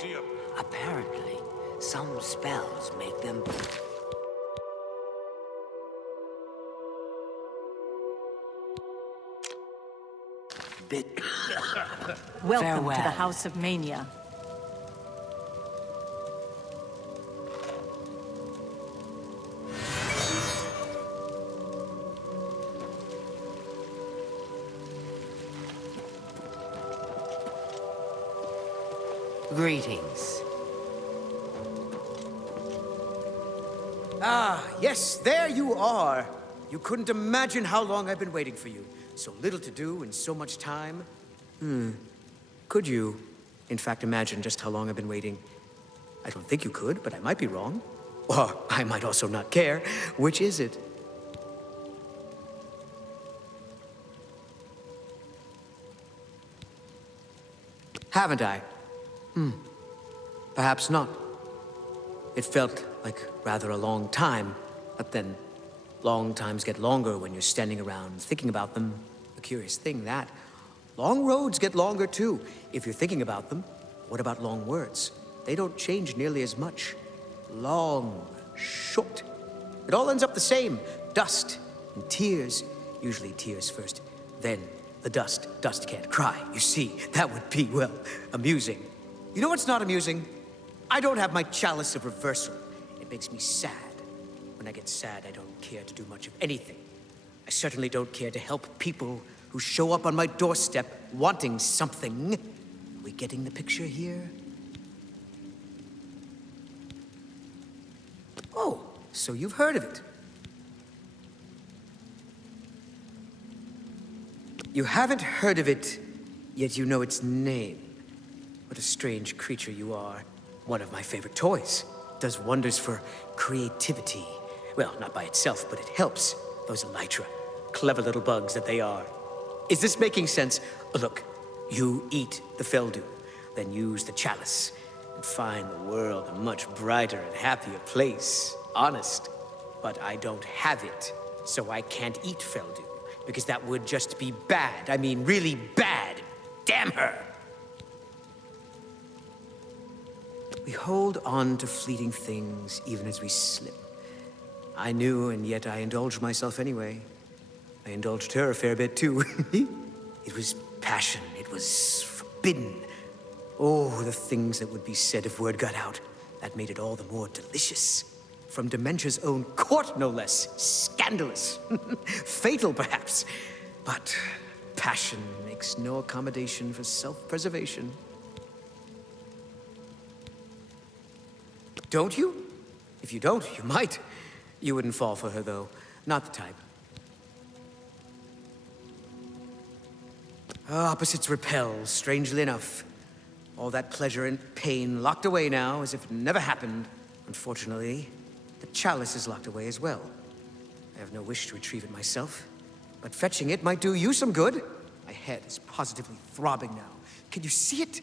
see him. Apparently, some spells make them... Welcome to the Farewell. House of Mania. Greetings. Ah, yes, there you are. You couldn't imagine how long I've been waiting for you. So little to do and so much time. Could you, in fact, imagine just how long I've been waiting? I don't think you could, but I might be wrong. Or I might also not care. Which is it? Haven't I? Perhaps not. It felt like rather a long time, but then long times get longer when you're standing around thinking about them. A curious thing, that. Long roads get longer too, if you're thinking about them. What about long words? They don't change nearly as much. Long, short. It all ends up the same. Dust and tears. Usually tears first, then the dust. Dust can't cry, you see. That would be, well, amusing. You know what's not amusing? I don't have my Chalice of Reversal. It makes me sad. When I get sad, I don't care to do much of anything. I certainly don't care to help people who show up on my doorstep wanting something. Are we getting the picture here? Oh, so you've heard of it. You haven't heard of it, yet you know its name. What a strange creature you are. One of my favorite toys. Does wonders for creativity. Well, not by itself, but it helps. Those elytra. Clever little bugs that they are. Is this making sense? Look, you eat the Feldu, then use the Chalice, and find the world a much brighter and happier place. Honest. But I don't have it, so I can't eat Feldu, because that would just be bad. I mean, really bad. Damn her! We hold on to fleeting things even as we slip. I knew, and yet I indulged myself anyway. I indulged her a fair bit, too. It was passion. It was forbidden. Oh, the things that would be said if word got out. That made it all the more delicious. From Dementia's own court, no less. Scandalous. Fatal, perhaps. But passion makes no accommodation for self-preservation. Don't you? If you don't, you might. You wouldn't fall for her, though. Not the type. Opposites repel, strangely enough. All that pleasure and pain locked away now, as if it never happened. Unfortunately, the Chalice is locked away as well. I have no wish to retrieve it myself, but fetching it might do you some good. My head is positively throbbing now. Can you see it?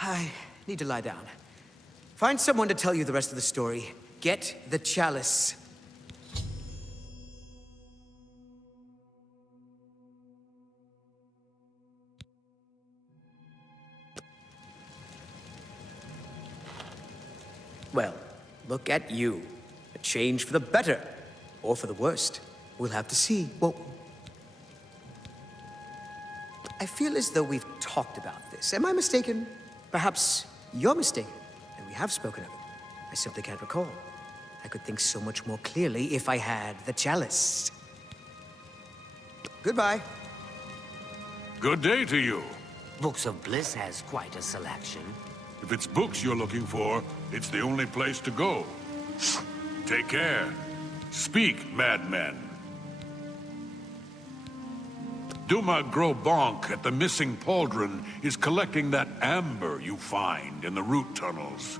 I need to lie down. Find someone to tell you the rest of the story. Get the Chalice. Well, look at you. A change for the better. Or for the worst. We'll have to see. Well, I feel as though we've talked about this. Am I mistaken? Perhaps you're mistaken, and we have spoken of it. I simply can't recall. I could think so much more clearly if I had the Chalice. Goodbye. Good day to you. Books of Bliss has quite a selection. If it's books you're looking for, it's the only place to go. Take care. Speak, madmen. Duma Grobonk at the Missing Pauldron is collecting that amber you find in the root tunnels.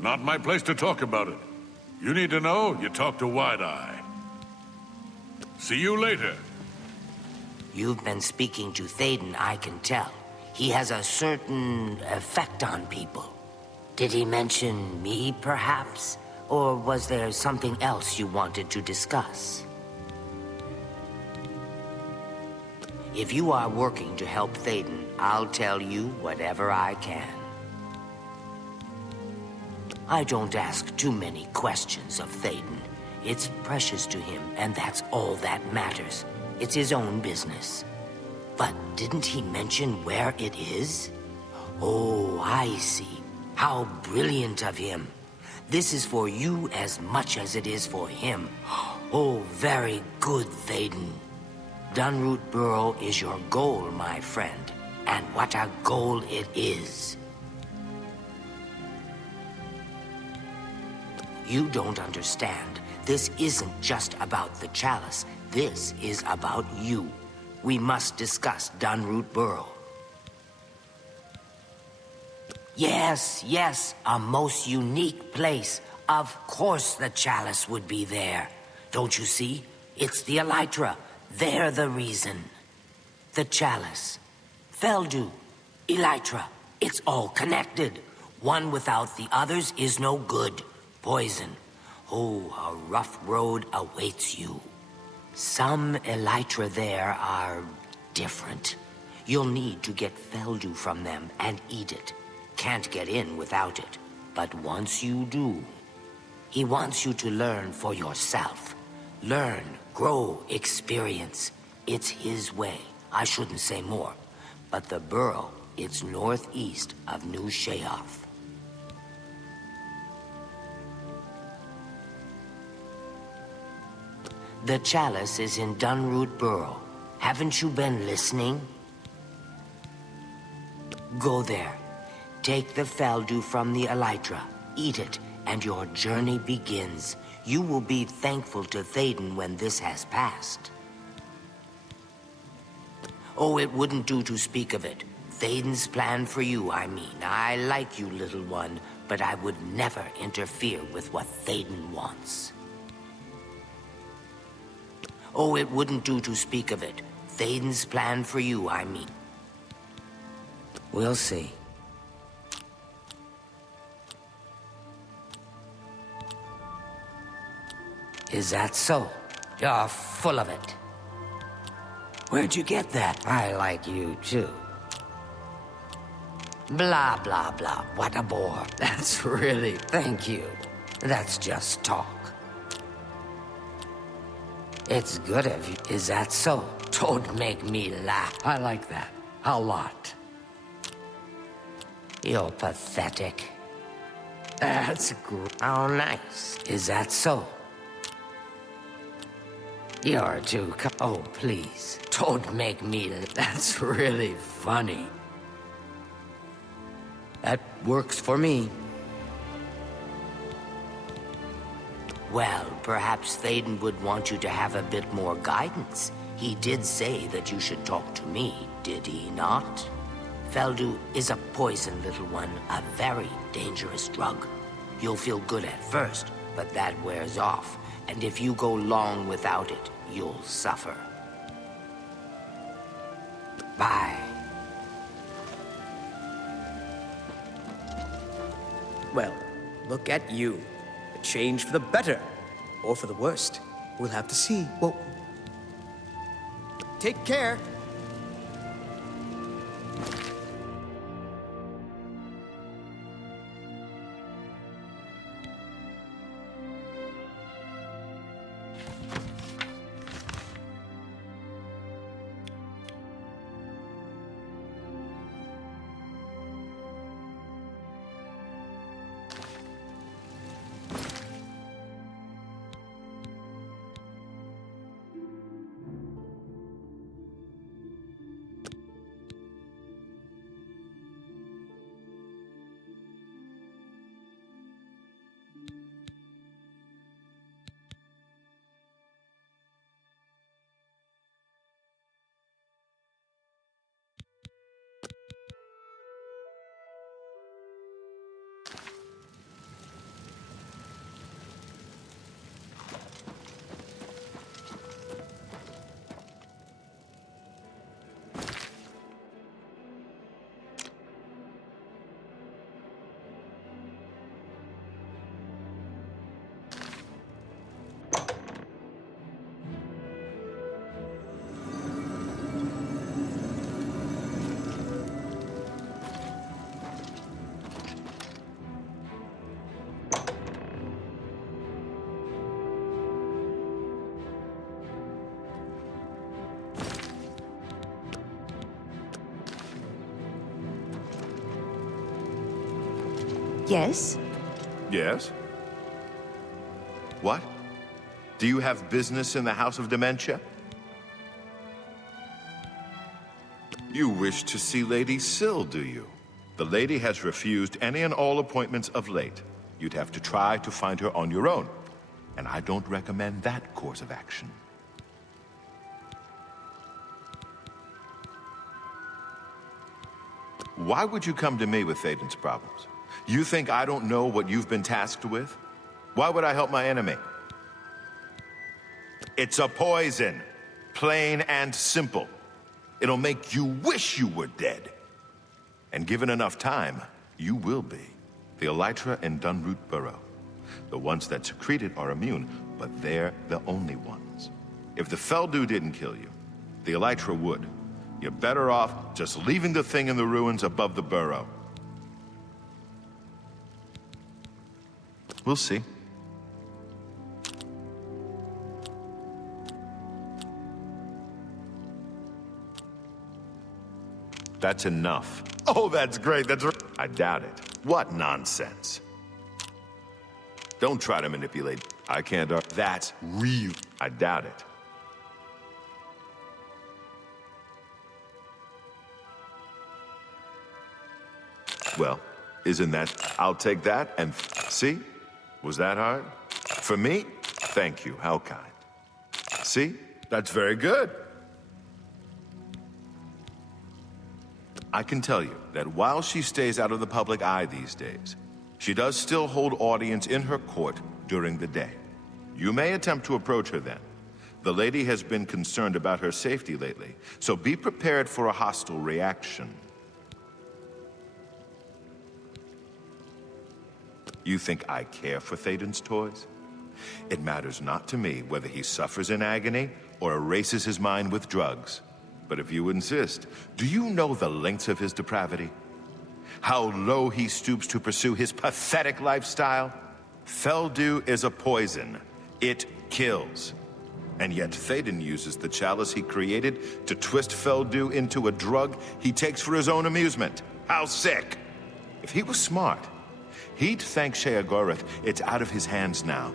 Not my place to talk about it. You need to know, you talk to Wide-Eye. See you later. You've been speaking to Thadon, I can tell. He has a certain effect on people. Did he mention me, perhaps? Or was there something else you wanted to discuss? If you are working to help Thadon, I'll tell you whatever I can. I don't ask too many questions of Thadon. It's precious to him, and that's all that matters. It's his own business. But didn't he mention where it is? Oh, I see. How brilliant of him. This is for you as much as it is for him. Oh, very good, Thadon. Dunroot Burrow is your goal, my friend. And what a goal it is. You don't understand. This isn't just about the Chalice. This is about you. We must discuss Dunroot Burrow. Yes, yes, a most unique place. Of course the Chalice would be there. Don't you see? It's the elytra. They're the reason. The Chalice, Feldu, elytra. It's all connected. One without the others is no good. Poison. Oh, a rough road awaits you. Some elytra there are different. You'll need to get Feldu from them and eat it. Can't get in without it. But once you do, he wants you to learn for yourself. Learn, grow, experience. It's his way. I shouldn't say more. But the burrow, it's northeast of New Sheogorath. The Chalice is in Dunroot Burrow. Haven't you been listening? Go there. Take the Feldu from the elytra. Eat it, and your journey begins. You will be thankful to Thadon when this has passed. Oh, it wouldn't do to speak of it. Thadon's plan for you, I mean. I like you, little one, but I would never interfere with what Thadon wants. Oh, it wouldn't do to speak of it. Thadon's plan for you, I mean. We'll see. Is that so? You're full of it. Where'd you get that? I like you, too. Blah, blah, blah. What a bore. That's really... Thank you. That's just talk. It's good of you. Is that so? Don't make me laugh. I like that. A lot. You're pathetic. That's great. How nice. Is that so? You're too... Oh, please. Don't make me... That's really funny. That works for me. Well, perhaps Thadon would want you to have a bit more guidance. He did say that you should talk to me, did he not? Feldu is a poison, little one, a very dangerous drug. You'll feel good at first, but that wears off. And if you go long without it, you'll suffer. Bye. Well, look at you. A change for the better, or for the worst. We'll have to see. Well, take care. Yes? Yes? What? Do you have business in the House of Dementia? You wish to see Lady Syl, do you? The lady has refused any and all appointments of late. You'd have to try to find her on your own. And I don't recommend that course of action. Why would you come to me with Thadon's problems? You think I don't know what you've been tasked with? Why would I help my enemy? It's a poison. Plain and simple. It'll make you wish you were dead. And given enough time, you will be. The elytra in Dunroot Burrow. The ones that secrete it are immune, but they're the only ones. If the Feldew didn't kill you, the elytra would. You're better off just leaving the thing in the ruins above the burrow. We'll see. That's enough. Oh, that's great. I doubt it. What nonsense. Don't try to manipulate. I can't. That's real. I doubt it. Well, isn't that... I'll take that and... See? Was that hard? For me? Thank you. How kind. See? That's very good. I can tell you that while she stays out of the public eye these days, she does still hold audience in her court during the day. You may attempt to approach her then. The lady has been concerned about her safety lately, so be prepared for a hostile reaction. You think I care for Thadon's toys? It matters not to me whether he suffers in agony or erases his mind with drugs. But if you insist, do you know the lengths of his depravity? How low he stoops to pursue his pathetic lifestyle? Feldew is a poison. It kills. And yet Thadon uses the chalice he created to twist Feldew into a drug he takes for his own amusement. How sick! If he was smart, he'd thank Sheogorath it's out of his hands now.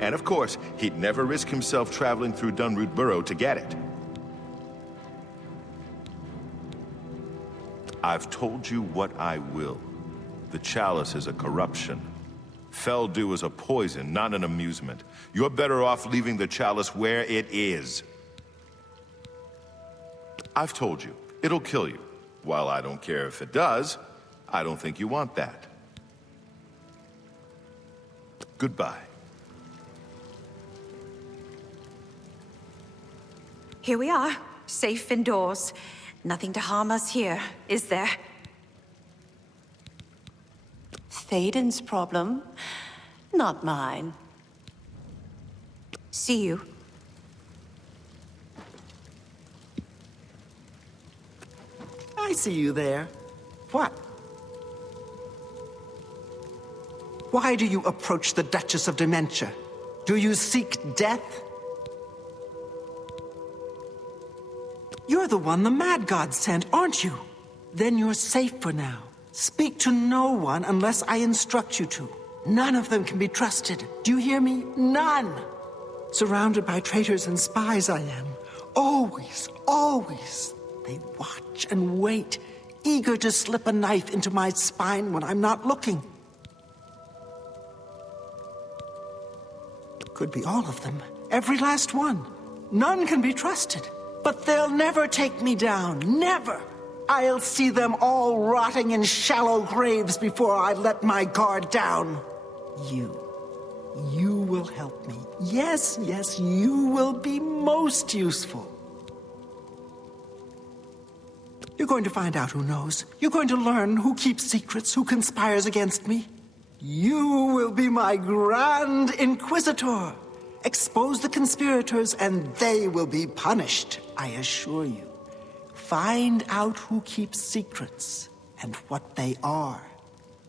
And of course, he'd never risk himself traveling through Dunroot Burrow to get it. I've told you what I will. The chalice is a corruption. Feldew is a poison, not an amusement. You're better off leaving the chalice where it is. I've told you, it'll kill you. While I don't care if it does, I don't think you want that. Goodbye. Here we are, safe indoors. Nothing to harm us here, is there? Thadon's problem, not mine. See you. I see you there. What? Why do you approach the Duchess of Dementia? Do you seek death? You're the one the Mad God sent, aren't you? Then you're safe for now. Speak to no one unless I instruct you to. None of them can be trusted. Do you hear me? None! Surrounded by traitors and spies I am. Always, always. They watch and wait, eager to slip a knife into my spine when I'm not looking. Could be all of them. Every last one. None can be trusted. But they'll never take me down. Never! I'll see them all rotting in shallow graves before I let my guard down. You will help me. Yes, yes, you will be most useful. You're going to find out who knows. You're going to learn who keeps secrets, who conspires against me. You will be my Grand Inquisitor. Expose the conspirators and they will be punished, I assure you. Find out who keeps secrets and what they are.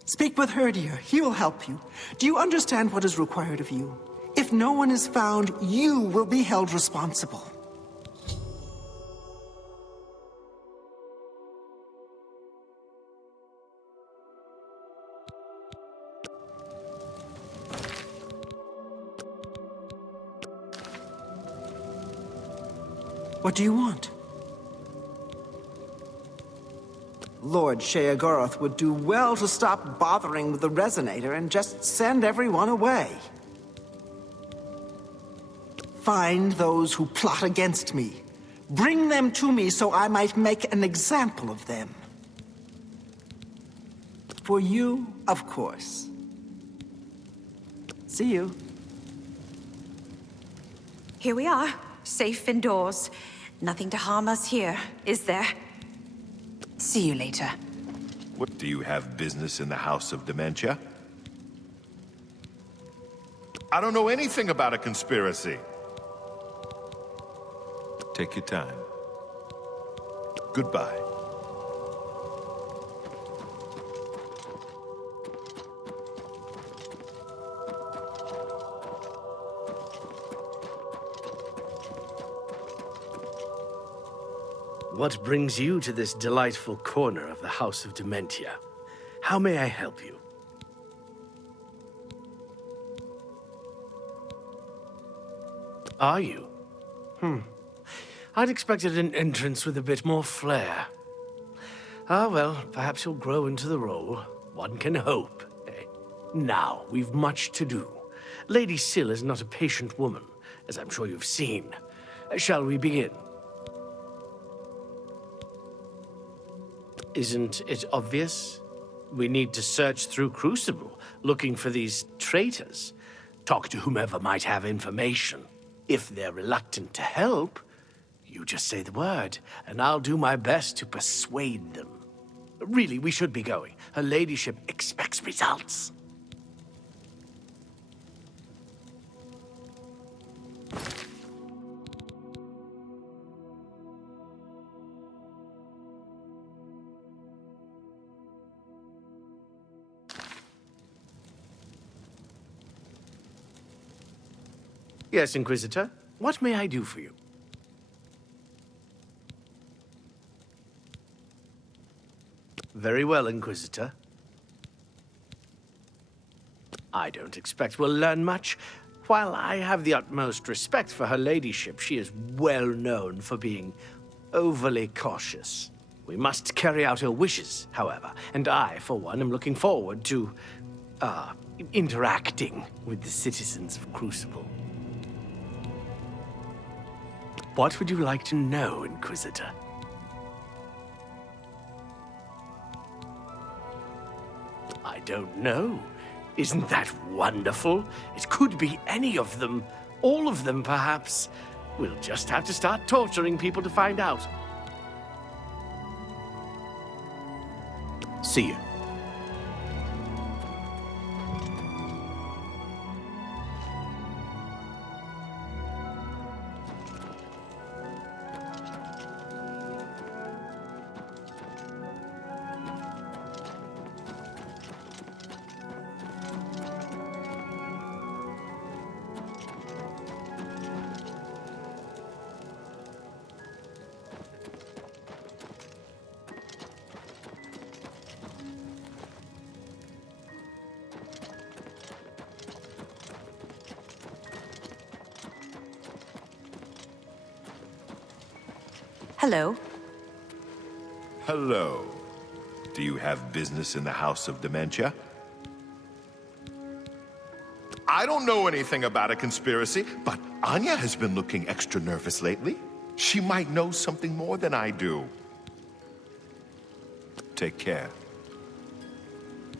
Speak with Herdir. He will help you. Do you understand what is required of you? If no one is found, you will be held responsible. What do you want? Lord Sheogorath would do well to stop bothering with the resonator and just send everyone away. Find those who plot against me. Bring them to me so I might make an example of them. For you, of course. See you. Here we are, safe indoors. Nothing to harm us here, is there? See you later. What, do you have business in the House of Dementia? I don't know anything about a conspiracy. Take your time. Goodbye. What brings you to this delightful corner of the House of Dementia? How may I help you? Are you? I'd expected an entrance with a bit more flair. Ah, well, perhaps you'll grow into the role. One can hope. Now, we've much to do. Lady Syl is not a patient woman, as I'm sure you've seen. Shall we begin? Isn't it obvious? We need to search through Crucible, looking for these traitors. Talk to whomever might have information. If they're reluctant to help, you just say the word, and I'll do my best to persuade them. Really, we should be going. Her ladyship expects results. Yes, Inquisitor. What may I do for you? Very well, Inquisitor. I don't expect we'll learn much. While I have the utmost respect for her ladyship, she is well known for being overly cautious. We must carry out her wishes, however, and I, for one, am looking forward to, interacting with the citizens of Crucible. What would you like to know, Inquisitor? I don't know. Isn't that wonderful? It could be any of them. All of them, perhaps. We'll just have to start torturing people to find out. See you. Hello. Hello. Do you have business in the House of Dementia? I don't know anything about a conspiracy, but Anya has been looking extra nervous lately. She might know something more than I do. Take care.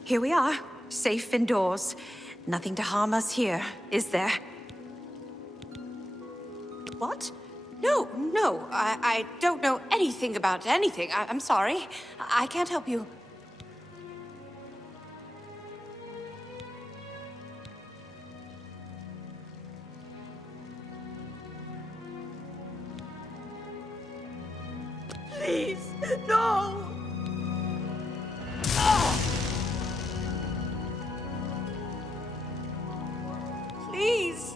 Here we are, safe indoors. Nothing to harm us here, is there? What? No, I don't know anything about anything. I'm sorry. I can't help you. Please, no! Please!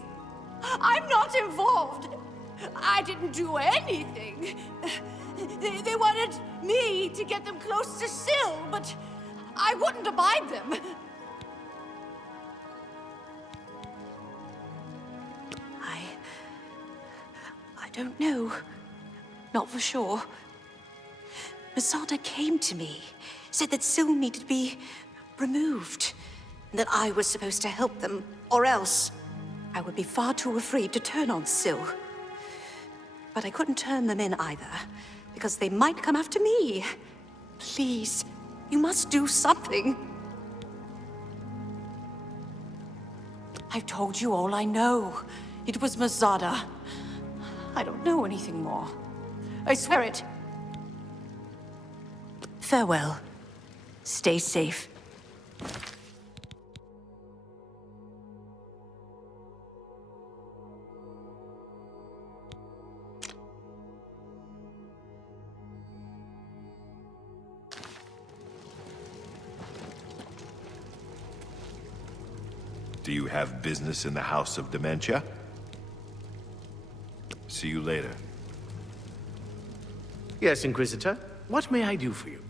I'm not involved! I didn't do anything. They wanted me to get them close to Syl, but I wouldn't abide them. I don't know. not for sure. Masada came to me, said that Syl needed to be removed, and that I was supposed to help them, or else I would be far too afraid to turn on Syl. But I couldn't turn them in either, because they might come after me. Please, you must do something. I've told you all I know. It was Masada. I don't know anything more. I swear it. Farewell. Stay safe. Do you have business in the House of Dementia? See you later. Yes, Inquisitor. What may I do for you?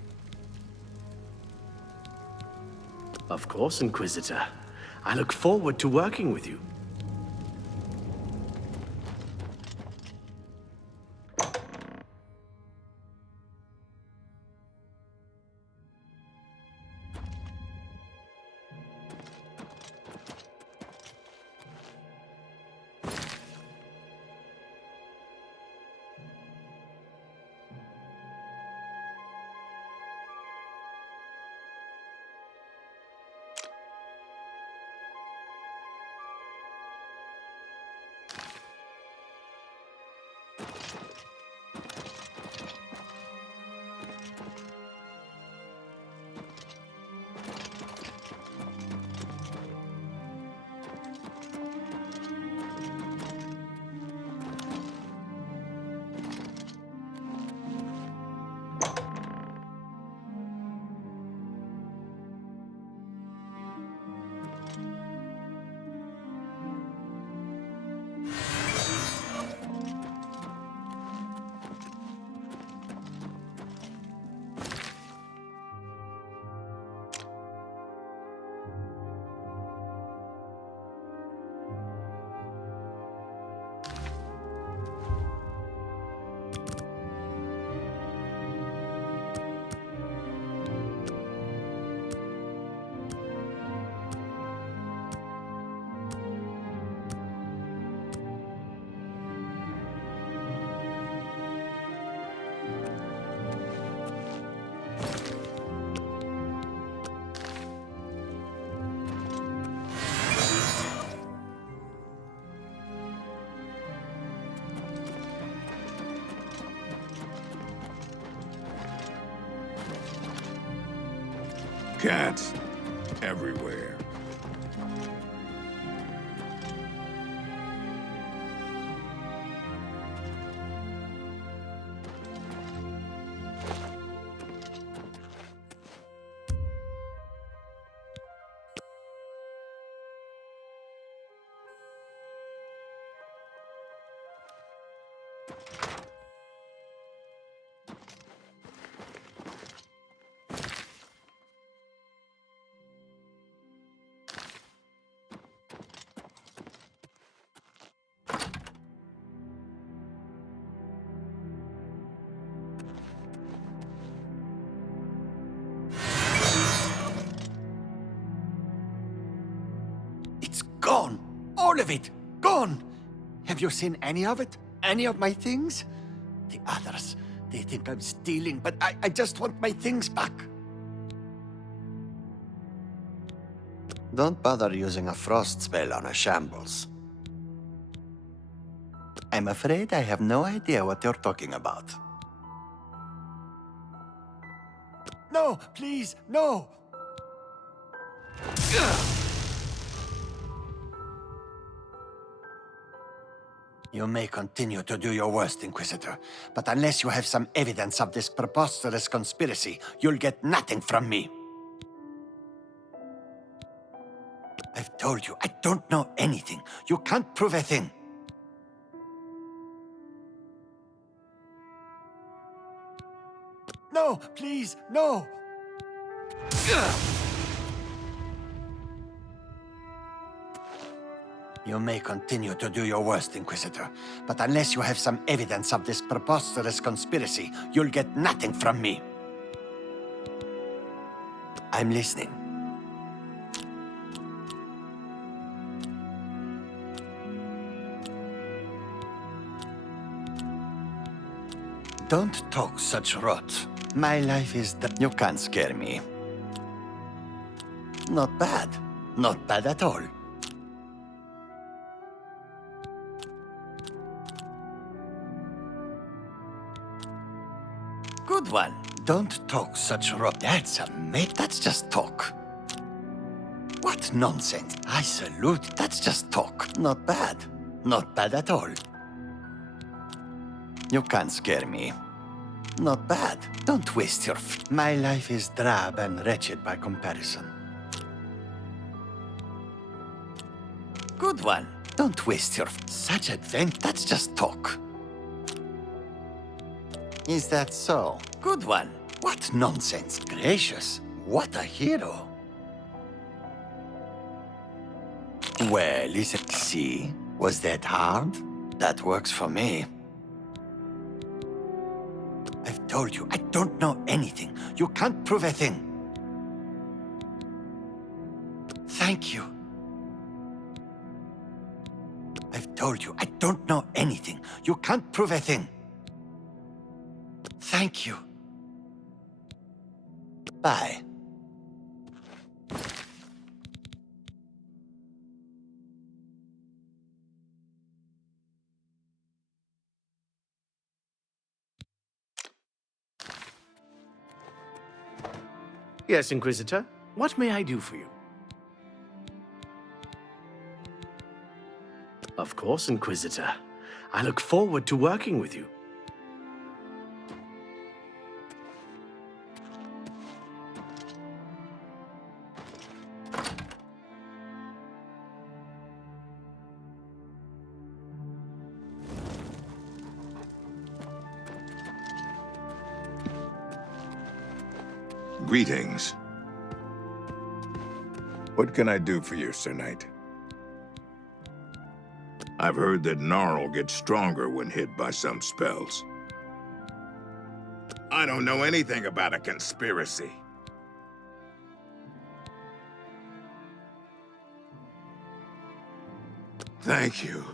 Of course, Inquisitor. I look forward to working with you. Cats everywhere. Gone! All of it! Gone! Have you seen any of it? Any of my things? The others, they think I'm stealing, but I just want my things back. Don't bother using a frost spell on a shambles. I'm afraid I have no idea what you're talking about. No, please, no! You may continue to do your worst, Inquisitor, but unless you have some evidence of this preposterous conspiracy, you'll get nothing from me. I've told you, I don't know anything. You can't prove a thing. No, please, no! You may continue to do your worst, Inquisitor, but unless you have some evidence of this preposterous conspiracy, you'll get nothing from me. I'm listening. Don't talk such rot. My life is that you can't scare me. Not bad. Not bad at all. Good one. Don't talk such rot. That's a mate. That's just talk. What nonsense. I salute. That's just talk. Not bad. Not bad at all. You can't scare me. Not bad. Don't waste your My life is drab and wretched by comparison. Good one. Don't waste your Such advent. That's just talk. Is that so? Good one. What nonsense. Gracious. What a hero. Well, is it... See? Was that hard? That works for me. I've told you, I don't know anything. You can't prove a thing. Thank you. I've told you, I don't know anything. You can't prove a thing. Thank you. Bye. Yes, Inquisitor. What may I do for you? Of course, Inquisitor. I look forward to working with you. Greetings. What can I do for you, Sir Knight? I've heard that Gnarl gets stronger when hit by some spells. I don't know anything about a conspiracy. Thank you.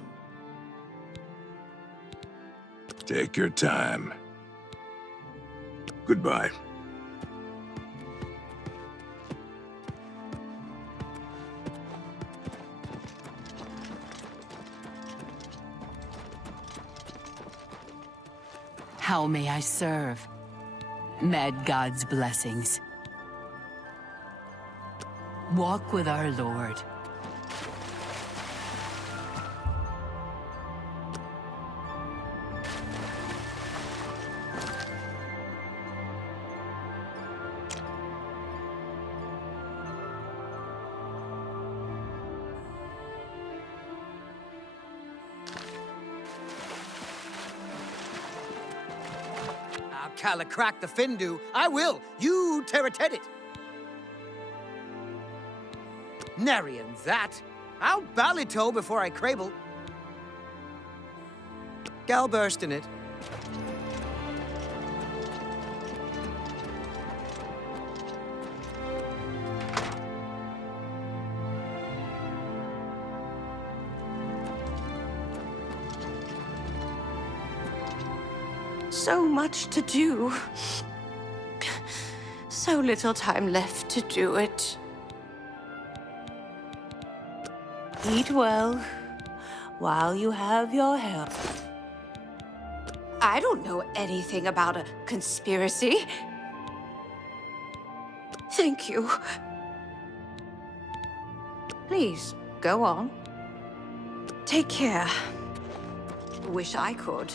Take your time. Goodbye. How may I serve? Mad God's blessings. Walk with our Lord. Cala crack the Findu. I will. You terrated it. Nary in that. I'll ballito before I crable. Gal burst in it. So much to do. So little time left to do it. Eat well while you have your health. I don't know anything about a conspiracy. Thank you. Please, go on. Take care. Wish I could.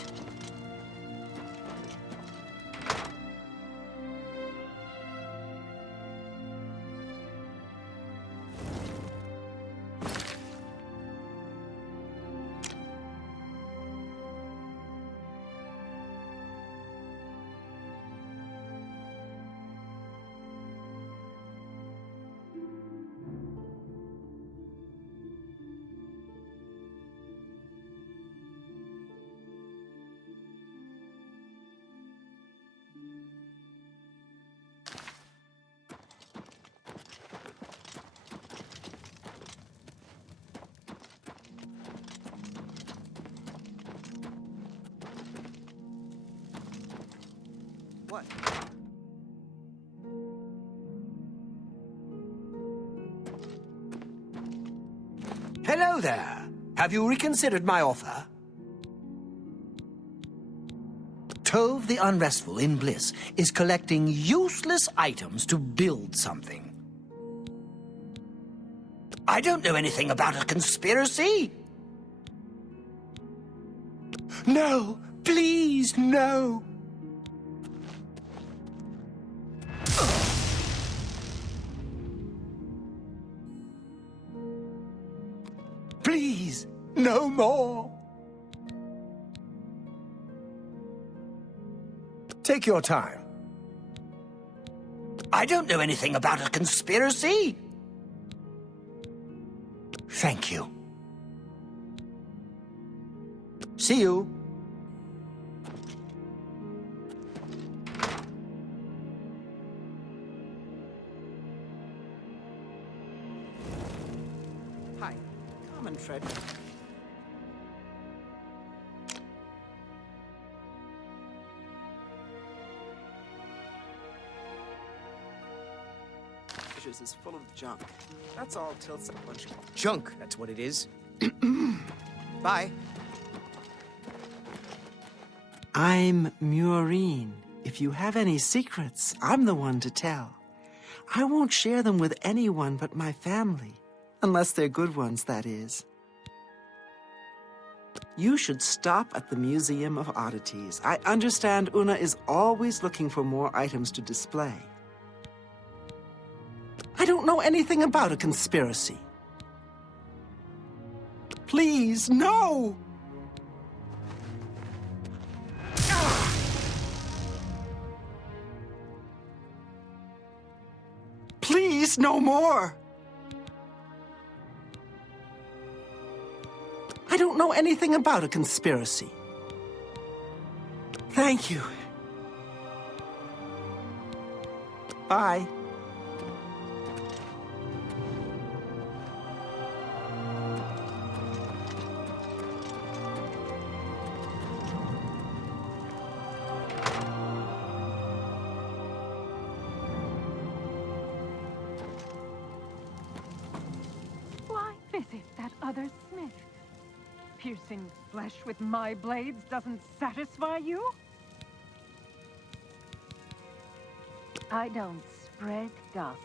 What? Hello there. Have you reconsidered my offer? Tove the Unrestful in Bliss is collecting useless items to build something. I don't know anything about a conspiracy. No, please, no. Please, no more. Take your time. I don't know anything about a conspiracy. Thank you. See you. Hi. Come and Fred. Is full of junk. That's all tilts a bunch of Junk, that's what it is. Bye. I'm Muurine. If you have any secrets, I'm the one to tell. I won't share them with anyone but my family. Unless they're good ones, that is. You should stop at the Museum of Oddities. I understand Una is always looking for more items to display. I don't know anything about a conspiracy. Please, no! Please, no more! I don't know anything about a conspiracy. Thank you. Bye. Visit that other smith. Piercing flesh with my blades doesn't satisfy you? I don't spread gossip.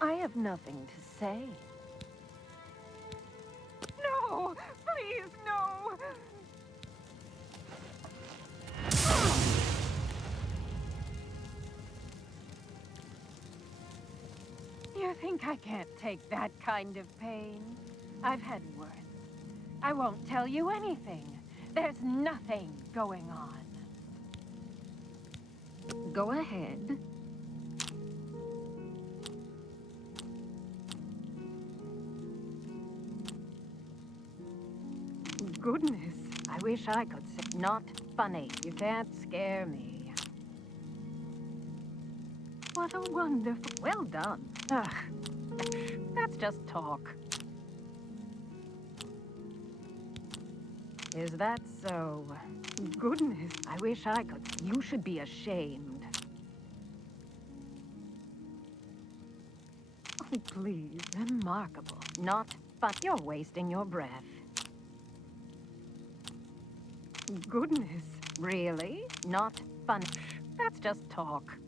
I have nothing to say. No! Please, no! You think I can't take that kind of pain? I've had worse. I won't tell you anything. There's nothing going on. Go ahead. Goodness, I wish I could say not funny. You can't scare me. What a wonderful... Well done. Ugh. That's just talk. Is that so? Goodness, I wish I could. You should be ashamed. Oh, please, remarkable. Not fun. You're wasting your breath. Goodness, really? Not fun. That's just talk.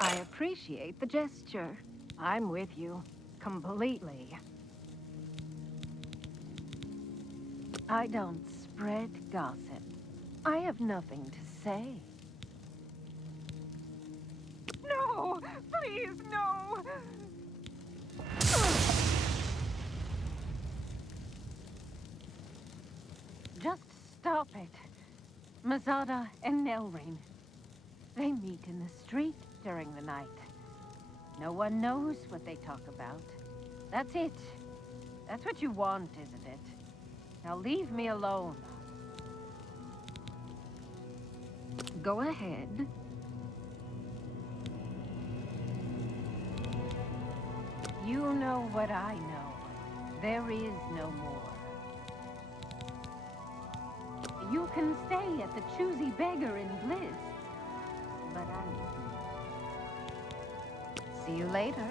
I appreciate the gesture. I'm with you. Completely. I don't spread gossip. I have nothing to say. No! Please, no! Just stop it. Mazada and Nelren. They meet in the street during the night. No one knows what they talk about. That's it. That's what you want, isn't it? Now leave me alone. Go ahead. You know what I know. There is no more. You can stay at the Choosy Beggar in Bliss. but I need. See you later.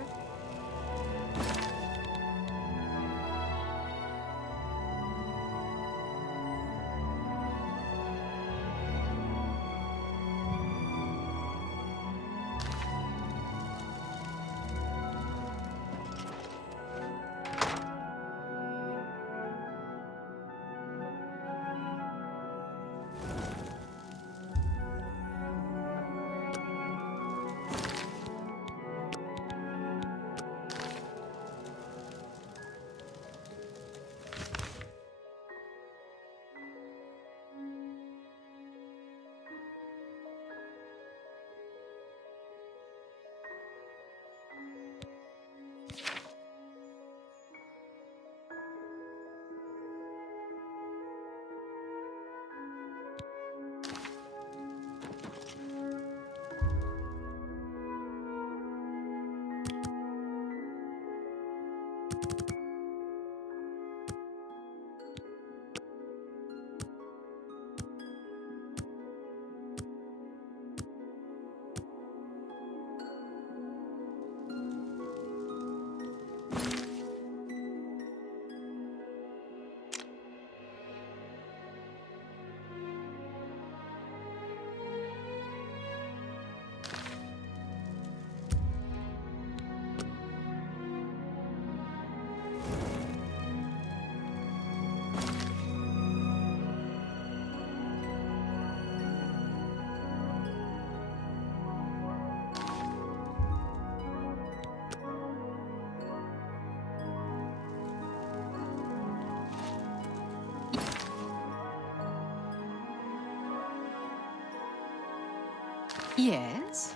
Yes?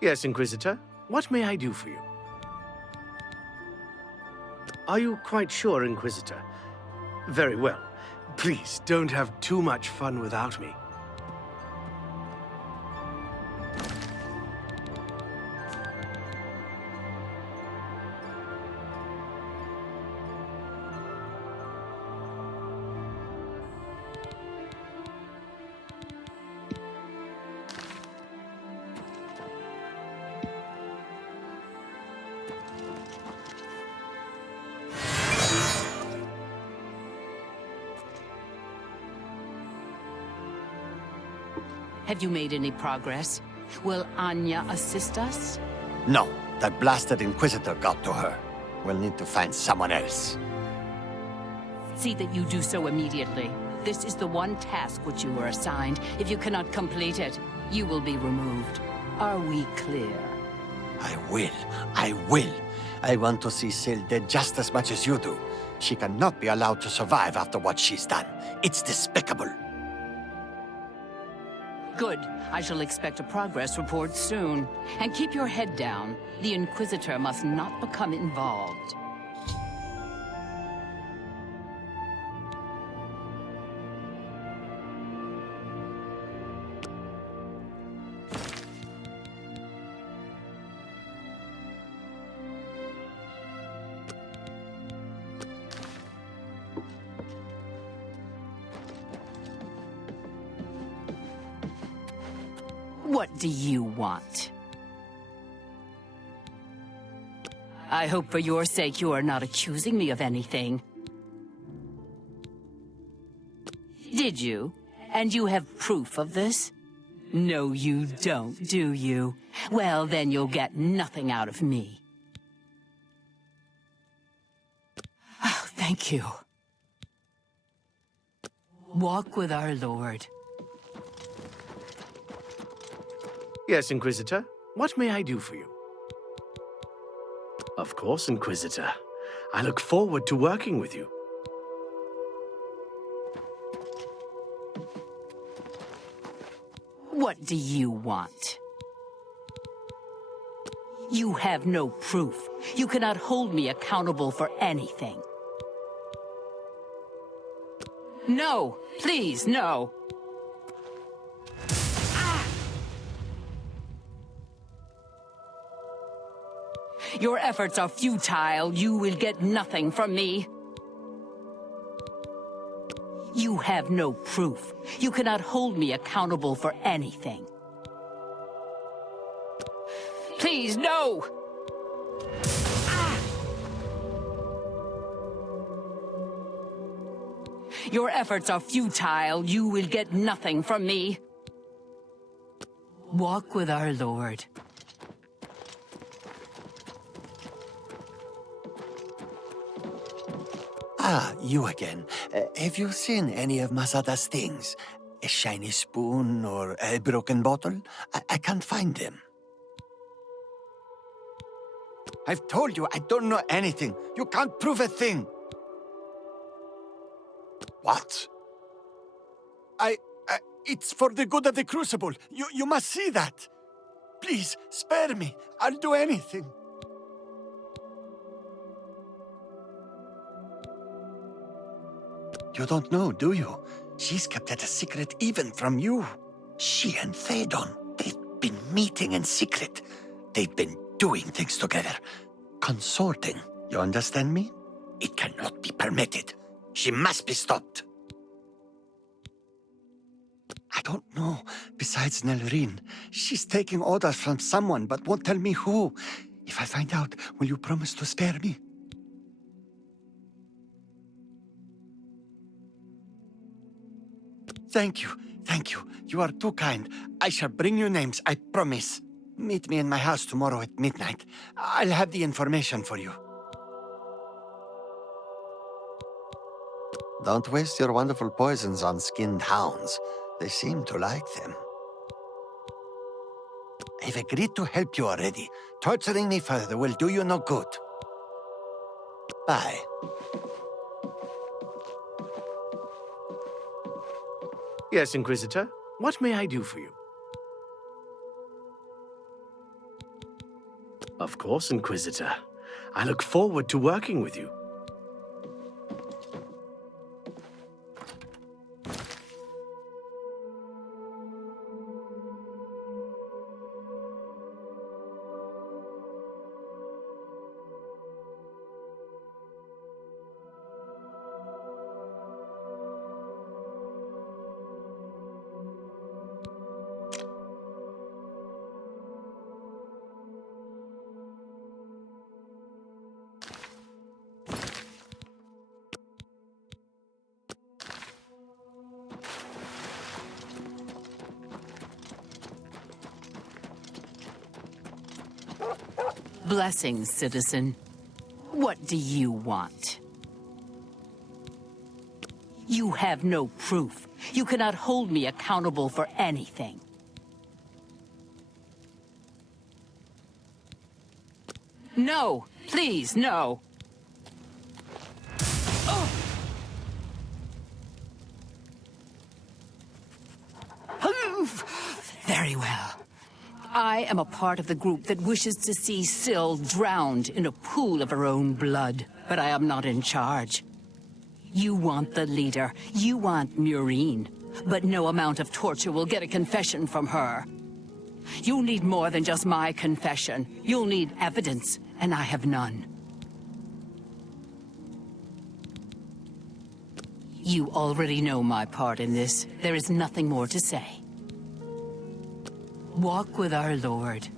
Yes, Inquisitor. What may I do for you? Are you quite sure, Inquisitor? Very well. Please, don't have too much fun without me. Have you made any progress? Will Anya assist us? No, that blasted Inquisitor got to her. We'll need to find someone else. See that you do so immediately. This is the one task which you were assigned. If you cannot complete it, you will be removed. Are we clear? I will. I will. I want to see Syl dead just as much as you do. She cannot be allowed to survive after what she's done. It's despicable. Good. I shall expect a progress report soon. And keep your head down. The Inquisitor must not become involved. What do you want? I hope for your sake you are not accusing me of anything. Did you? And you have proof of this? No, you don't, do you? Well, then you'll get nothing out of me. Oh, thank you. Walk with our Lord. Yes, Inquisitor. What may I do for you? Of course, Inquisitor. I look forward to working with you. What do you want? You have no proof. You cannot hold me accountable for anything. No, please, no. Your efforts are futile. You will get nothing from me. You have no proof. You cannot hold me accountable for anything. Please, no! Your efforts are futile. You will get nothing from me. Walk with our Lord. Ah, you again. Have you seen any of Masada's things? A shiny spoon or a broken bottle? I can't find them. I've told you I don't know anything. You can't prove a thing. What? It's for the good of the Crucible. You must see that. Please, spare me. I'll do anything. You don't know, do you? She's kept it a secret even from you. She and Thadon, they've been meeting in secret. They've been doing things together. Consorting. You understand me? It cannot be permitted. She must be stopped. I don't know. Besides Nelren, she's taking orders from someone but won't tell me who. If I find out, will you promise to spare me? Thank you. Thank you. You are too kind. I shall bring you names, I promise. Meet me in my house tomorrow at midnight. I'll have the information for you. Don't waste your wonderful poisons on skinned hounds. They seem to like them. I've agreed to help you already. Torturing me further will do you no good. Bye. Yes, Inquisitor. What may I do for you? Of course, Inquisitor. I look forward to working with you. Blessings, citizen. What do you want? You have no proof. You cannot hold me accountable for anything. No, please, no. Very well. I am a part of the group that wishes to see Syl drowned in a pool of her own blood, but I am not in charge. You want the leader. You want Muurine. But no amount of torture will get a confession from her. You'll need more than just my confession. You'll need evidence, and I have none. You already know my part in this. There is nothing more to say. Walk with our Lord.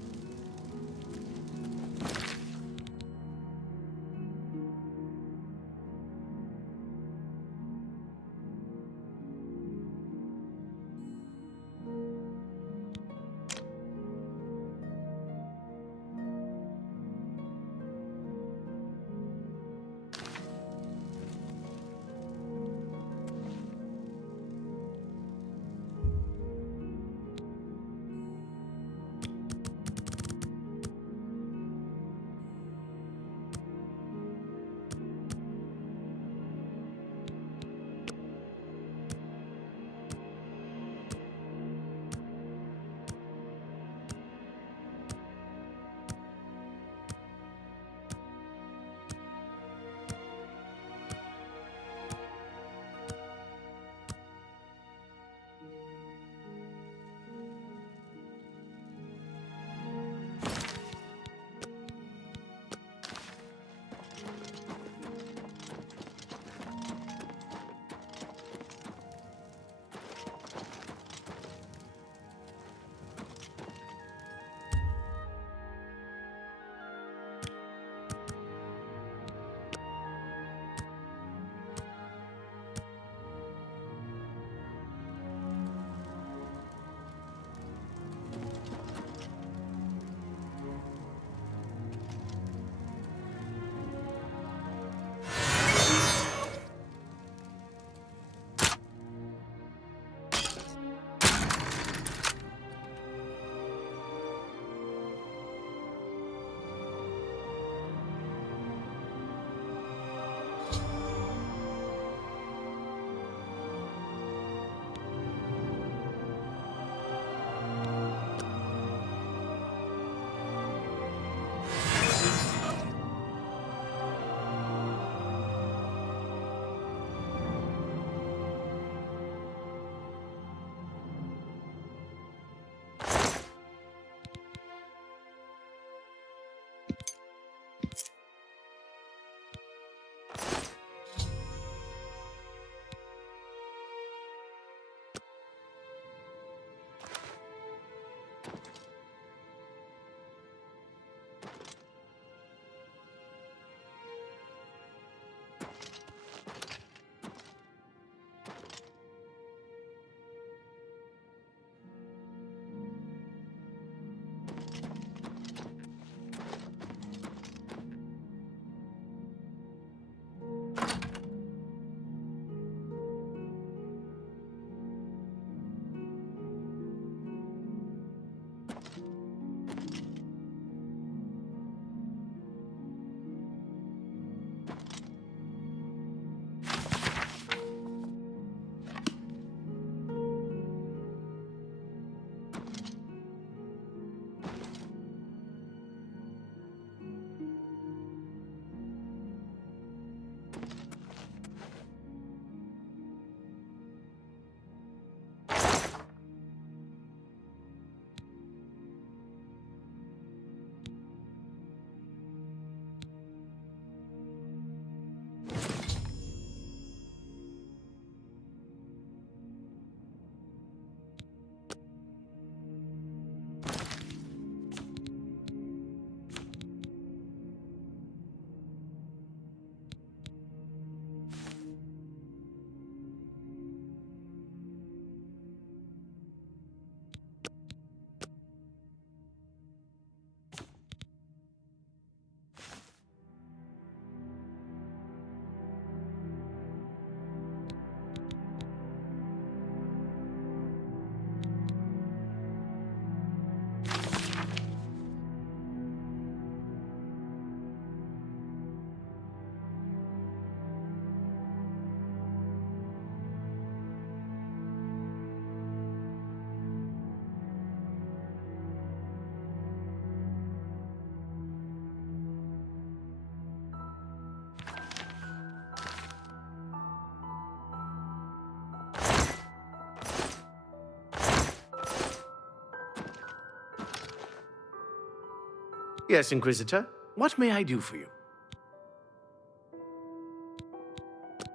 Yes, Inquisitor. What may I do for you?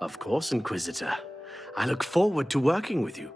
Of course, Inquisitor. I look forward to working with you.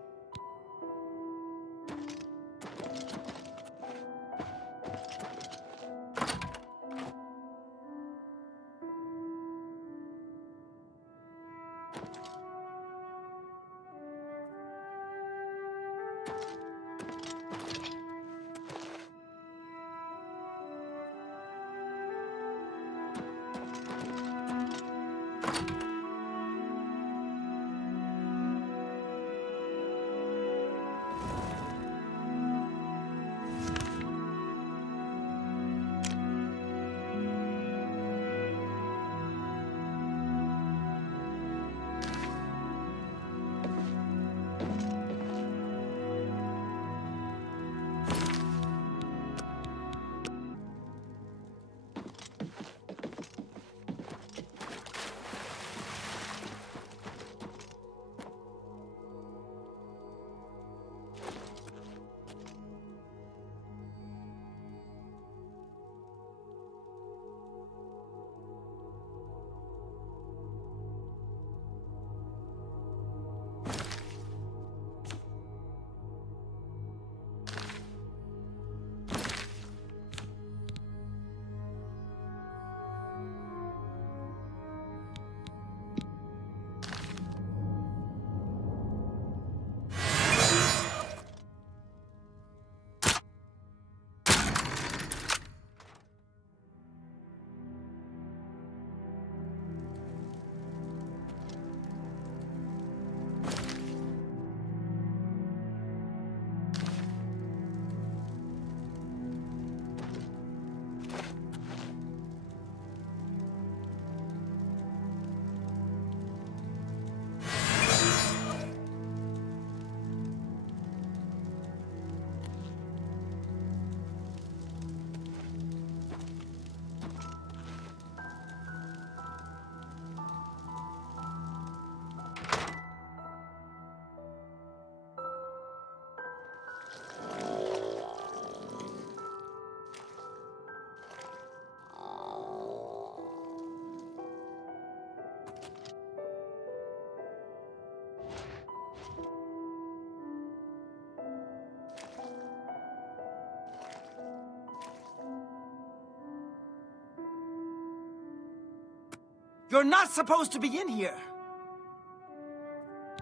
You're not supposed to be in here!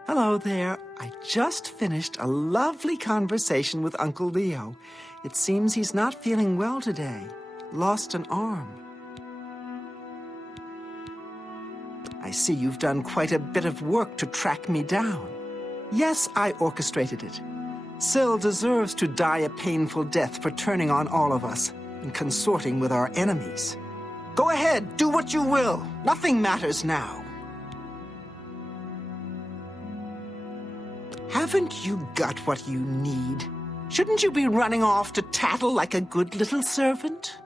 Hello there. I just finished a lovely conversation with Uncle Leo. It seems he's not feeling well today. Lost an arm. I see you've done quite a bit of work to track me down. Yes, I orchestrated it. Syl deserves to die a painful death for turning on all of us and consorting with our enemies. Go ahead, do what you will. Nothing matters now. Haven't you got what you need? Shouldn't you be running off to tattle like a good little servant?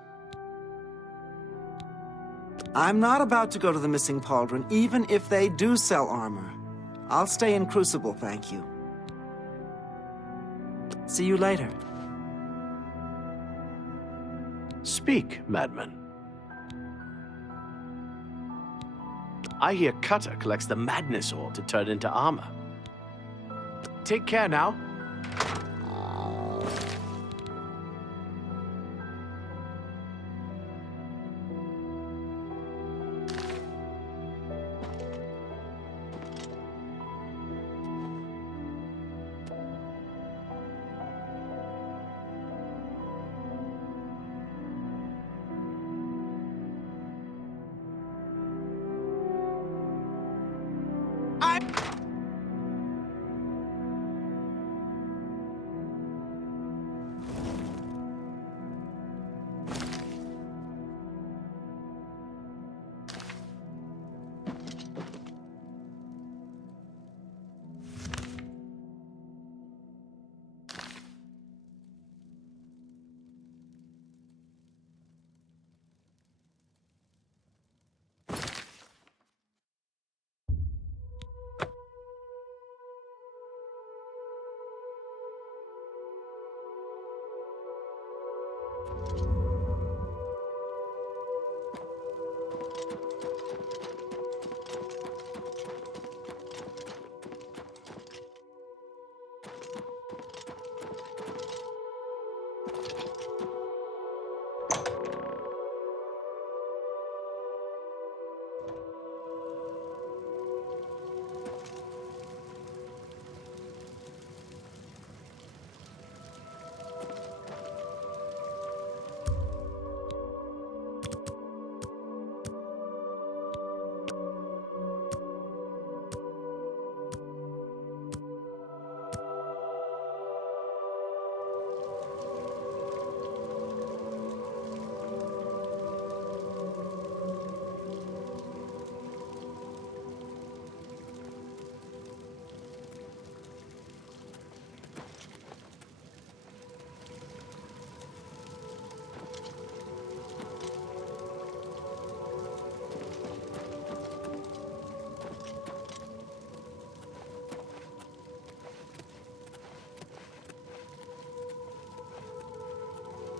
I'm not about to go to the missing pauldron, even if they do sell armor. I'll stay in Crucible, thank you. See you later. Speak, madman. I hear Cutter collects the madness ore to turn into armor. Take care now.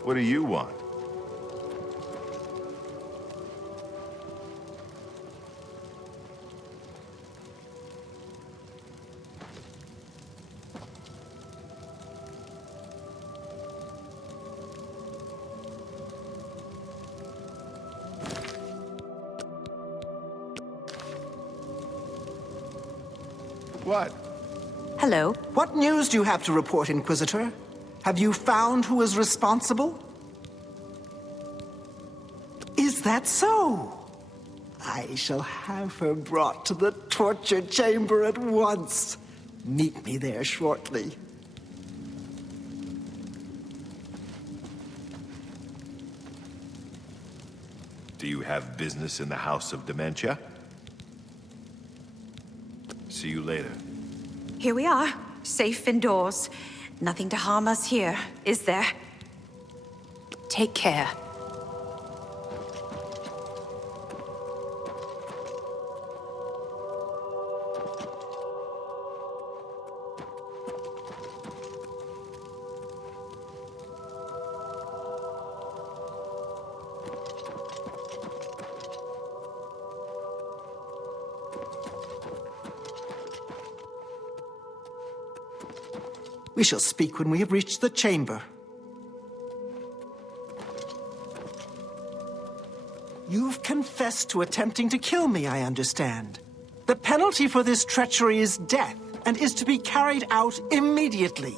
What do you want? What? Hello. What news do you have to report, Inquisitor? Have you found who is responsible? Is that so? I shall have her brought to the torture chamber at once. Meet me there shortly. Do you have business in the House of Dementia? See you later. Here we are, safe indoors. Nothing to harm us here, is there? Take care. We shall speak when we have reached the chamber. You've confessed to attempting to kill me, I understand. The penalty for this treachery is death, and is to be carried out immediately.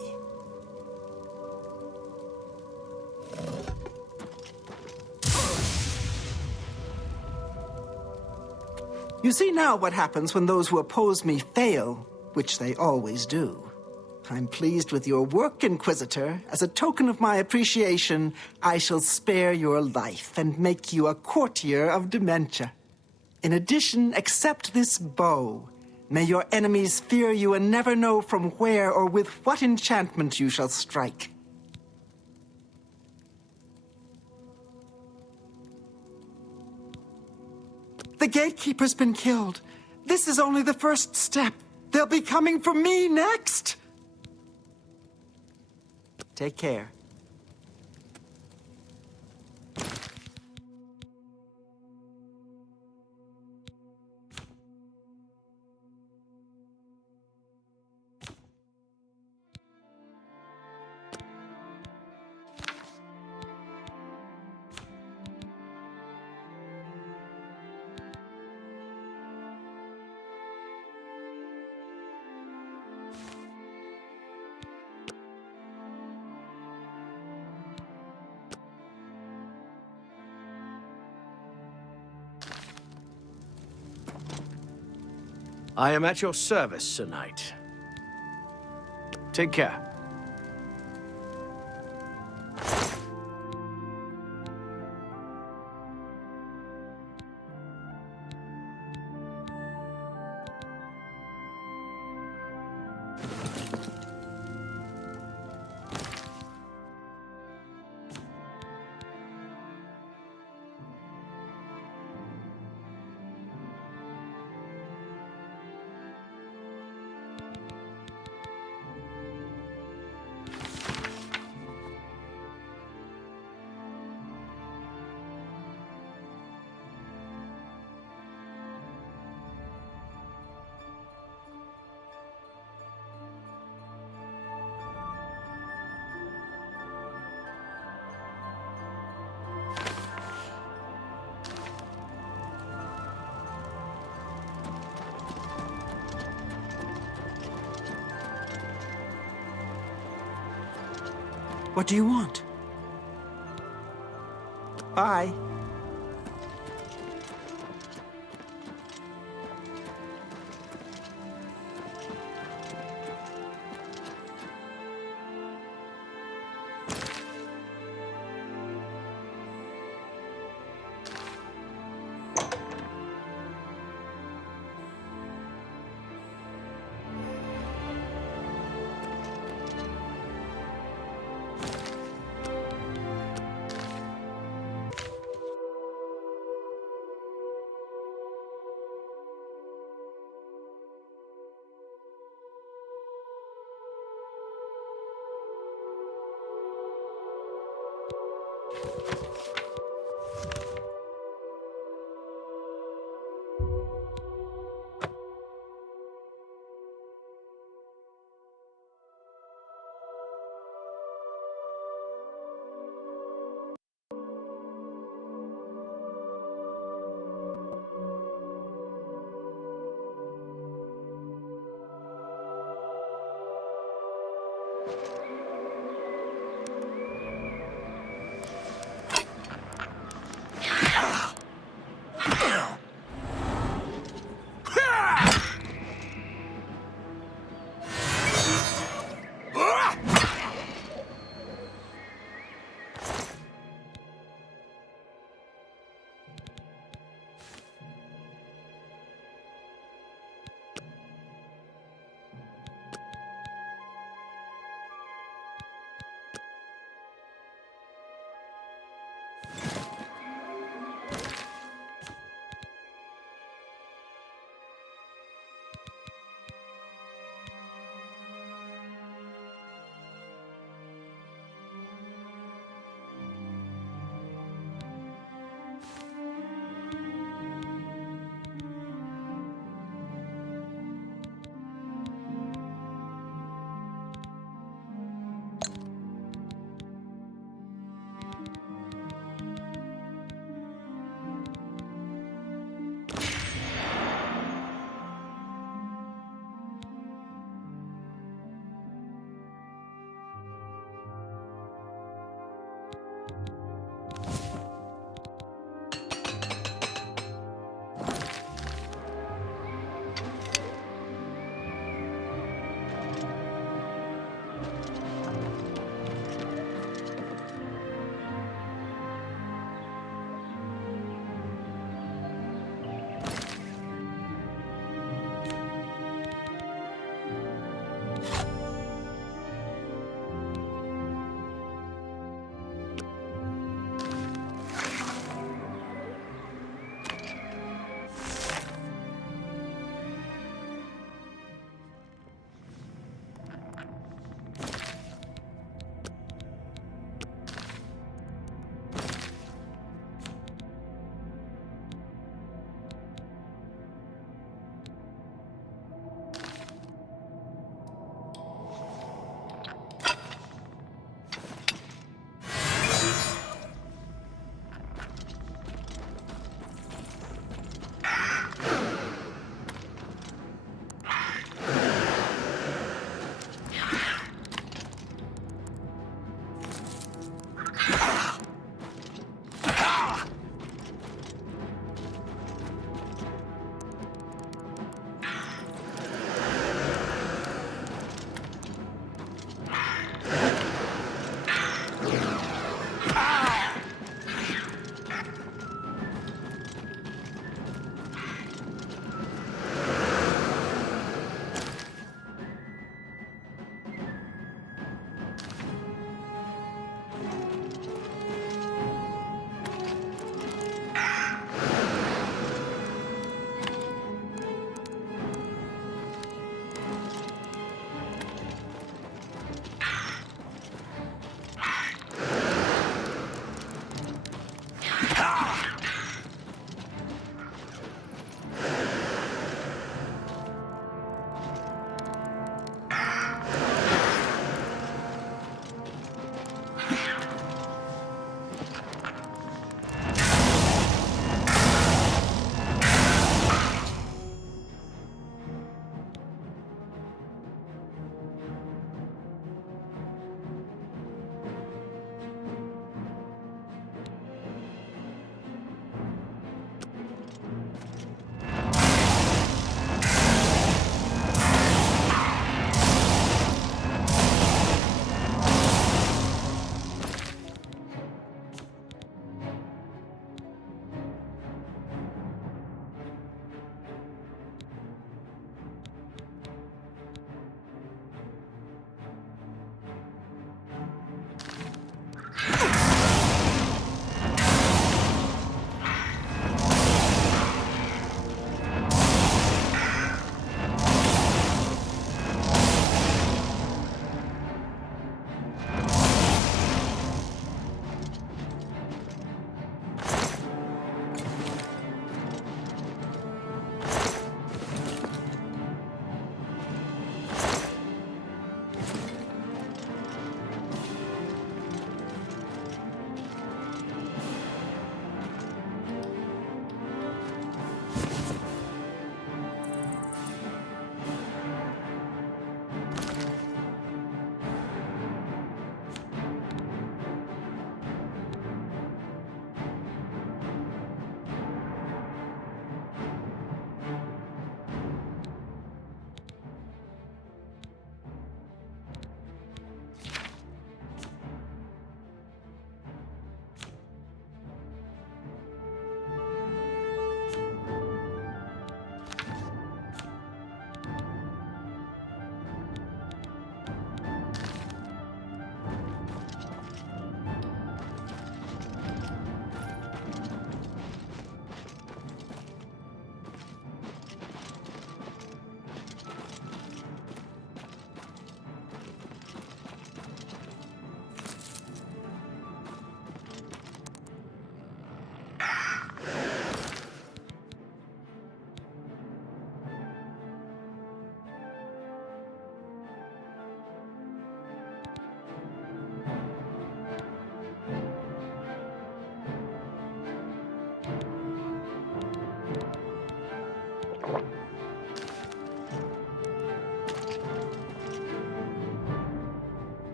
You see now what happens when those who oppose me fail, which they always do. I'm pleased with your work, Inquisitor. As a token of my appreciation, I shall spare your life and make you a courtier of Dementia. In addition, accept this bow. May your enemies fear you and never know from where or with what enchantment you shall strike. The gatekeeper's been killed. This is only the first step. They'll be coming for me next! Take care. I am at your service, Sir Knight. Take care. What do you want? Bye.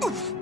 Ah!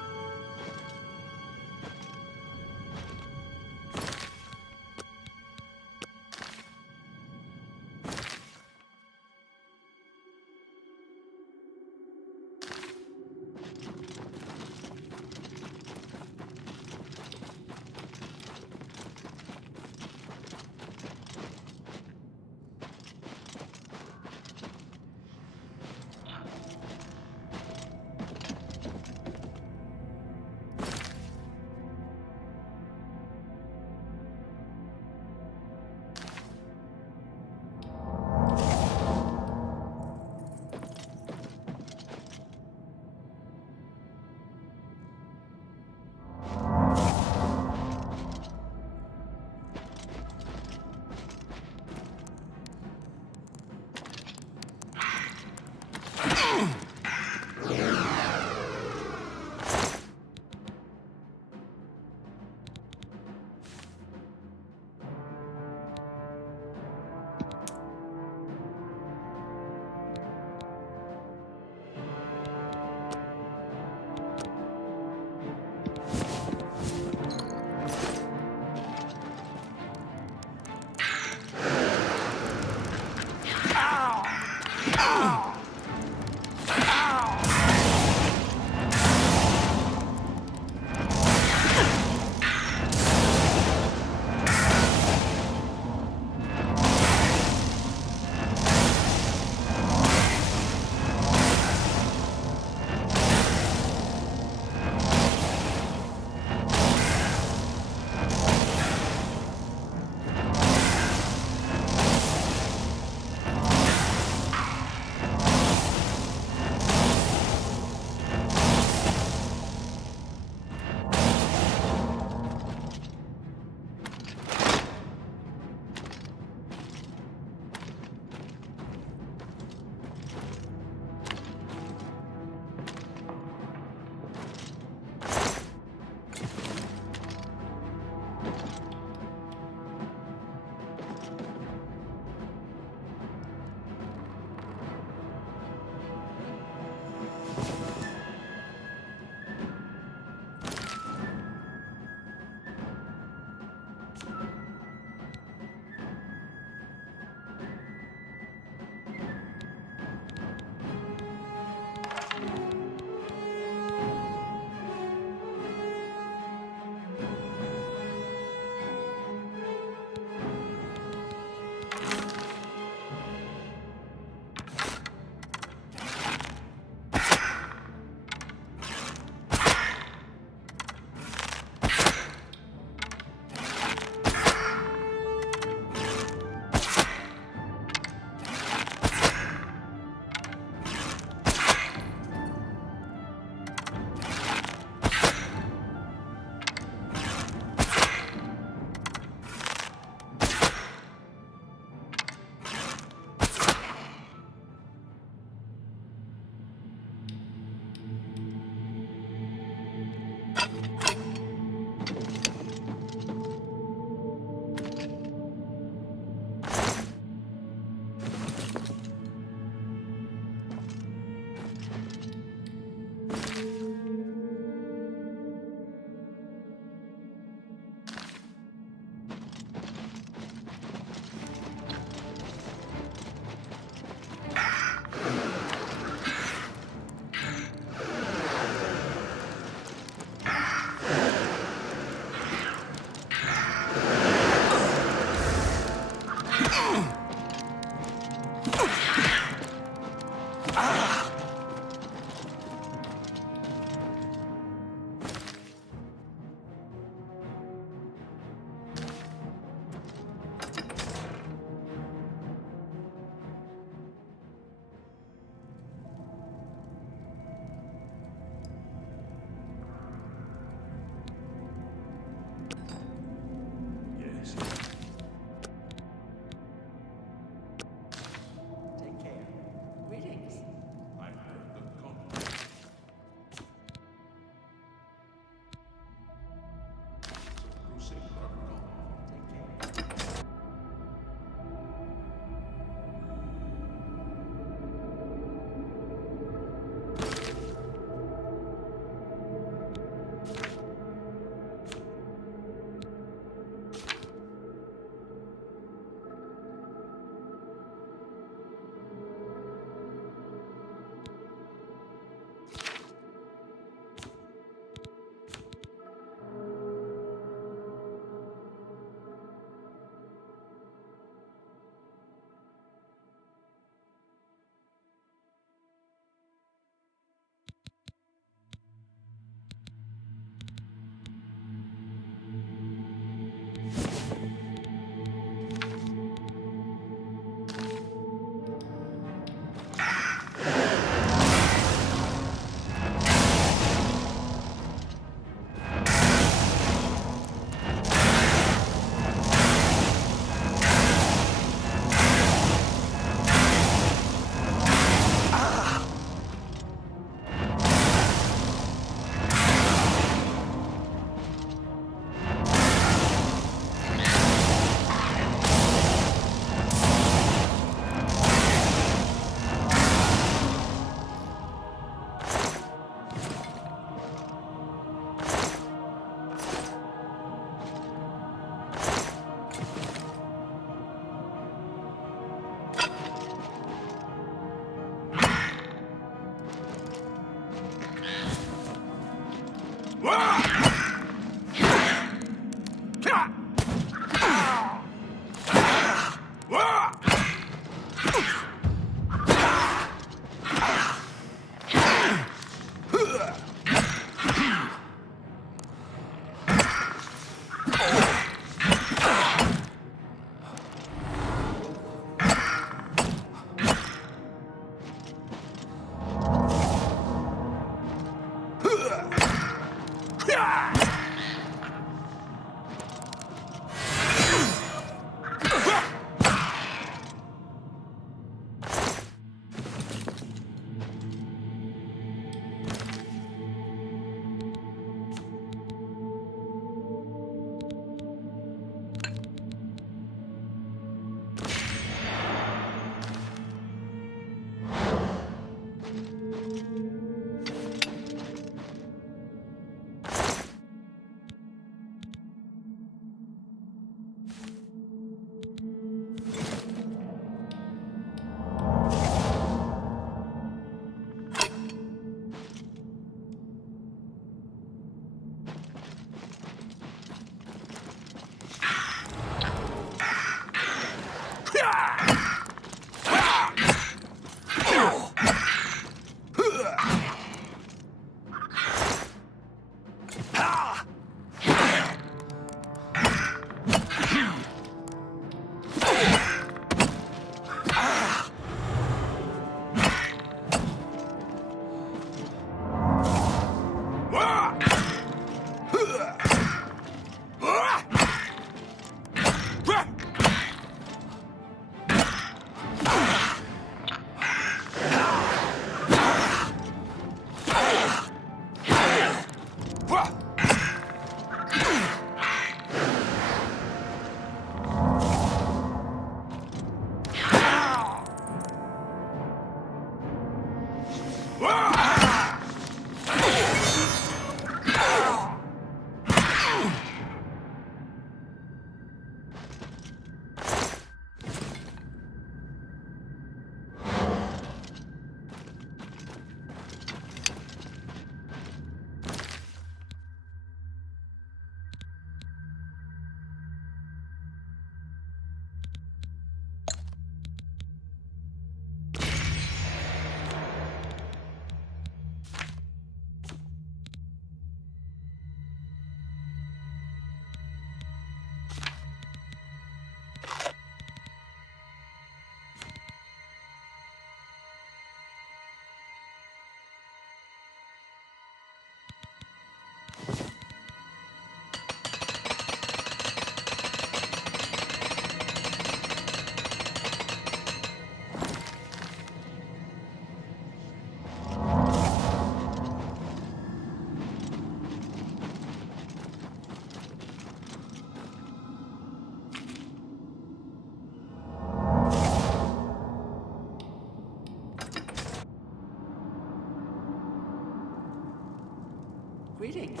Greetings.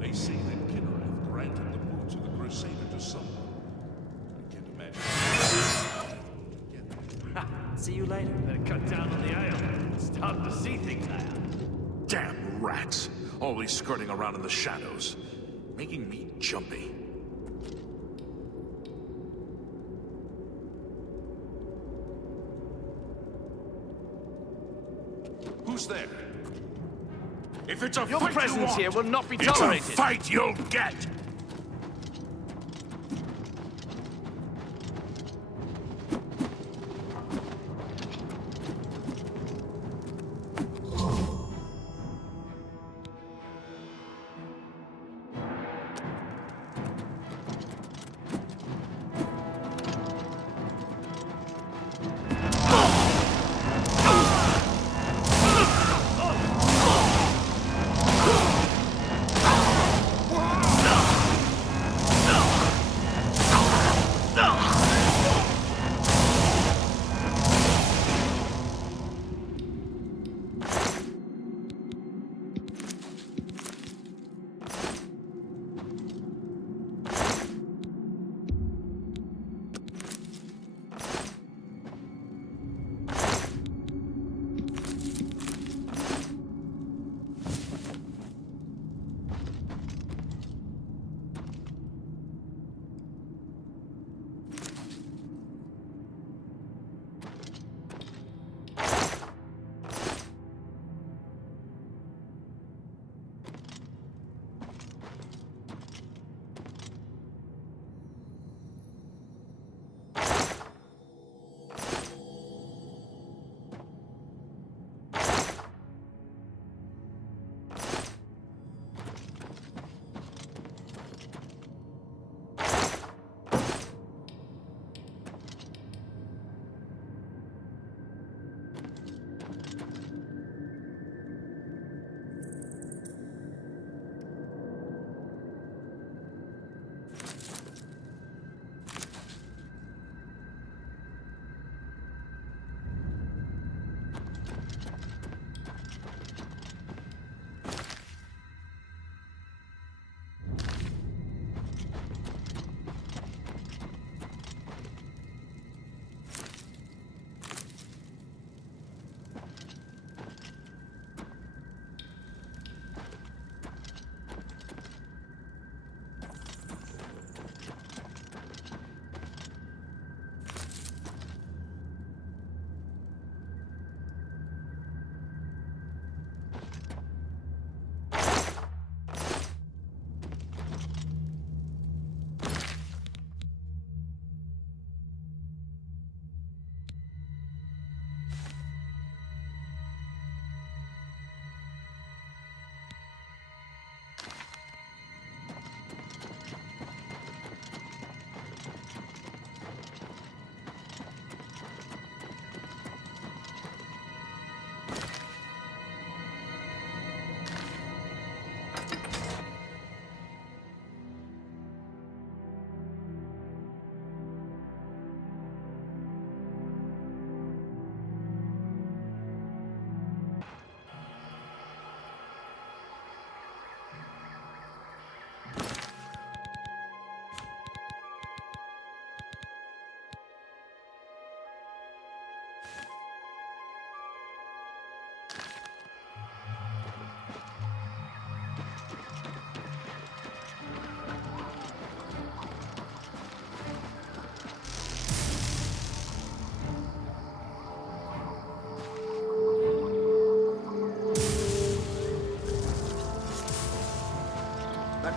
They say that Kinnereth granted the boots of the Crusader to someone. I can't imagine. See you later. Better cut down on the ale. It's starting to see things now. Damn rats! Always skirting around in the shadows. Making me jumpy. Who's there? If it's a Your fight presence you want, here will not be it's tolerated. a fight you'll get!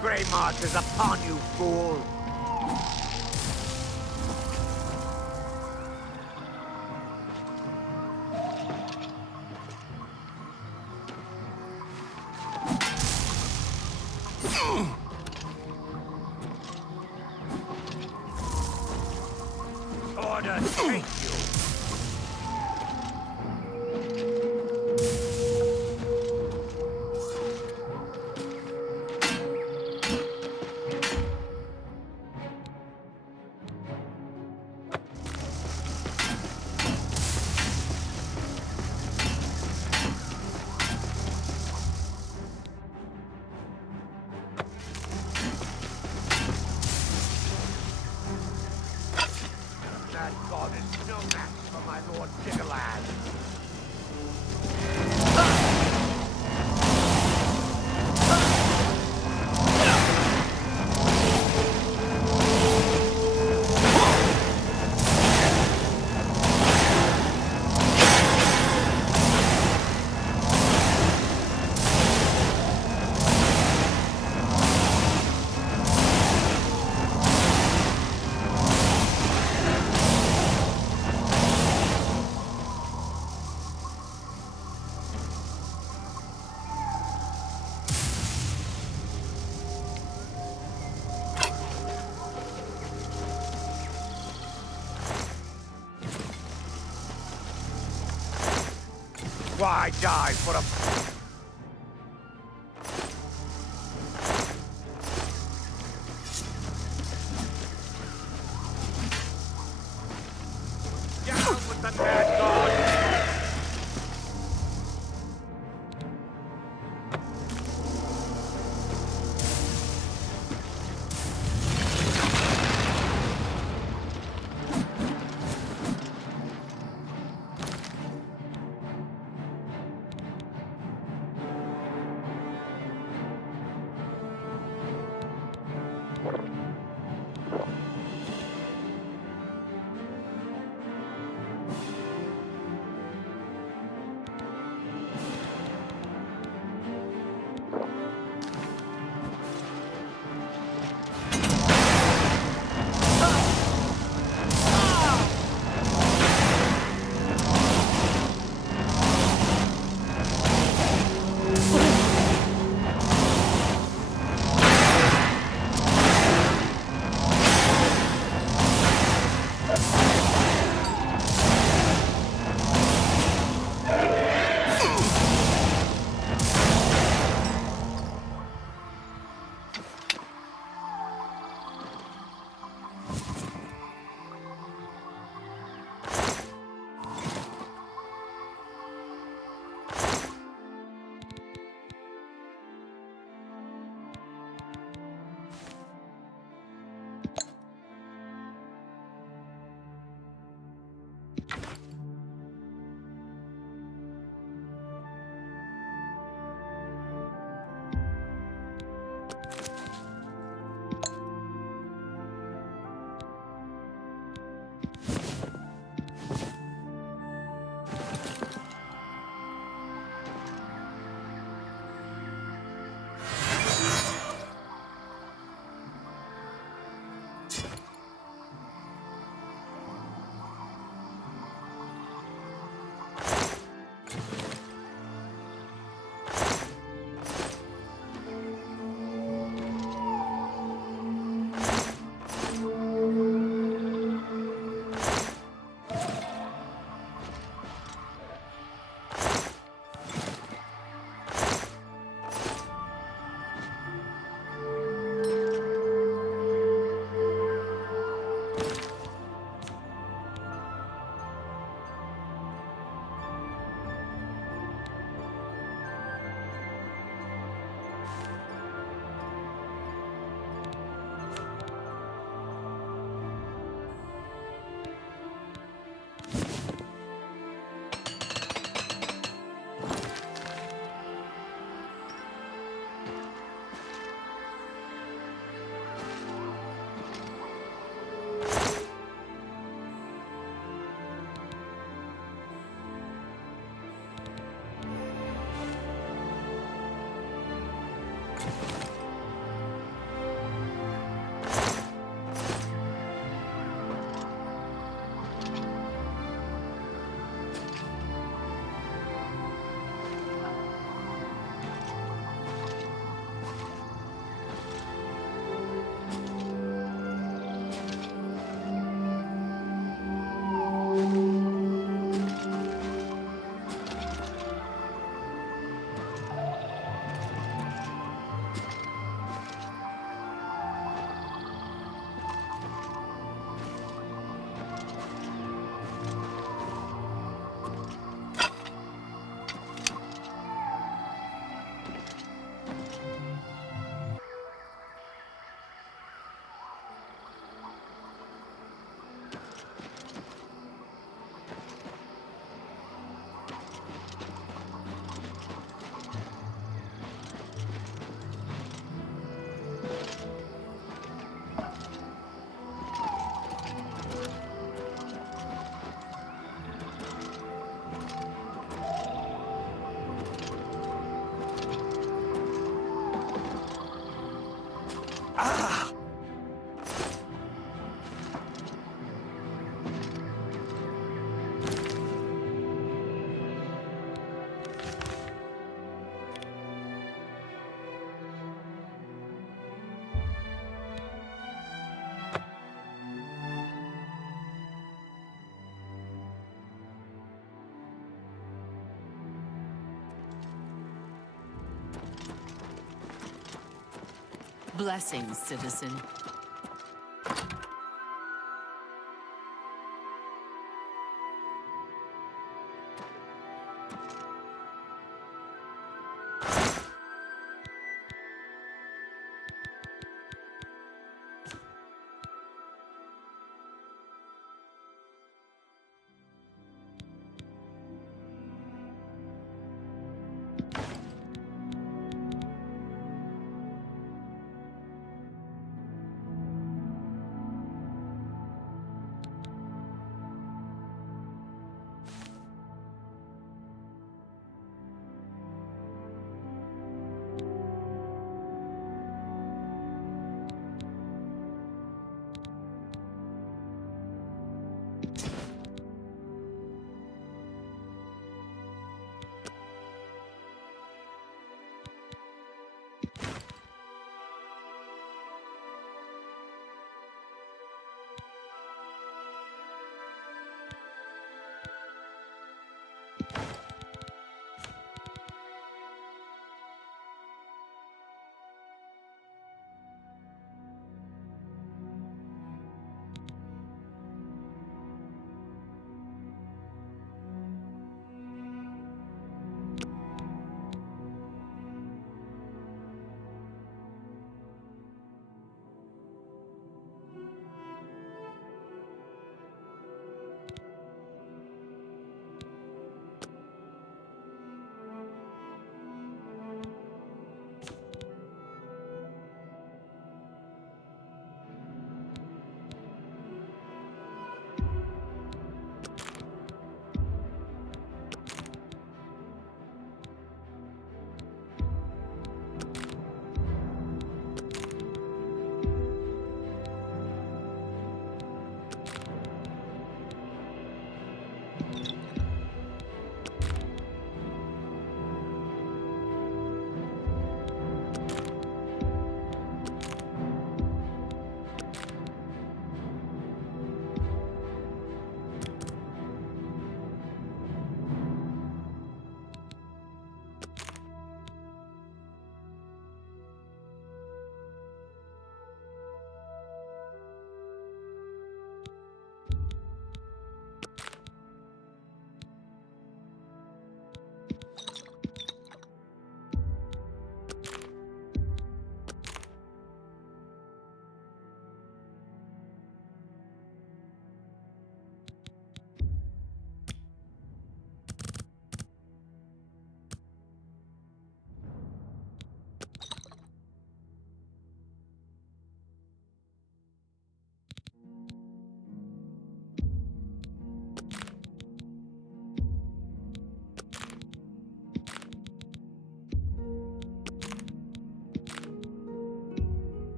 Grey mark is upon you, fool! Order, take you! That god is no match for my Lord Diggerlad. Why die for a... Down with the mad god! Blessings, citizen.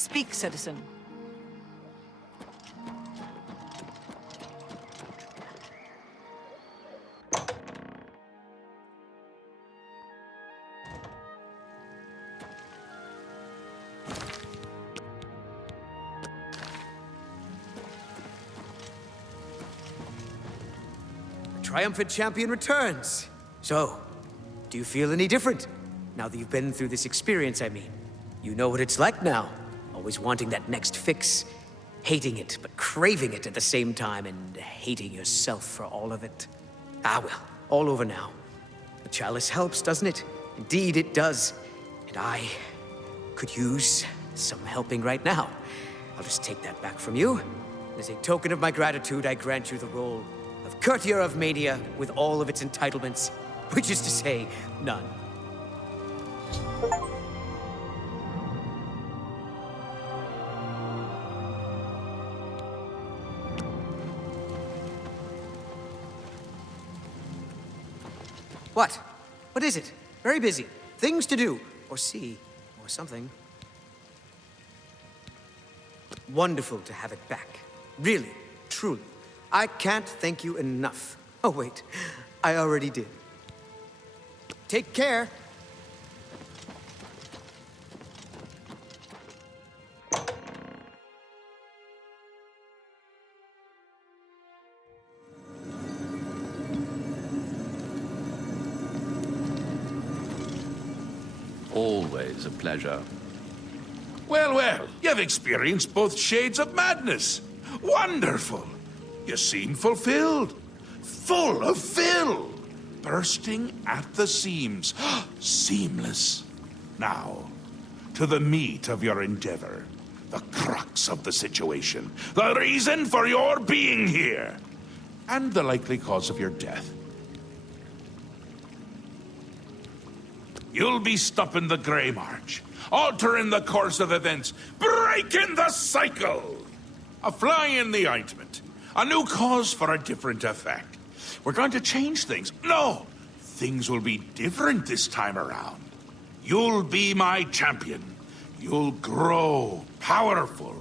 Speak, citizen. Triumphant champion returns. So, do you feel any different? Now that you've been through this experience, I mean. You know what it's like now. Always wanting that next fix. Hating it, but craving it at the same time, and hating yourself for all of it. Ah well, all over now. The chalice helps, doesn't it? Indeed it does. And I could use some helping right now. I'll just take that back from you. As a token of my gratitude, I grant you the role of Courtier of Mania with all of its entitlements, which is to say, none. What? What is it? Very busy. Things to do, or see, or something. Wonderful to have it back. Really, truly. I can't thank you enough. Oh, wait. I already did. Take care. Always a pleasure. Well, well, you've experienced both shades of madness. Wonderful. You seem fulfilled. Full of fill. Bursting at the seams. Seamless. Now, to the meat of your endeavor. The crux of the situation. The reason for your being here. And the likely cause of your death. You'll be stopping the Grey March, altering the course of events, breaking the cycle! A fly in the ointment, a new cause for a different effect. We're going to change things. No! Things will be different this time around. You'll be my champion. You'll grow powerful.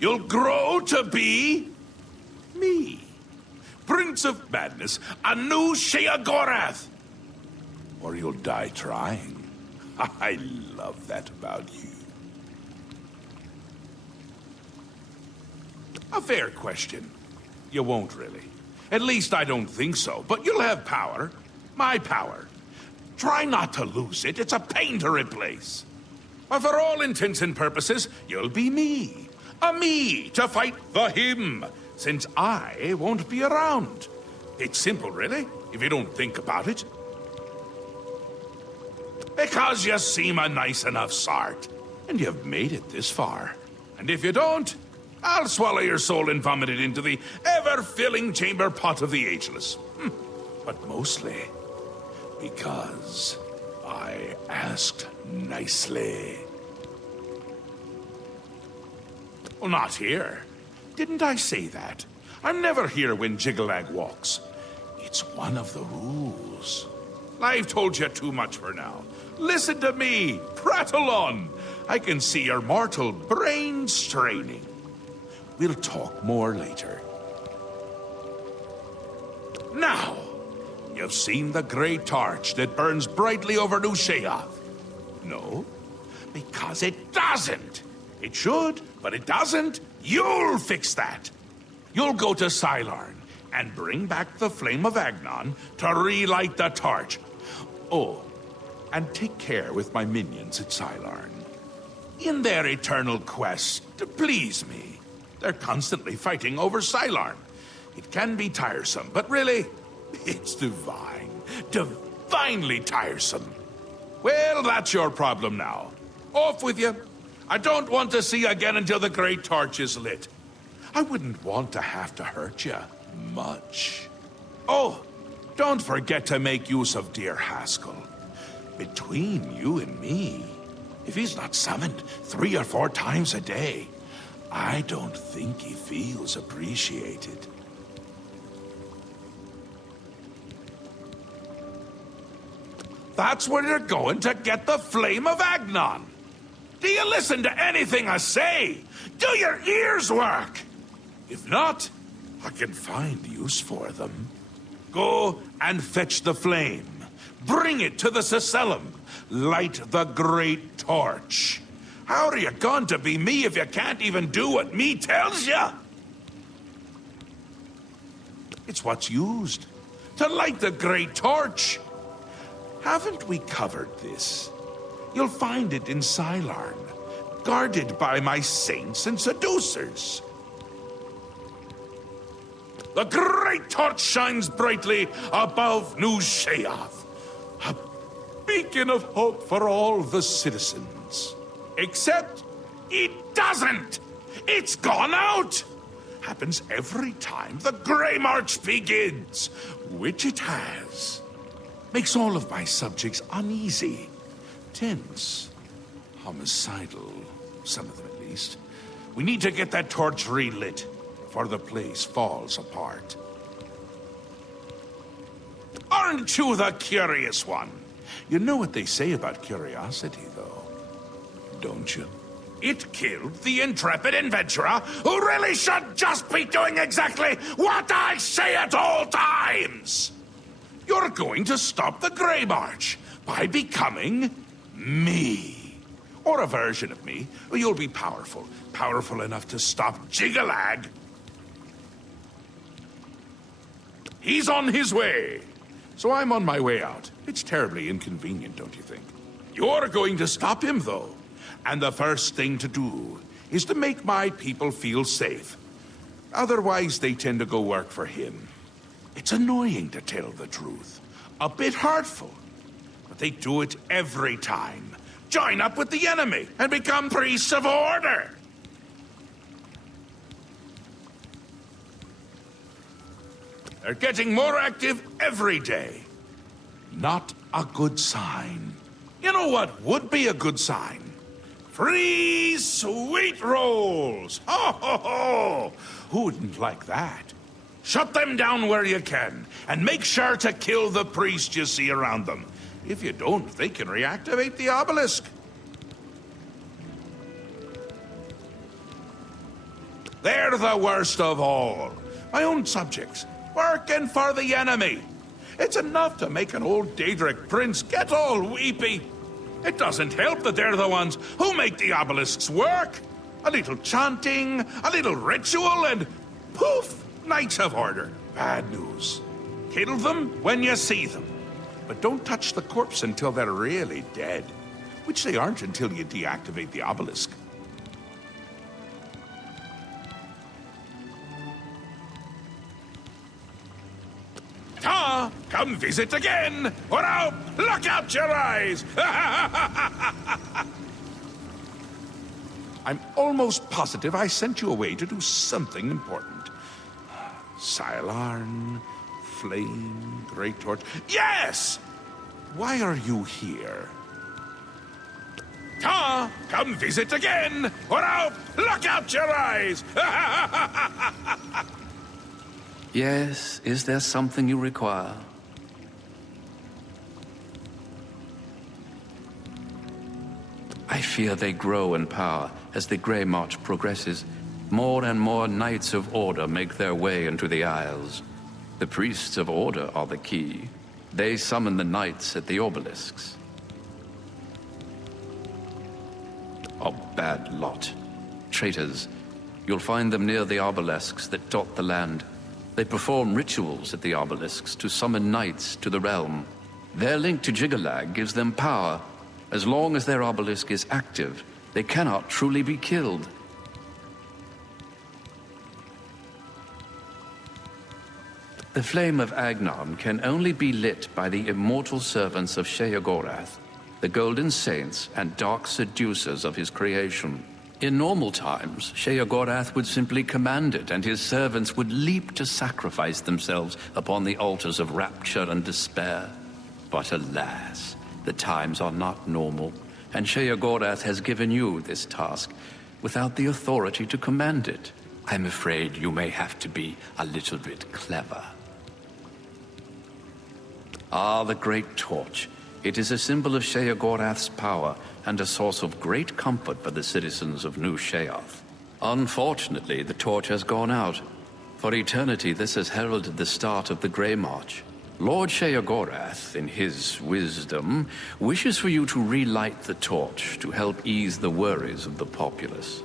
You'll grow to be... me. Prince of Madness, a new Sheogorath. Or you'll die trying. I love that about you. A fair question. You won't really. At least I don't think so, but you'll have power. My power. Try not to lose it. It's a pain to replace. But for all intents and purposes, you'll be me. A me to fight the him, since I won't be around. It's simple, really, if you don't think about it. Because you seem a nice enough sort. And you've made it this far. And if you don't, I'll swallow your soul and vomit it into the ever-filling chamber pot of the ageless. But mostly because I asked nicely. Well, not here. Didn't I say that? I'm never here when Jiggalag walks. It's one of the rules. I've told you too much for now. Listen to me. Prattle on. I can see your mortal brain straining. We'll talk more later. Now, you've seen the great torch that burns brightly over New Sheogorath. No, because it doesn't. It should, but it doesn't. You'll fix that. You'll go to Cylarne and bring back the Flame of Agnon to relight the torch. Oh, and take care with my minions at Cylarne. In their eternal quest to please me, they're constantly fighting over Cylarne. It can be tiresome, but really, it's divine. Divinely tiresome. Well, that's your problem now. Off with you. I don't want to see you again until the great torch is lit. I wouldn't want to have to hurt you much. Oh, don't forget to make use of dear Haskell. Between you and me, if he's not summoned 3 or 4 times a day, I don't think he feels appreciated. That's where you're going to get the Flame of Agnon. Do you listen to anything I say? Do your ears work? If not, I can find use for them. Go and fetch the flame. Bring it to the Cecellum. Light the great torch. How are you going to be me if you can't even do what me tells you? It's what's used to light the great torch. Haven't we covered this? You'll find it in Cylarne, guarded by my saints and seducers. The great torch shines brightly above New Sheogorath, a beacon of hope for all the citizens. Except it doesn't! It's gone out! Happens every time the Grey March begins, which it has. Makes all of my subjects uneasy, tense, homicidal, some of them at least. We need to get that torch relit before the place falls apart. Aren't you the curious one? You know what they say about curiosity, though, don't you? It killed the intrepid adventurer who really should just be doing exactly what I say at all times! You're going to stop the Grey March by becoming me. Or a version of me. You'll be powerful. Powerful enough to stop Jigalag. He's on his way. So I'm on my way out. It's terribly inconvenient, don't you think? You're going to stop him, though. And the first thing to do is to make my people feel safe. Otherwise, they tend to go work for him. It's annoying, to tell the truth. A bit hurtful. But they do it every time. Join up with the enemy and become priests of order. They're getting more active every day. Not a good sign. You know what would be a good sign? Free sweet rolls! Ho, ho, ho! Who wouldn't like that? Shut them down where you can, and make sure to kill the priest you see around them. If you don't, they can reactivate the obelisk. They're the worst of all. My own subjects, working for the enemy. It's enough to make an old Daedric prince get all weepy. It doesn't help that they're the ones who make the obelisks work. A little chanting, a little ritual, and poof, Knights of Order. Bad news. Kill them when you see them. But don't touch the corpse until they're really dead. Which they aren't until you deactivate the obelisk. Ta! Come visit again, or I'll pluck out your eyes! I'm almost positive I sent you away to do something important. Cylarne, flame, great torch. Yes! Why are you here? Ta! Come visit again, or I'll pluck out your eyes! Yes, is there something you require? I fear they grow in power as the Grey March progresses. More and more Knights of Order make their way into the Isles. The Priests of Order are the key. They summon the Knights at the obelisks. A bad lot. Traitors. You'll find them near the obelisks that dot the land. They perform rituals at the obelisks to summon knights to the realm. Their link to Jigalag gives them power. As long as their obelisk is active, they cannot truly be killed. The Flame of Agnon can only be lit by the immortal servants of Sheogorath, the Golden Saints and dark seducers of his creation. In normal times, Sheogorath would simply command it, and his servants would leap to sacrifice themselves upon the altars of rapture and despair. But alas, the times are not normal, and Sheogorath has given you this task without the authority to command it. I'm afraid you may have to be a little bit clever. Ah, the Great Torch. It is a symbol of Sheogorath's power and a source of great comfort for the citizens of New Sheoth. Unfortunately, the torch has gone out. For eternity, this has heralded the start of the Grey March. Lord Sheogorath, in his wisdom, wishes for you to relight the torch to help ease the worries of the populace.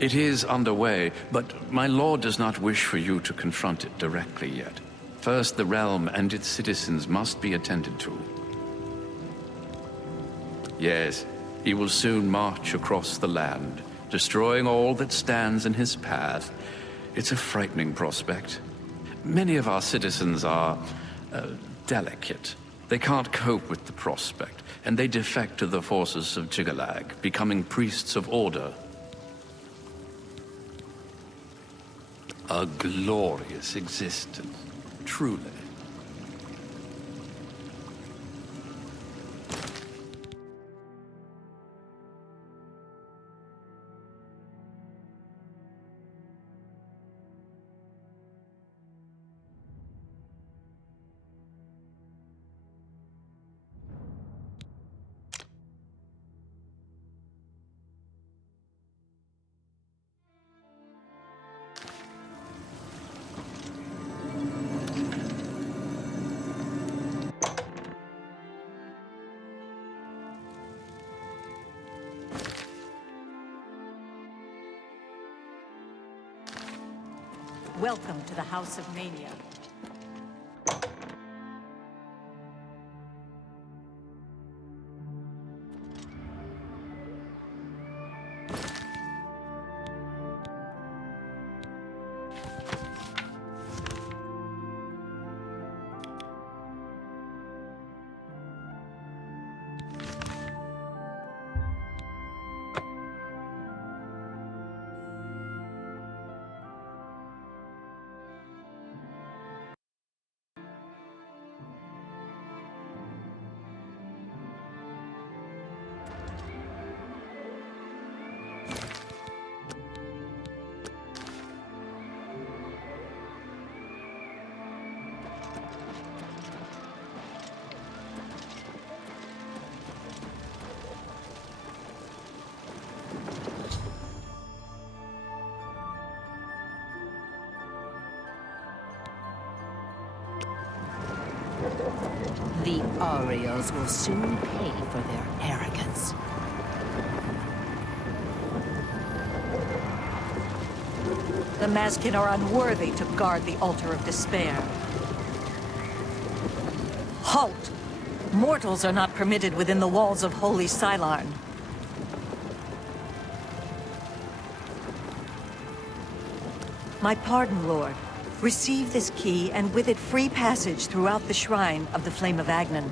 It is underway, but my lord does not wish for you to confront it directly yet. First, the realm and its citizens must be attended to. Yes, he will soon march across the land, destroying all that stands in his path. It's a frightening prospect. Many of our citizens are delicate. They can't cope with the prospect, and they defect to the forces of Jigalag, becoming priests of order. A glorious existence, truly. Welcome to the House of Mania. The Ariels will soon pay for their arrogance. The Mazkin are unworthy to guard the Altar of Despair. Halt! Mortals are not permitted within the walls of Holy Cylarne. My pardon, Lord. Receive this key, and with it free passage throughout the Shrine of the Flame of Agnon.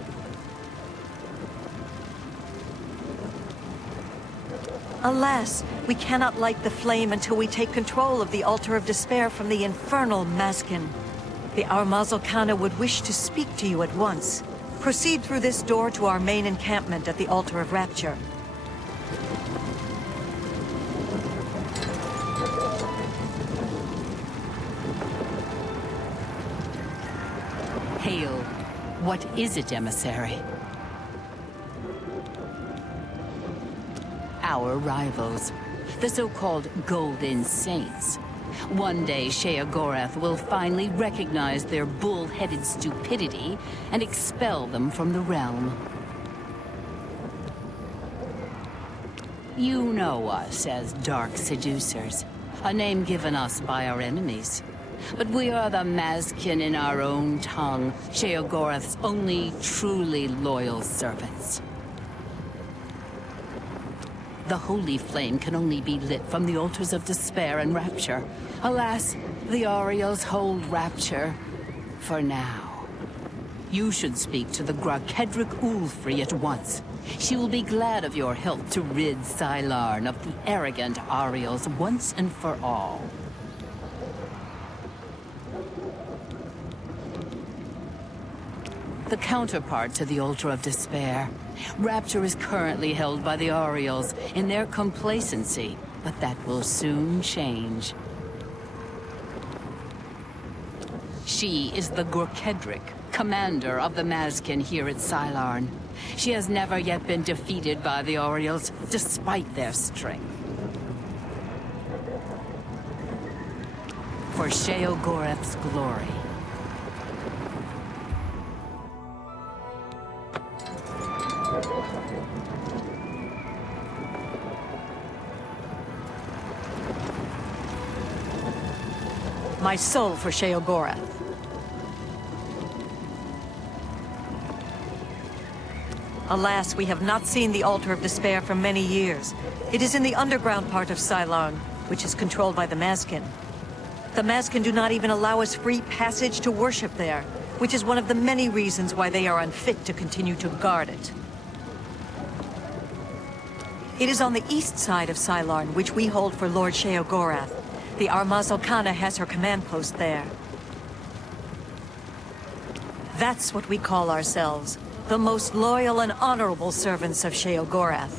Alas, we cannot light the flame until we take control of the Altar of Despair from the infernal Mazkin. The Aurmazl Kaneh would wish to speak to you at once. Proceed through this door to our main encampment at the Altar of Rapture. Hail. What is it, emissary? Our rivals, the so-called Golden Saints. One day, Sheogorath will finally recognize their bull-headed stupidity and expel them from the realm. You know us as Dark Seducers, a name given us by our enemies. But we are the Mazkin in our own tongue, Sheogorath's only truly loyal servants. The holy flame can only be lit from the altars of despair and rapture. Alas, the Ariels hold rapture for now. You should speak to the Grakedrig Ulfri at once. She will be glad of your help to rid Cylarne of the arrogant Ariels once and for all. The counterpart to the Altar of Despair. Rapture is currently held by the Ariels in their complacency, but that will soon change. She is the Grakedrig, commander of the Mazkin here at Cylarne. She has never yet been defeated by the Oriels, despite their strength. For Sheogorath's glory. My soul for Sheogorath. Alas, we have not seen the Altar of Despair for many years. It is in the underground part of Cylarne, which is controlled by the Mazkin. The Mazkin do not even allow us free passage to worship there, which is one of the many reasons why they are unfit to continue to guard it. It is on the east side of Cylarne, which we hold for Lord Sheogorath. The Aurmazl Kaneh has her command post there. That's what we call ourselves, the most loyal and honorable servants of Sheogorath.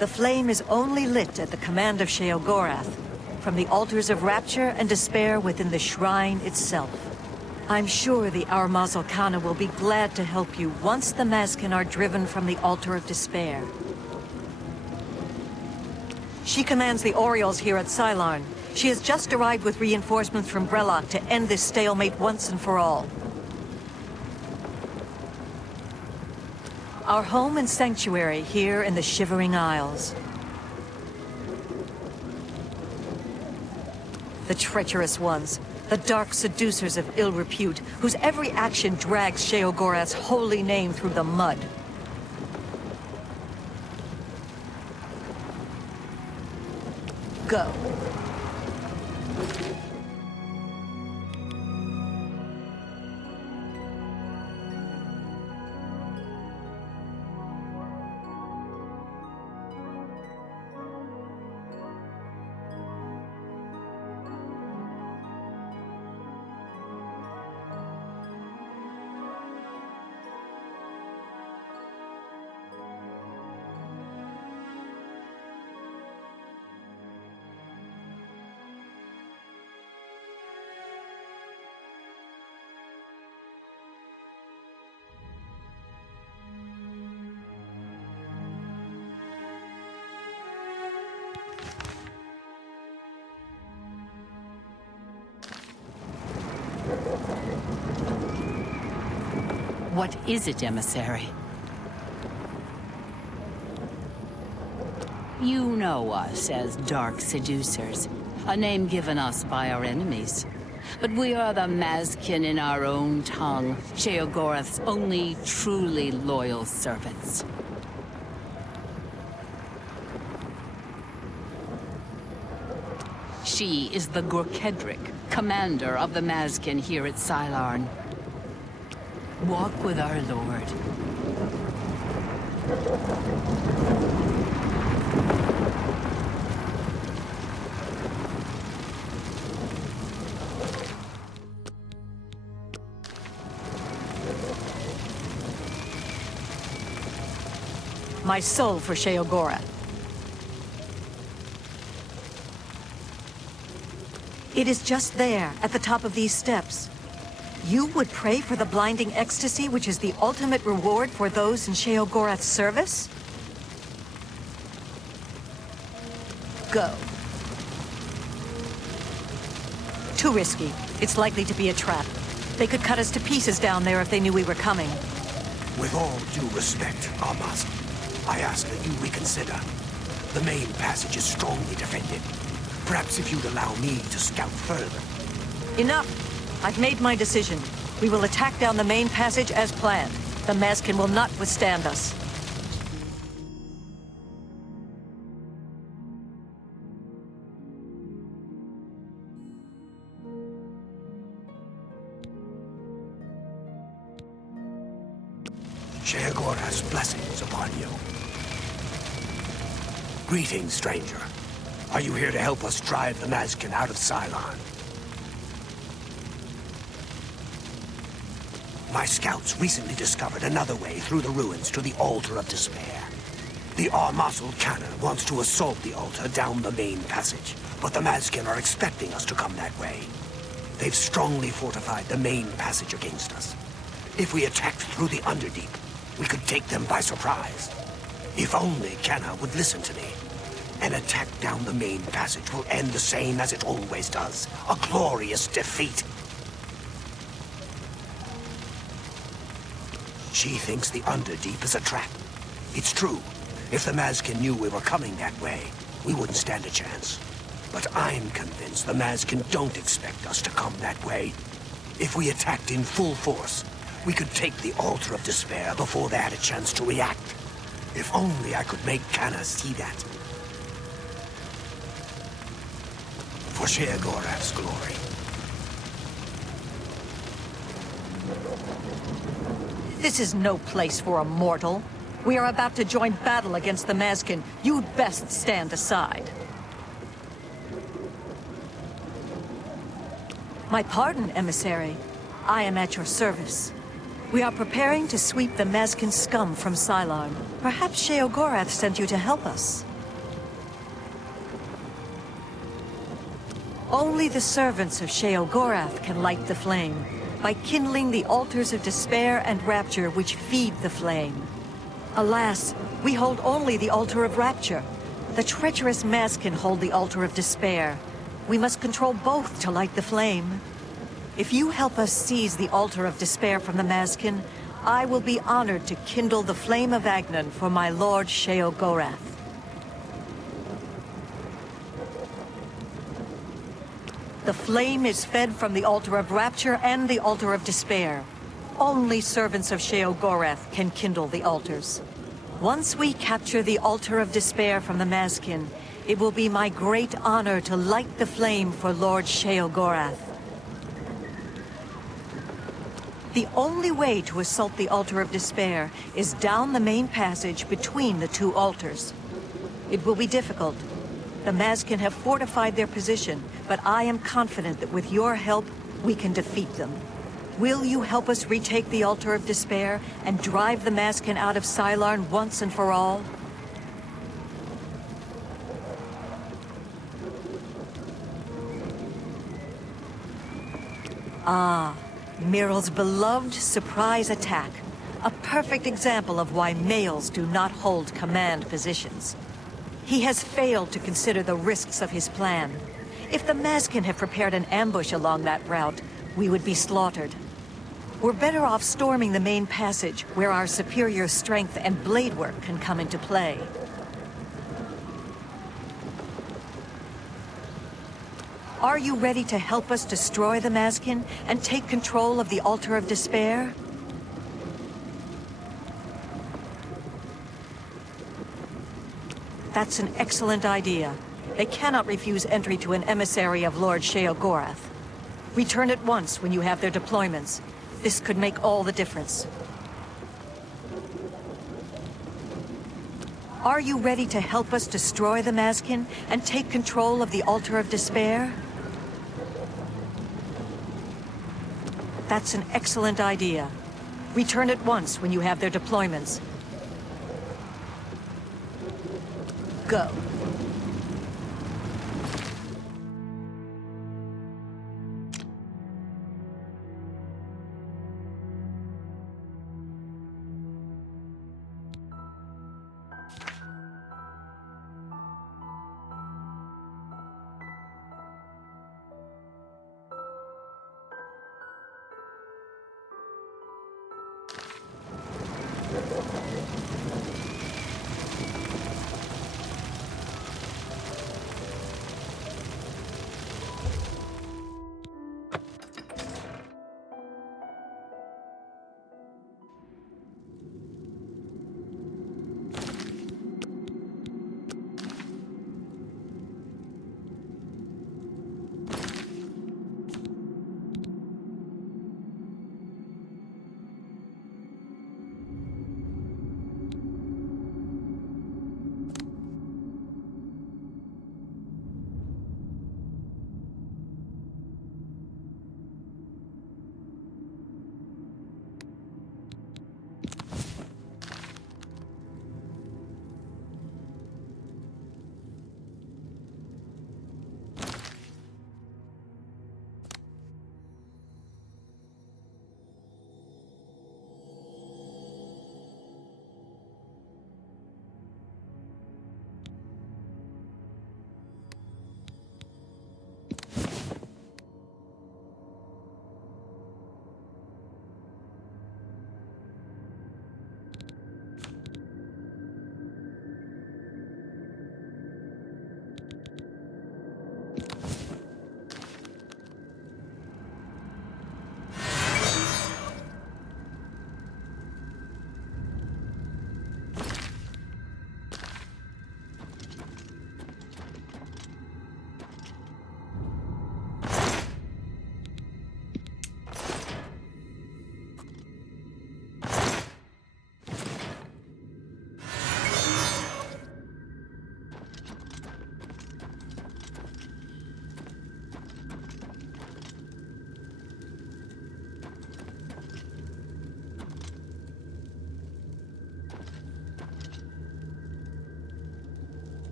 The flame is only lit at the command of Sheogorath, from the altars of rapture and despair within the shrine itself. I'm sure the Aurmazl Kaneh will be glad to help you once the Mazkin are driven from the altar of despair. She commands the Oriels here at Cylarne. She has just arrived with reinforcements from Brellock to end this stalemate once and for all. Our home and sanctuary here in the Shivering Isles. The treacherous ones, the dark seducers of ill repute, whose every action drags Sheogorath's holy name through the mud. Go. What is it, emissary? You know us as Dark Seducers, a name given us by our enemies. But we are the Mazkin in our own tongue, Sheogorath's only truly loyal servants. She is the Grakedrig, commander of the Mazkin here at Cylarne. Walk with our lord. My soul for Sheogorath. It is just there, at the top of these steps. You would pray for the blinding ecstasy, which is the ultimate reward for those in Sheogorath's service? Go. Too risky. It's likely to be a trap. They could cut us to pieces down there if they knew we were coming. With all due respect, Aurmazl, I ask that you reconsider. The main passage is strongly defended. Perhaps if you'd allow me to scout further. Enough! I've made my decision. We will attack down the main passage as planned. The Mazkin will not withstand us. Sheogorath's blessings upon you. Greetings, stranger. Are you here to help us drive the Mazkin out of Cylarne? My scouts recently discovered another way through the ruins to the Altar of Despair. The Aurmazl Kaneh wants to assault the altar down the main passage, but the Mazkin are expecting us to come that way. They've strongly fortified the main passage against us. If we attacked through the Underdeep, we could take them by surprise. If only Kaneh would listen to me. An attack down the main passage will end the same as it always does. A glorious defeat. She thinks the Underdeep is a trap. It's true. If the Mazkin knew we were coming that way, we wouldn't stand a chance. But I'm convinced the Mazkin don't expect us to come that way. If we attacked in full force, we could take the Altar of Despair before they had a chance to react. If only I could make Kaneh see that. For Sheogorath's glory. This is no place for a mortal. We are about to join battle against the Mazkin. You'd best stand aside. My pardon, emissary. I am at your service. We are preparing to sweep the Mazkin scum from Cylarne. Perhaps Sheogorath sent you to help us. Only the servants of Sheogorath can light the flame, by kindling the altars of despair and rapture which feed the flame. Alas, we hold only the altar of rapture. The treacherous Mazkin hold the altar of despair. We must control both to light the flame. If you help us seize the altar of despair from the Mazkin, I will be honored to kindle the flame of Agnon for my lord Sheogorath. The flame is fed from the altar of rapture and the altar of despair. Only servants of Sheogorath can kindle the altars. Once we capture the altar of despair from the Mazkin, it will be my great honor to light the flame for Lord Sheogorath. The only way to assault the altar of despair is down the main passage between the two altars. It will be difficult. The Mazkin have fortified their position, but I am confident that with your help, we can defeat them. Will you help us retake the altar of despair and drive the Mazkin out of Cylarne once and for all? Ah, Mirel's beloved surprise attack. A perfect example of why males do not hold command positions. He has failed to consider the risks of his plan. If the Mazkin have prepared an ambush along that route, we would be slaughtered. We're better off storming the main passage, where our superior strength and blade work can come into play. Are you ready to help us destroy the Mazkin and take control of the Altar of Despair? That's an excellent idea. They cannot refuse entry to an emissary of Lord Sheogorath. Return at once when you have their deployments. This could make all the difference. Are you ready to help us destroy the Mazkin and take control of the Altar of Despair? That's an excellent idea. Return at once when you have their deployments. Go.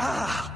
Ah!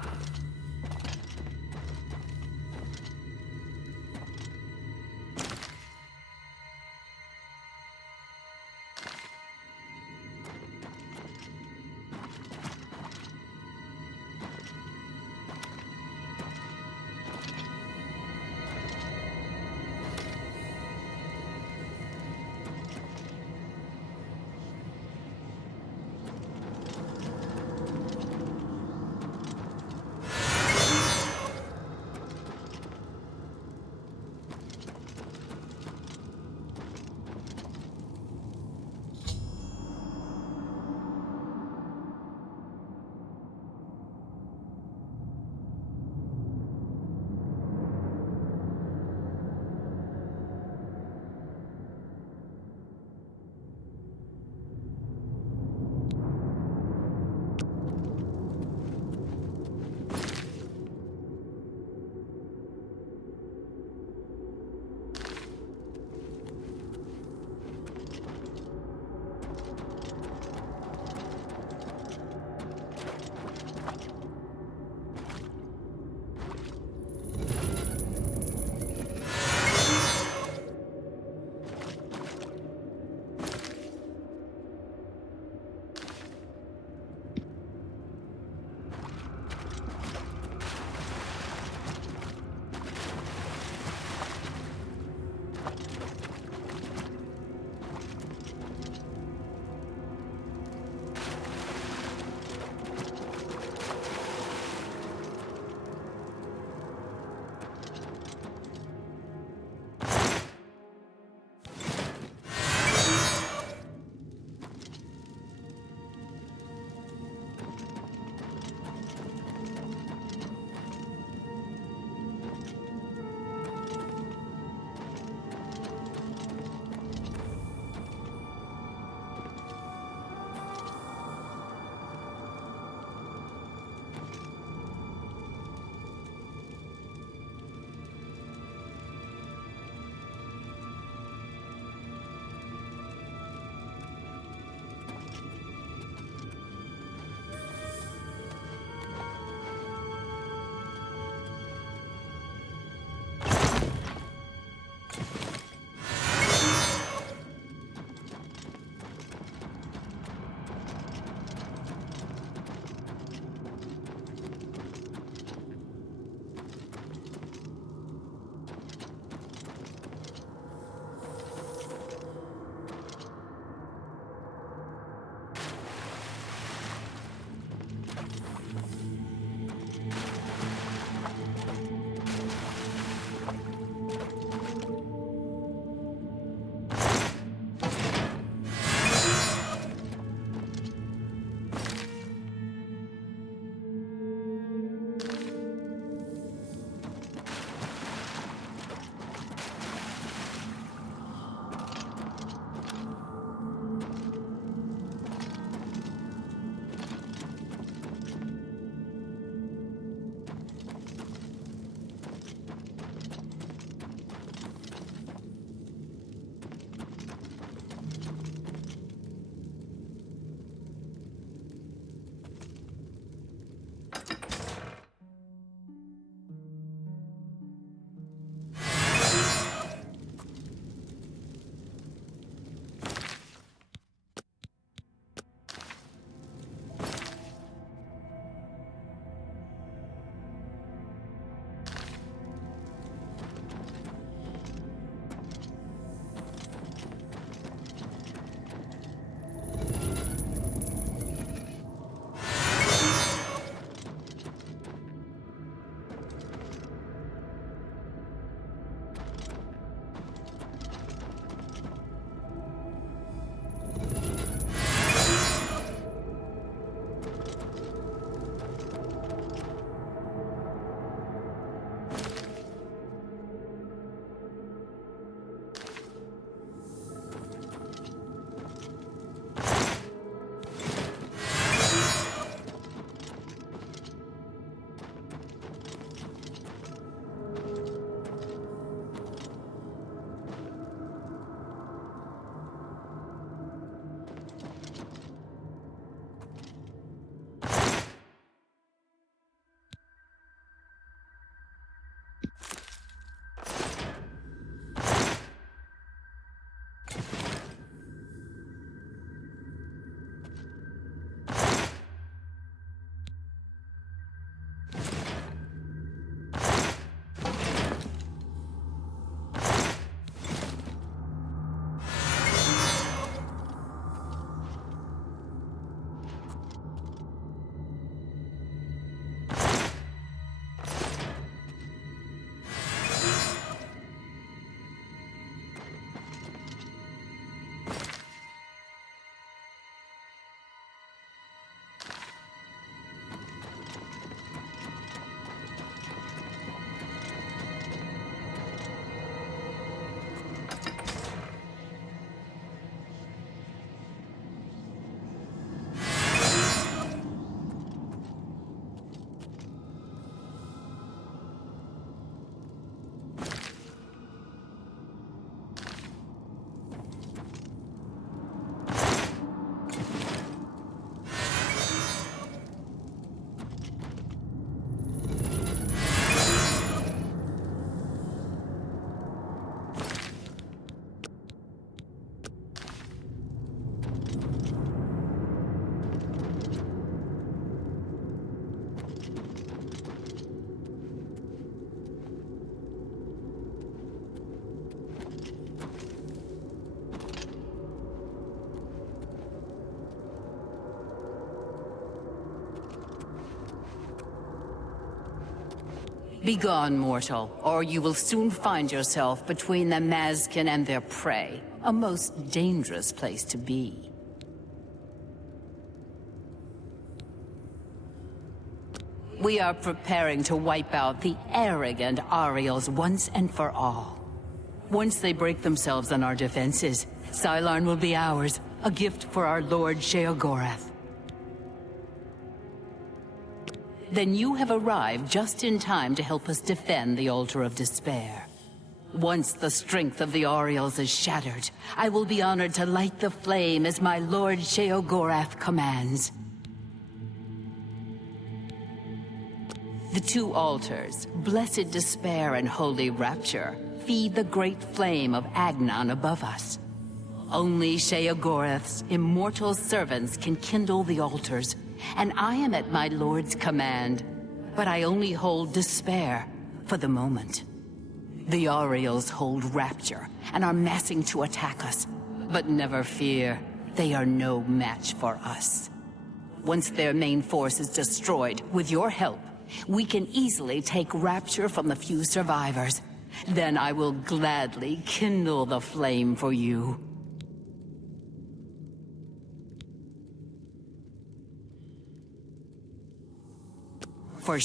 Begone, mortal, or you will soon find yourself between the Mazkin and their prey. A most dangerous place to be. We are preparing to wipe out the arrogant Ariels once and for all. Once they break themselves on our defenses, Cylarne will be ours, a gift for our Lord Sheogorath. Then you have arrived just in time to help us defend the Altar of Despair. Once the strength of the Ariels is shattered, I will be honored to light the flame as my Lord Sheogorath commands. The two altars, Blessed Despair and Holy Rapture, feed the great flame of Agnon above us. Only Sheogorath's immortal servants can kindle the altars, and I am at my lord's command. But I only hold despair for the moment. The Ariels hold Rapture and are massing to attack us. But never fear, they are no match for us. Once their main force is destroyed, with your help, we can easily take Rapture from the few survivors. Then I will gladly kindle the flame for you. For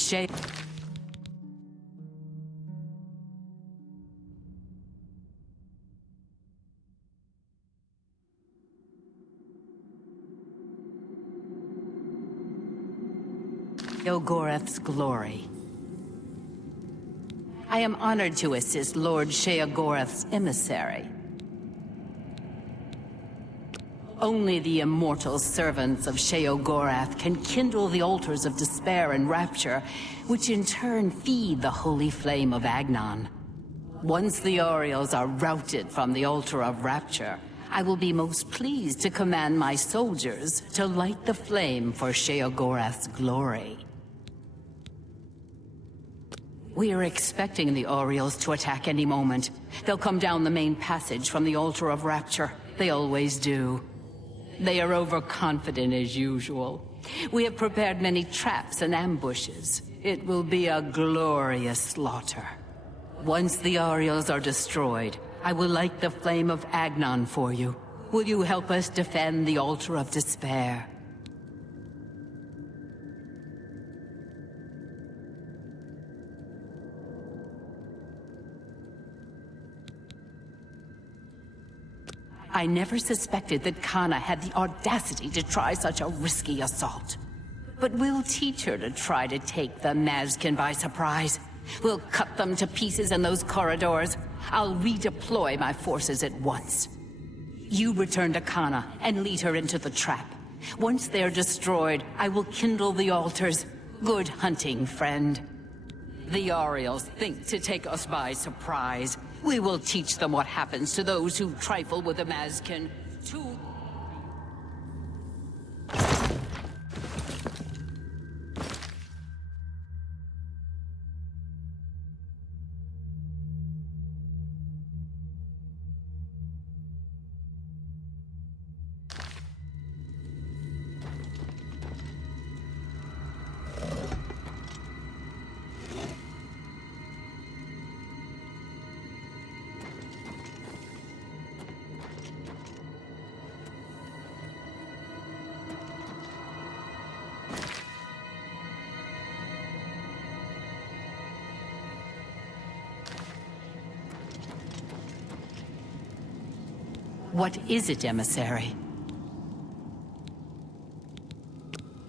Sheogorath's glory. I am honored to assist Lord Sheogorath's emissary. Only the immortal servants of Sheogorath can kindle the altars of despair and rapture, which in turn feed the holy flame of Agnon. Once the Ariels are routed from the altar of rapture, I will be most pleased to command my soldiers to light the flame for Sheogorath's glory. We are expecting the Ariels to attack any moment. They'll come down the main passage from the altar of rapture. They always do. They are overconfident as usual. We have prepared many traps and ambushes. It will be a glorious slaughter. Once the Ariels are destroyed, I will light the flame of Agnon for you. Will you help us defend the altar of despair? I never suspected that Kaneh had the audacity to try such a risky assault. But we'll teach her to try to take the Mazkin by surprise. We'll cut them to pieces in those corridors. I'll redeploy my forces at once. You return to Kaneh and lead her into the trap. Once they're destroyed, I will kindle the altars. Good hunting, friend. The Ariels think to take us by surprise. We will teach them what happens to those who trifle with the Mazkin. What is it, emissary?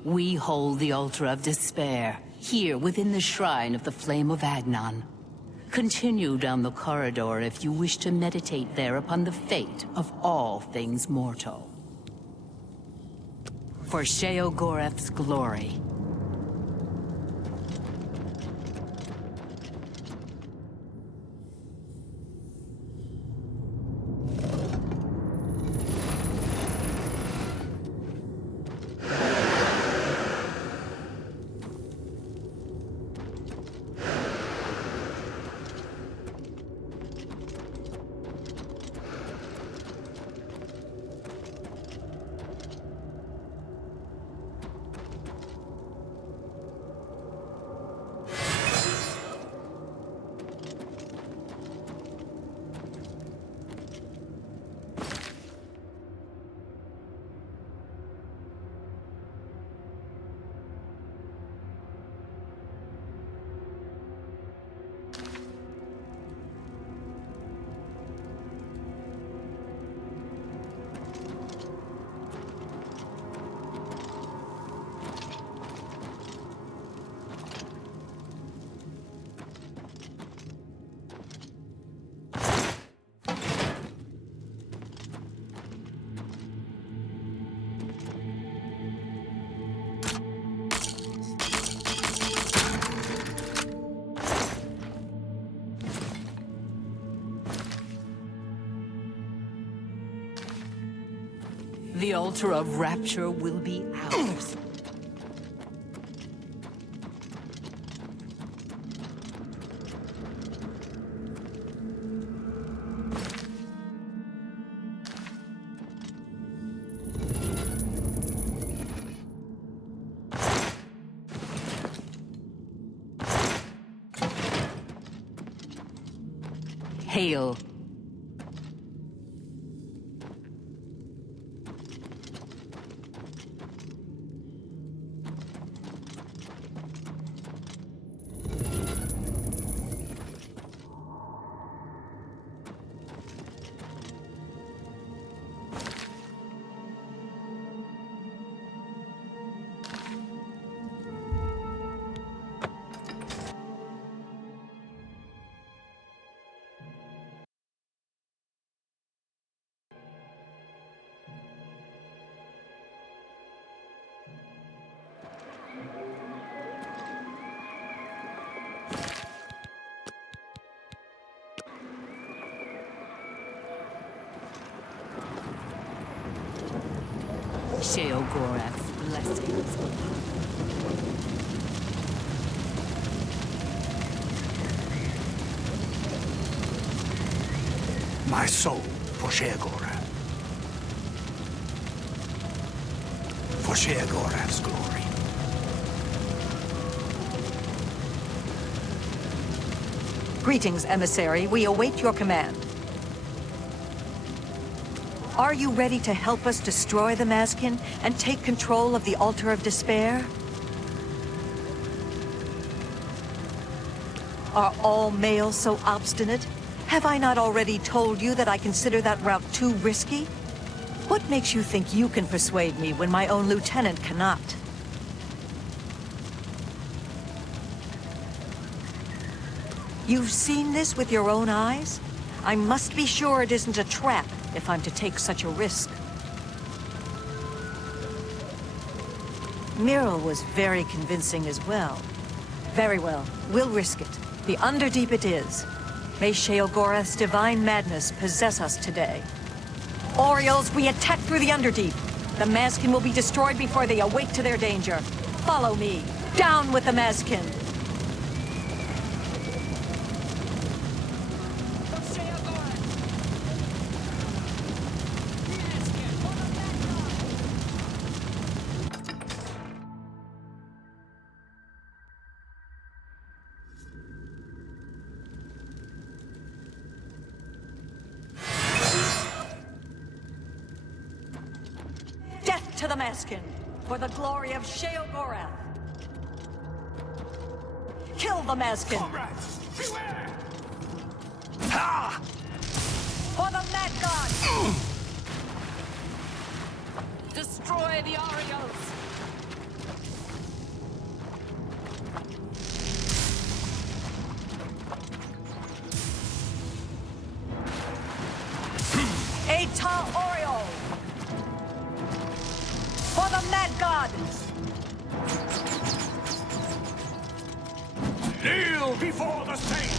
We hold the altar of despair, here within the shrine of the flame of Agnon. Continue down the corridor if you wish to meditate there upon the fate of all things mortal. For Sheogorath's glory. The altar of rapture will be ours. Hail. Sheogorath's blessings. My soul for Sheogorath. For Sheogorath's glory. Greetings, emissary. We await your command. Are you ready to help us destroy the Mazkin and take control of the Altar of Despair? Are all males so obstinate? Have I not already told you that I consider that route too risky? What makes you think you can persuade me when my own lieutenant cannot? You've seen this with your own eyes? I must be sure it isn't a trap if I'm to take such a risk. Mirel was very convincing as well. Very well, we'll risk it. The Underdeep it is. May Sheogorath's divine madness possess us today. Orioles, we attack through the Underdeep. The Mazkin will be destroyed before they awake to their danger. Follow me. Down with the Mazkin! To the Mazkin, for the glory of Sheogorath. Kill the Mazkin! Comrades, beware! Ha! For the Mad God! Destroy the Orioles! Eta Oriole! For the Mad God! Kneel before the saints!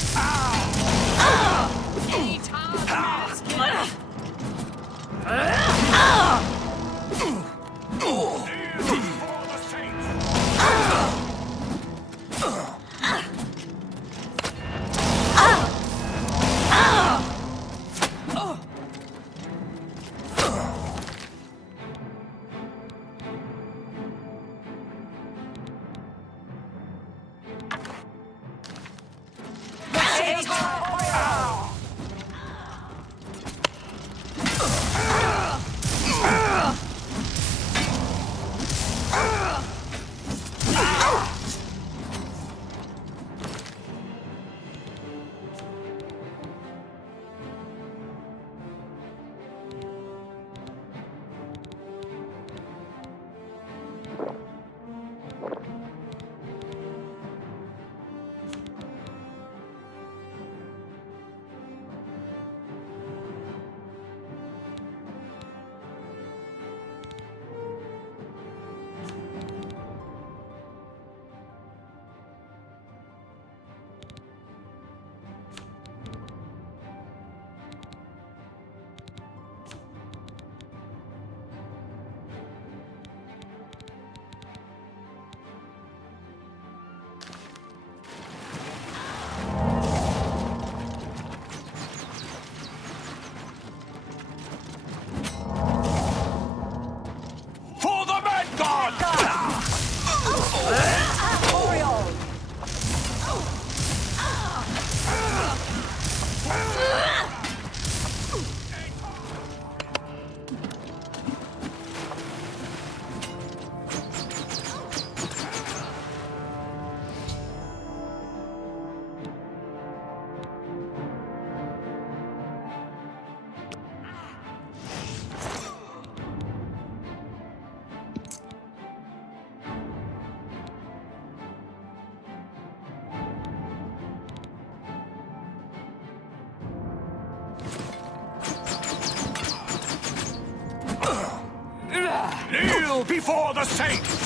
Kneel before the saints!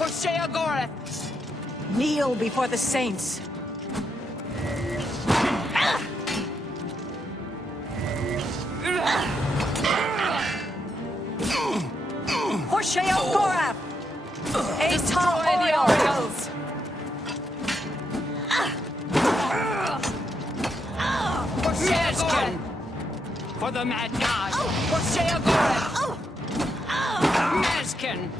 For Sheogorath! Kneel before the saints. For Sheogorath! Destroy the overhauls! For Sheogorath! For the Mad God! For Sheogorath! Mazkin!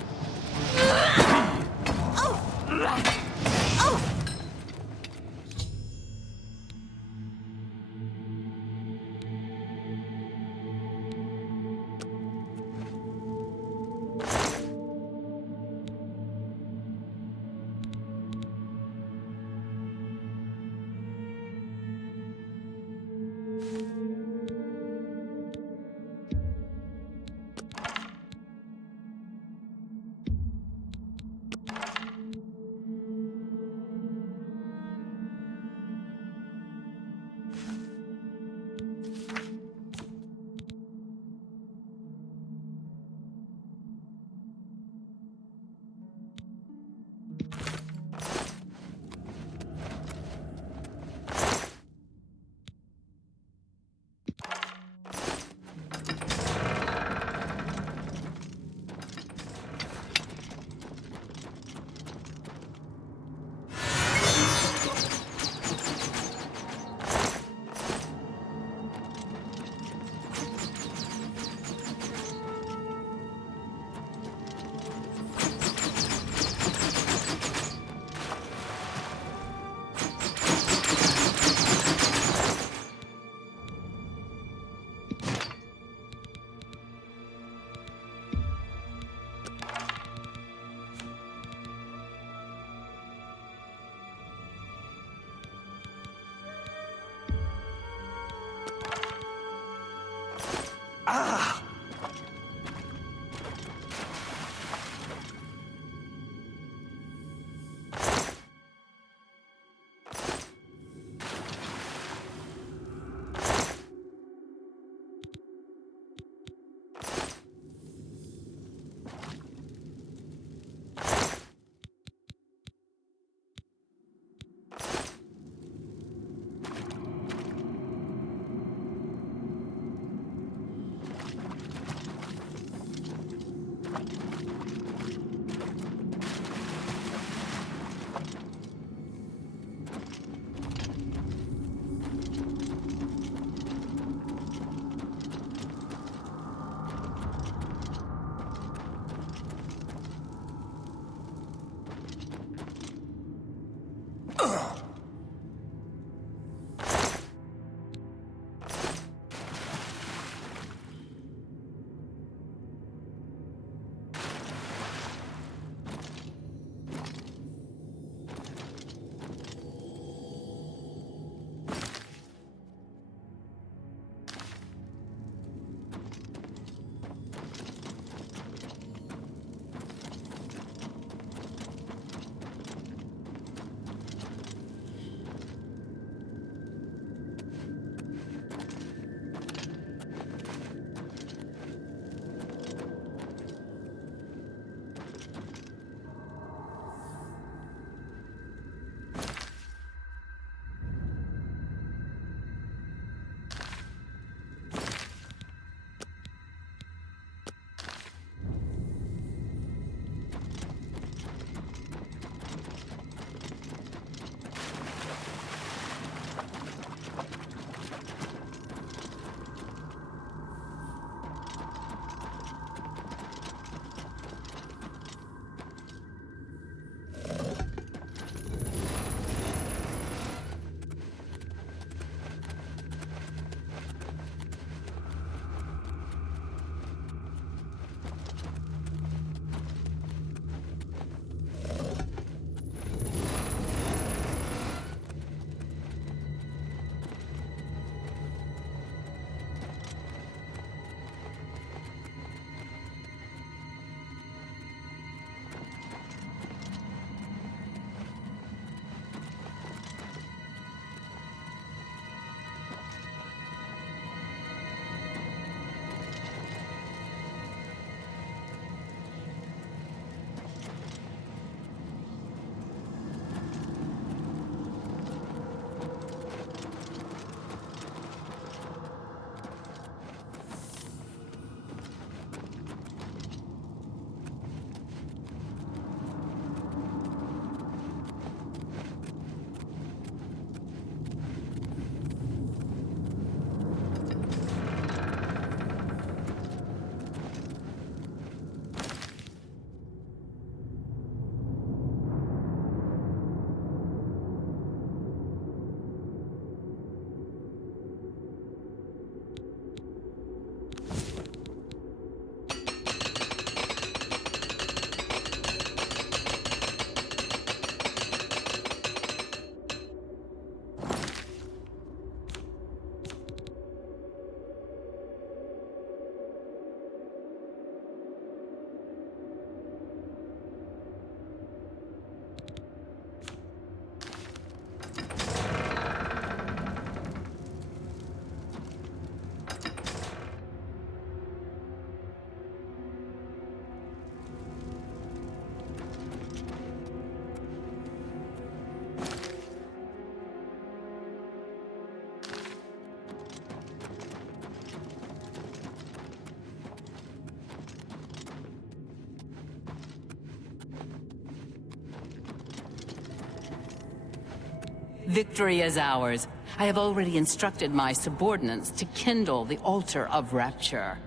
Victory is ours. I have already instructed my subordinates to kindle the altar of rapture.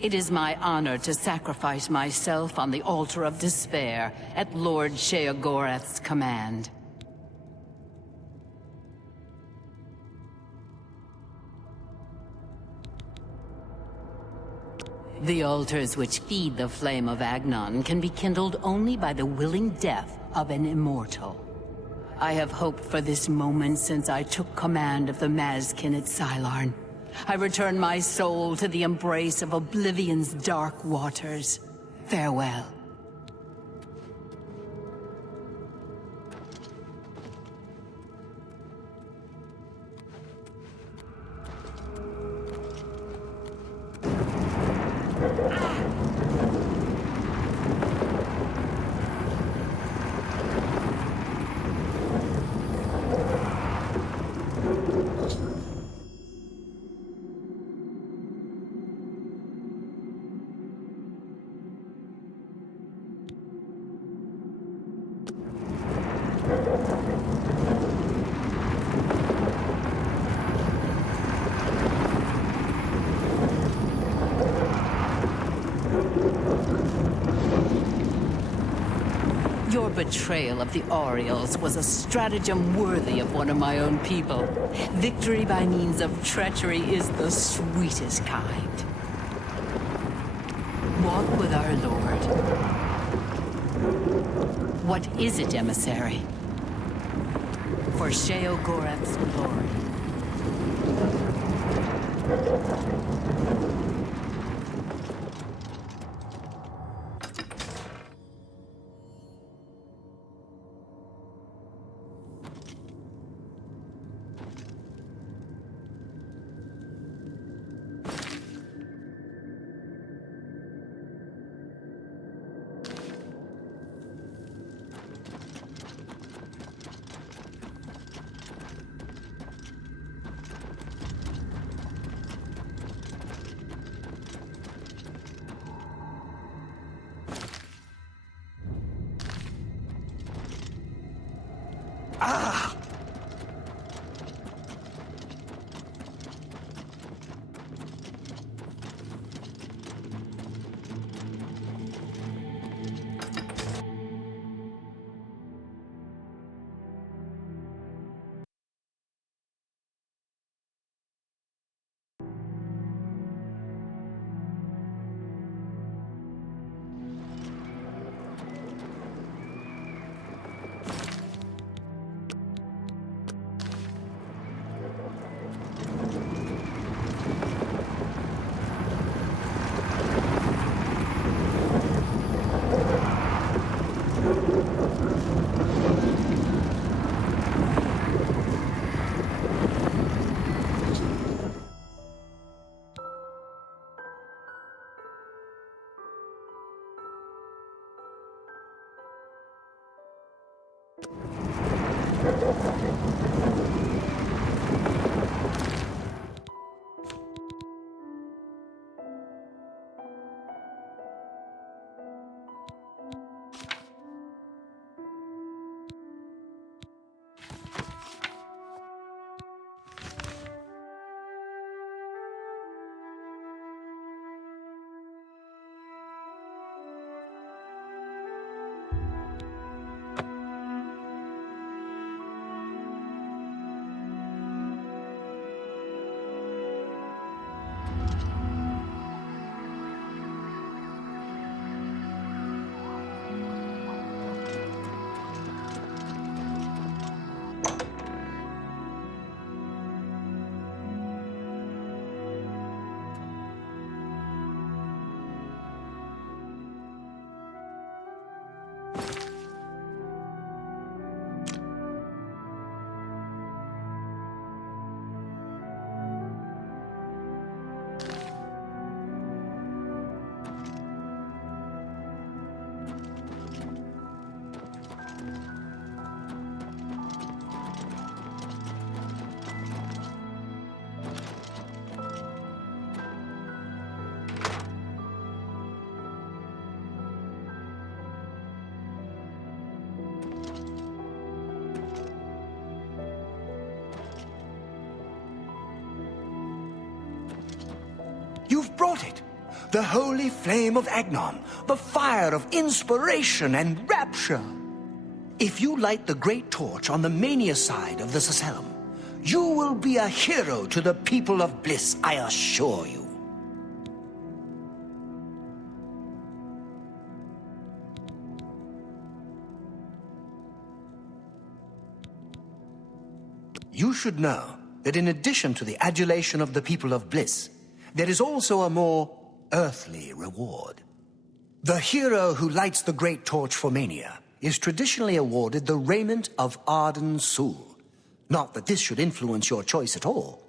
It is my honor to sacrifice myself on the altar of despair at Lord Sheogorath's command. The altars which feed the flame of Agnon can be kindled only by the willing death of an immortal. I have hoped for this moment since I took command of the Mazkin at Cylarne. I return my soul to the embrace of Oblivion's dark waters. Farewell. Your betrayal of the Orioles was a stratagem worthy of one of my own people. Victory by means of treachery is the sweetest kind. Walk with our Lord. What is it, emissary? For Sheogorath's glory. You've brought it. The holy flame of Agnon, the fire of inspiration and rapture. If you light the great torch on the Mania side of the Sacellum, you will be a hero to the people of Bliss, I assure you. You should know that in addition to the adulation of the people of Bliss, there is also a more earthly reward. The hero who lights the great torch for Mania is traditionally awarded the raiment of Arden Sul. Not that this should influence your choice at all.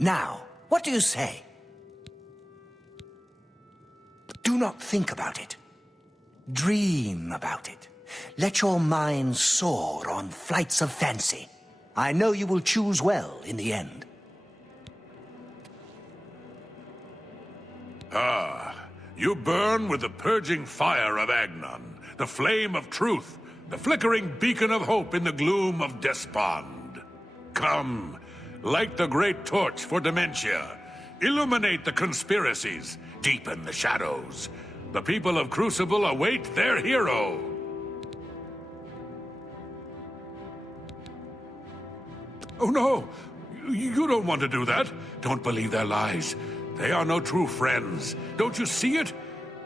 Now, what do you say? Do not think about it. Dream about it. Let your mind soar on flights of fancy. I know you will choose well in the end. Ah, you burn with the purging fire of Agnon, the flame of truth, the flickering beacon of hope in the gloom of despond. Come, light the great torch for Dementia. Illuminate the conspiracies, deepen the shadows. The people of Crucible await their hero. Oh no! You don't want to do that. Don't believe their lies. They are no true friends. Don't you see it?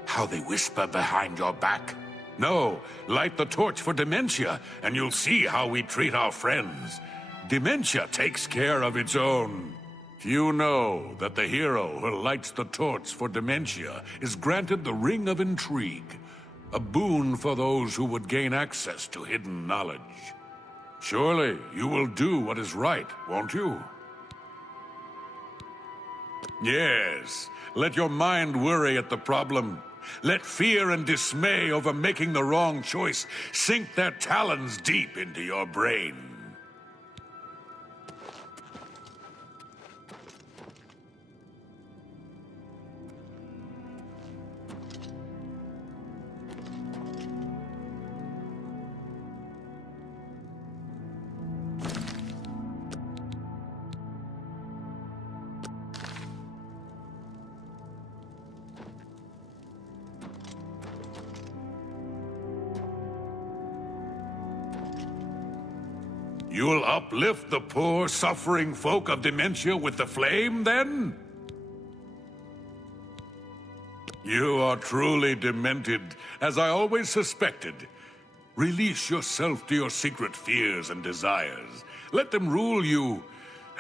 How they whisper behind your back. No, light the torch for Dementia, and you'll see how we treat our friends. Dementia takes care of its own. Few know that the hero who lights the torch for Dementia is granted the Ring of Intrigue, a boon for those who would gain access to hidden knowledge. Surely you will do what is right, won't you? Yes, let your mind worry at the problem. Let fear and dismay over making the wrong choice sink their talons deep into your brain. You'll uplift the poor, suffering folk of Dementia with the flame, then? You are truly demented, as I always suspected. Release yourself to your secret fears and desires. Let them rule you,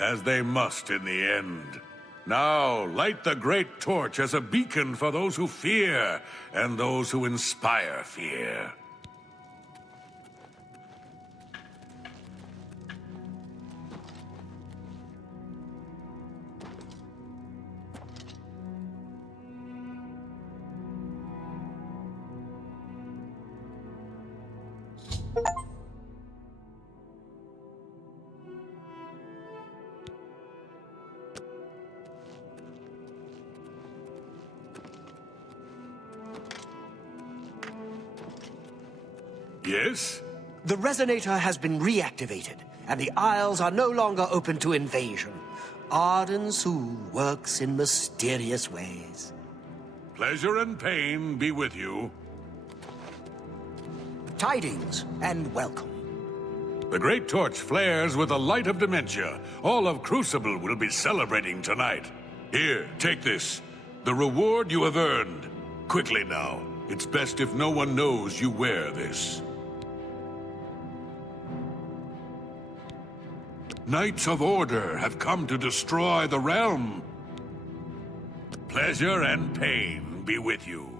as they must in the end. Now, light the great torch as a beacon for those who fear, and those who inspire fear. Yes? The resonator has been reactivated, and the Isles are no longer open to invasion. Arden Sul works in mysterious ways. Pleasure and pain be with you. Tidings and welcome. The great torch flares with the light of Dementia. All of Crucible will be celebrating tonight. Here, take this. The reward you have earned. Quickly now. It's best if no one knows you wear this. Knights of Order have come to destroy the realm. Pleasure and pain be with you.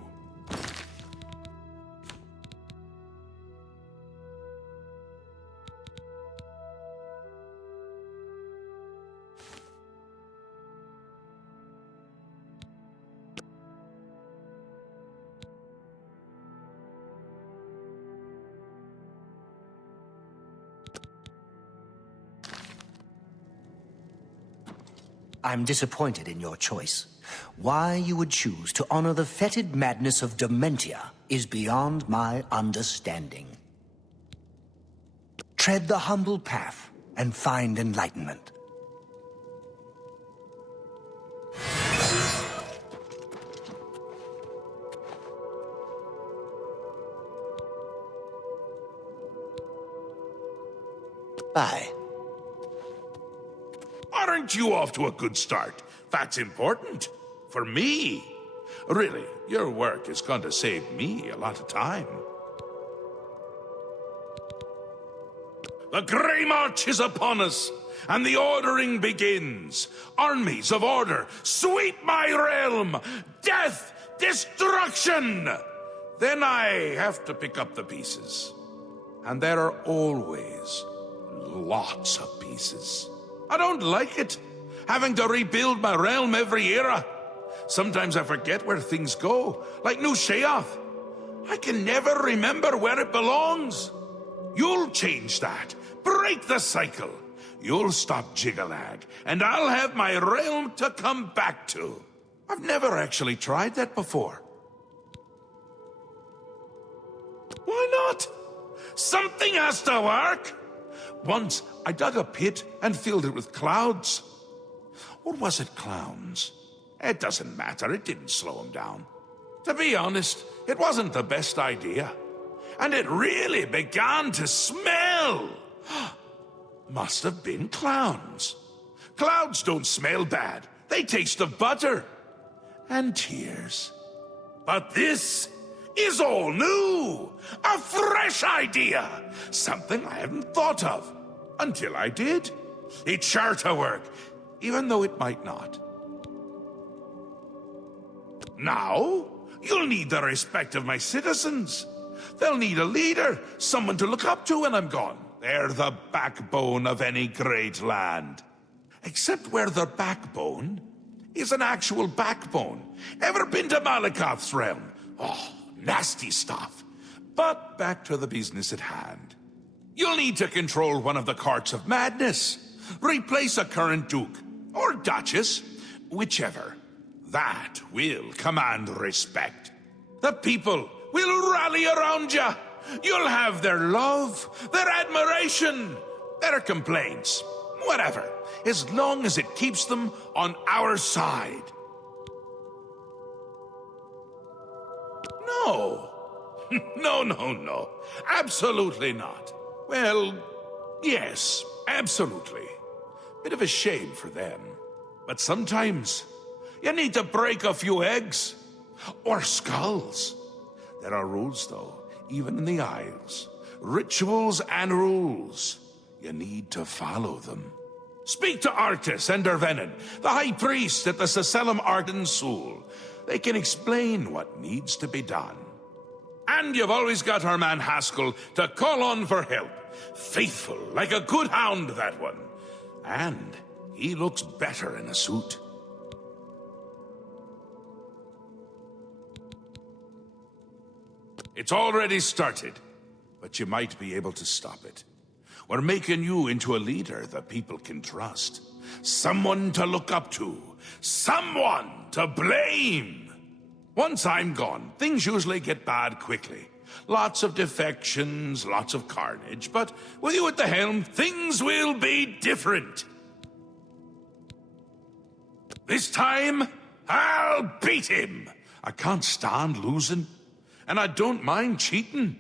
I'm disappointed in your choice. Why you would choose to honor the fetid madness of Dementia is beyond my understanding. Tread the humble path and find enlightenment. Bye. Aren't you off to a good start? That's important. For me. Really, your work is going to save me a lot of time. The Grey March is upon us, and the ordering begins. Armies of order, sweep my realm! Death! Destruction! Then I have to pick up the pieces. And there are always lots of pieces. I don't like it, having to rebuild my realm every era. Sometimes I forget where things go, like New Sheogorath. I can never remember where it belongs. You'll change that. Break the cycle. You'll stop Jiggalag, and I'll have my realm to come back to. I've never actually tried that before. Why not? Something has to work. Once, I dug a pit and filled it with clouds. Or was it clowns? It doesn't matter, it didn't slow them down. To be honest, it wasn't the best idea. And it really began to smell. Must have been clowns. Clouds don't smell bad. They taste of butter. And tears. But this is all new. A fresh idea. Something I hadn't thought of. Until I did. It's sure to work, even though it might not. Now, you'll need the respect of my citizens. They'll need a leader, someone to look up to when I'm gone. They're the backbone of any great land. Except where their backbone is an actual backbone. Ever been to Malakoth's realm? Oh, nasty stuff. But back to the business at hand. You'll need to control one of the carts of madness. Replace a current duke, or duchess, whichever. That will command respect. The people will rally around you. You'll have their love, their admiration, their complaints, whatever, as long as it keeps them on our side. No. No. Absolutely not. Well, yes, absolutely. Bit of a shame for them. But sometimes you need to break a few eggs. Or skulls. There are rules, though, even in the Isles. Rituals and rules. You need to follow them. Speak to Artis and Dervenin, the High Priest at the Sacelum Arden Sul. They can explain what needs to be done. And you've always got our man Haskell to call on for help. Faithful, like a good hound, that one. And he looks better in a suit. It's already started, but you might be able to stop it. We're making you into a leader the people can trust. Someone to look up to. Someone to blame. Once I'm gone, things usually get bad quickly. Lots of defections, lots of carnage, but with you at the helm, things will be different. This time, I'll beat him. I can't stand losing. And I don't mind cheating.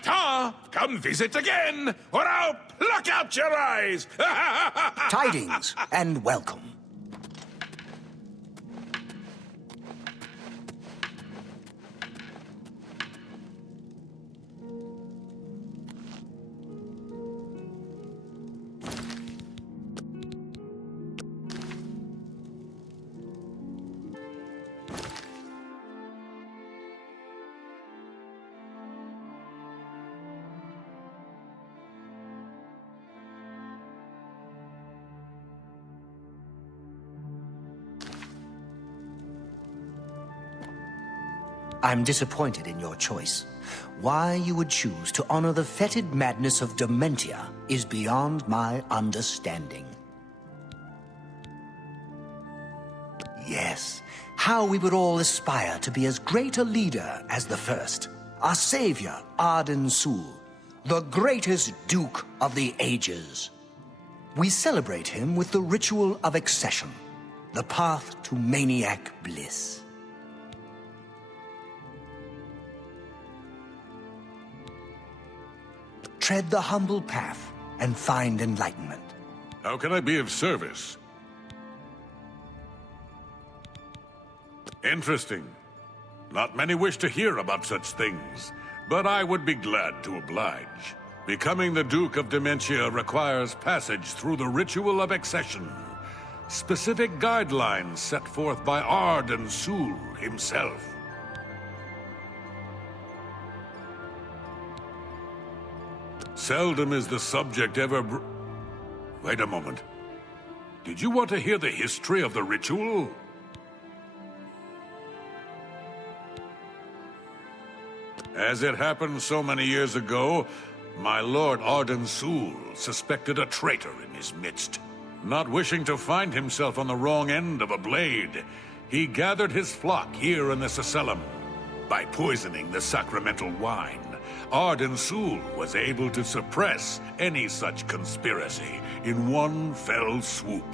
Ta! Come visit again, or I'll pluck out your eyes! Tidings, and welcome. I'm disappointed in your choice. Why you would choose to honor the fetid madness of Dementia is beyond my understanding. Yes, how we would all aspire to be as great a leader as the first. Our savior, Arden Sul, the greatest duke of the ages. We celebrate him with the ritual of accession, the path to maniac bliss. tread the humble path and find enlightenment. How can I be of service? Interesting. Not many wish to hear about such things, but I would be glad to oblige. Becoming the Duke of Dementia requires passage through the ritual of accession. Specific guidelines set forth by Arden Sul himself. Seldom is the subject ever Wait a moment. Did you want to hear the history of the ritual? As it happened so many years ago, my lord Arden Sul suspected a traitor in his midst. Not wishing to find himself on the wrong end of a blade, he gathered his flock here in the Sacellum. By poisoning the sacramental wine, Arden Sul was able to suppress any such conspiracy in one fell swoop.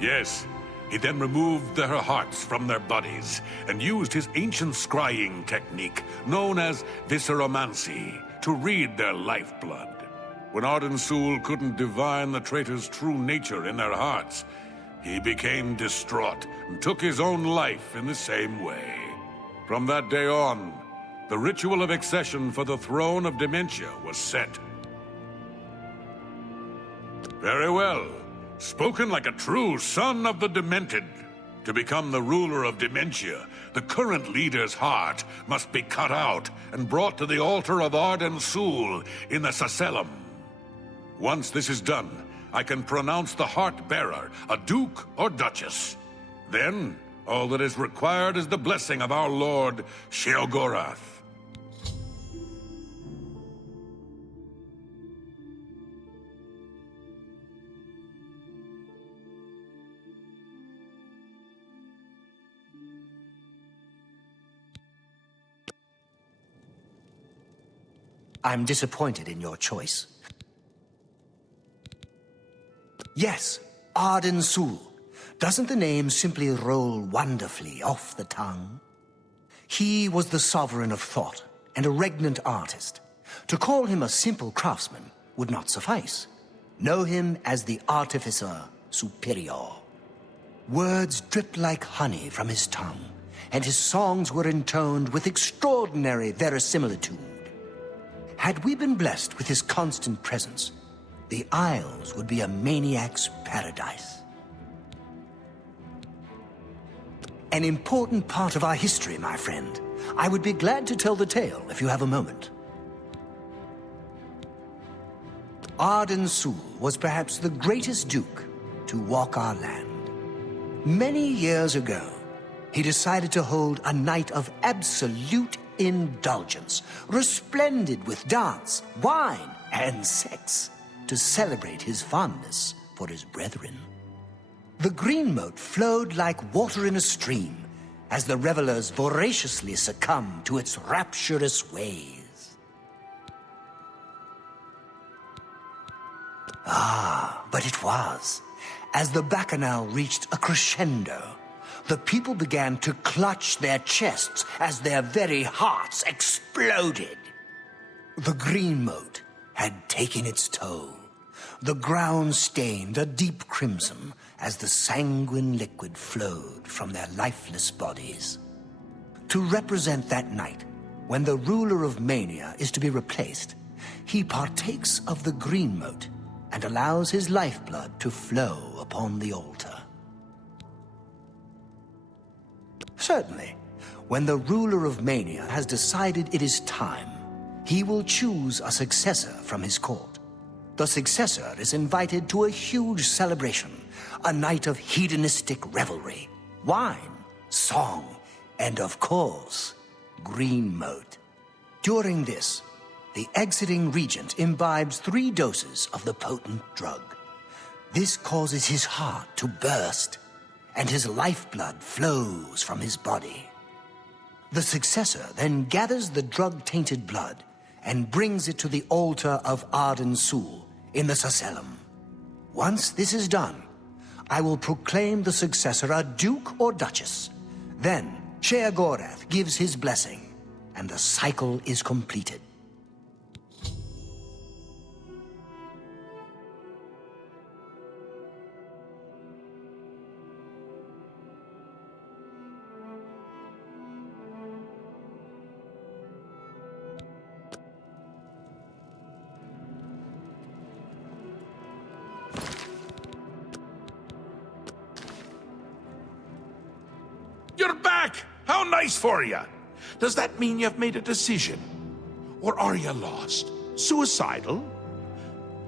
Yes, he then removed their hearts from their bodies and used his ancient scrying technique known as visceromancy to read their lifeblood. When Arden Sul couldn't divine the traitor's true nature in their hearts, he became distraught and took his own life in the same way. From that day on, the ritual of accession for the throne of Dementia was set. Very well. Spoken like a true son of the Demented. To become the ruler of Dementia, the current leader's heart must be cut out and brought to the altar of Arden Sul in the Sacellum. Once this is done, I can pronounce the heart-bearer a duke or duchess. Then, all that is required is the blessing of our lord, Sheogorath. I'm disappointed in your choice. Yes, Arden Sul. Doesn't the name simply roll wonderfully off the tongue? He was the sovereign of thought and a regnant artist. To call him a simple craftsman would not suffice. Know him as the artificer superior. Words dripped like honey from his tongue, and his songs were intoned with extraordinary verisimilitude. Had we been blessed with his constant presence, the Isles would be a maniac's paradise. An important part of our history, my friend. I would be glad to tell the tale if you have a moment. Arden Sul was perhaps the greatest duke to walk our land. Many years ago, he decided to hold a night of absolute indulgence, resplendent with dance, wine, and sex, to celebrate his fondness for his brethren. The green moat flowed like water in a stream as the revelers voraciously succumbed to its rapturous ways. Ah, but it was. As the bacchanal reached a crescendo, the people began to clutch their chests as their very hearts exploded. The green moat had taken its toll. The ground stained a deep crimson as the sanguine liquid flowed from their lifeless bodies. To represent that night, when the ruler of Mania is to be replaced, he partakes of the green moat and allows his lifeblood to flow upon the altar. Certainly, when the ruler of Mania has decided it is time, he will choose a successor from his court. The successor is invited to a huge celebration, a night of hedonistic revelry, wine, song, and of course, green moat. During this, the exiting regent imbibes 3 doses of the potent drug. This causes his heart to burst, and his lifeblood flows from his body. The successor then gathers the drug-tainted blood and brings it to the altar of Arden Sul in the Sacellum. Once this is done, I will proclaim the successor a duke or duchess. Then Sheogorath gives his blessing, and the cycle is completed. You're back! How nice for you! Does that mean you've made a decision? Or are you lost? Suicidal?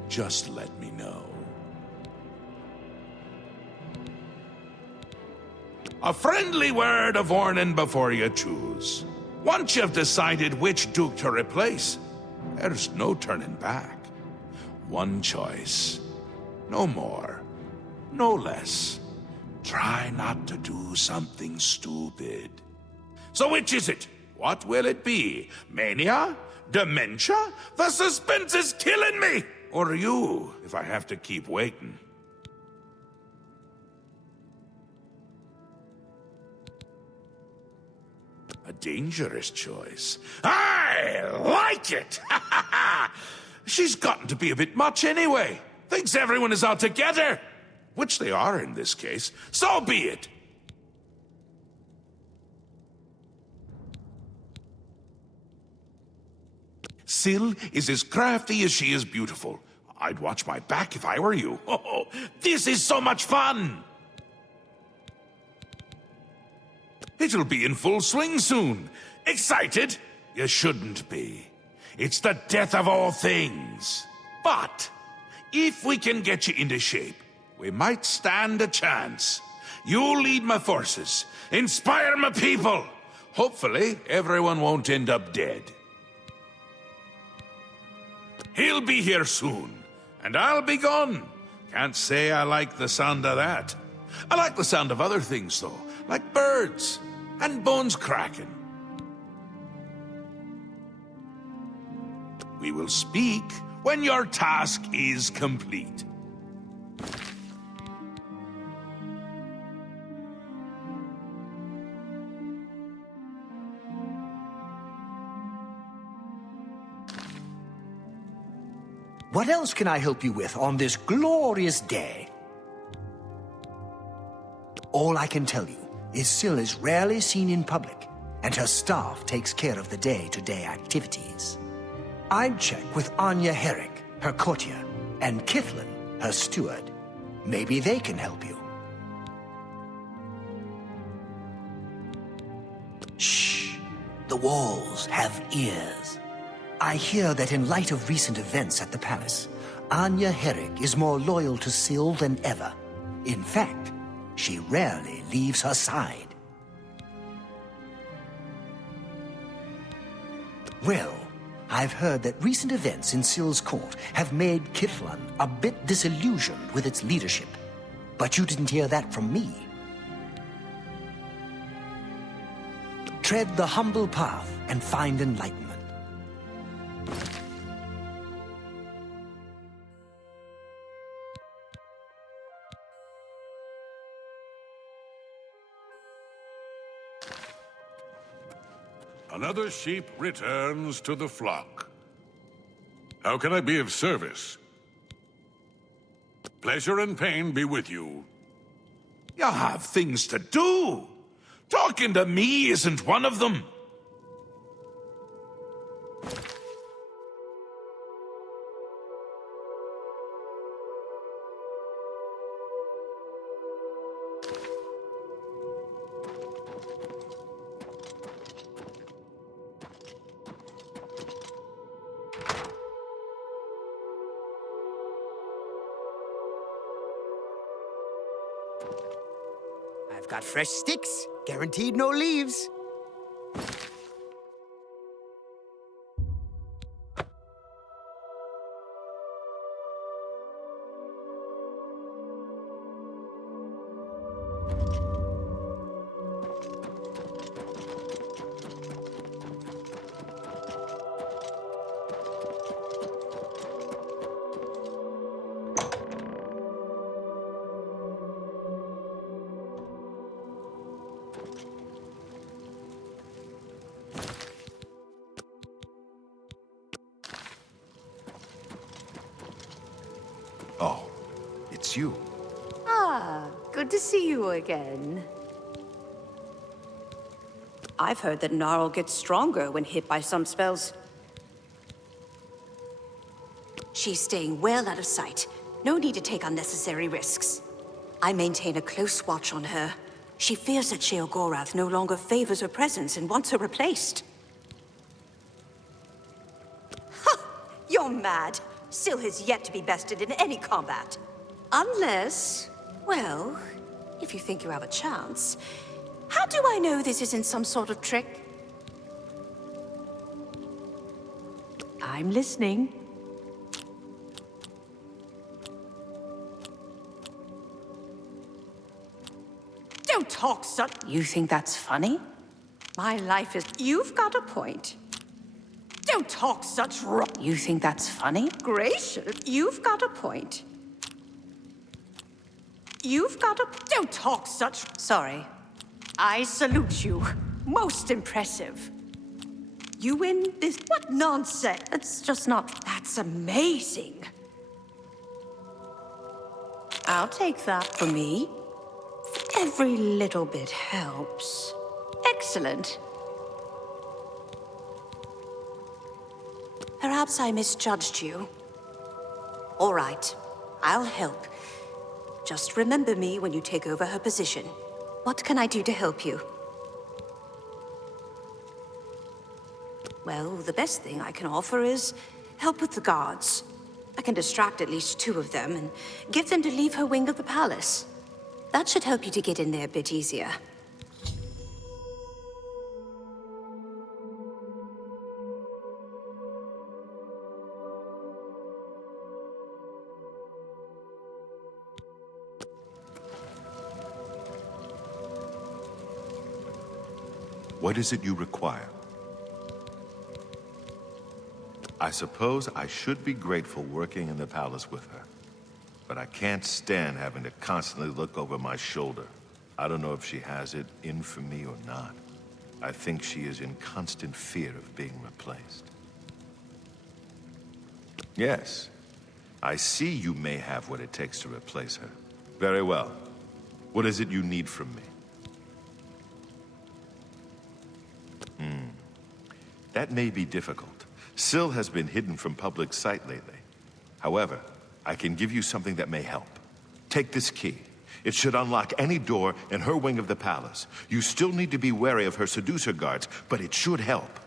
Just let me know. A friendly word of warning before you choose. Once you've decided which Duke to replace, there's no turning back. One choice. No more. No less. Try not to do something stupid. So which is it? What will it be? Mania? Dementia? The suspense is killing me! Or you, if I have to keep waiting. A dangerous choice. I like it! She's gotten to be a bit much anyway. Thinks everyone is out together. Which they are in this case. So be it! Syl is as crafty as she is beautiful. I'd watch my back if I were you. Oh, this is so much fun! It'll be in full swing soon. Excited? You shouldn't be. It's the death of all things. But, if we can get you into shape, we might stand a chance. You lead my forces. Inspire my people. Hopefully, everyone won't end up dead. He'll be here soon, and I'll be gone. Can't say I like the sound of that. I like the sound of other things, though, like birds and bones cracking. We will speak when your task is complete. What else can I help you with on this glorious day? All I can tell you is Syl is rarely seen in public, and her staff takes care of the day-to-day activities. I'd check with Anya Herrick, her courtier, and Kithlin, her steward. Maybe they can help you. Shh! The walls have ears. I hear that in light of recent events at the palace, Anya Herrick is more loyal to Syl than ever. In fact, she rarely leaves her side. Well, I've heard that recent events in Syl's court have made Kithlin a bit disillusioned with its leadership. But you didn't hear that from me. Tread the humble path and find enlightenment. Another sheep returns to the flock. How can I be of service? Pleasure and pain be with you. You have things to do. Talking to me isn't one of them. I've got fresh sticks, guaranteed no leaves. it's you. Ah, good to see you again. I've heard that Gnarl gets stronger when hit by some spells. She's staying well out of sight. No need to take unnecessary risks. I maintain a close watch on her. She fears that Sheogorath no longer favors her presence and wants her replaced. Ha! You're mad. Syl has yet to be bested in any combat. Unless, well, if you think you have a chance. How do I know this isn't some sort of trick? I'm listening. Don't talk such... You think that's funny? My life is... You've got a point. Don't talk such You think that's funny? Gracious, you've got a point. You've got a... Don't talk such... Sorry. I salute you. Most impressive. You win this... What nonsense! It's just not... That's amazing. I'll take that for me. Every little bit helps. Excellent. Perhaps I misjudged you. All right, I'll help. Just remember me when you take over her position. What can I do to help you? Well, the best thing I can offer is help with the guards. I can distract at least 2 of them and get them to leave her wing of the palace. That should help you to get in there a bit easier. What is it you require? I suppose I should be grateful working in the palace with her. But I can't stand having to constantly look over my shoulder. I don't know if she has it in for me or not. I think she is in constant fear of being replaced. Yes, I see you may have what it takes to replace her. Very well. What is it you need from me? That may be difficult. Syl has been hidden from public sight lately. However, I can give you something that may help. Take this key. It should unlock any door in her wing of the palace. You still need to be wary of her seducer guards, but it should help.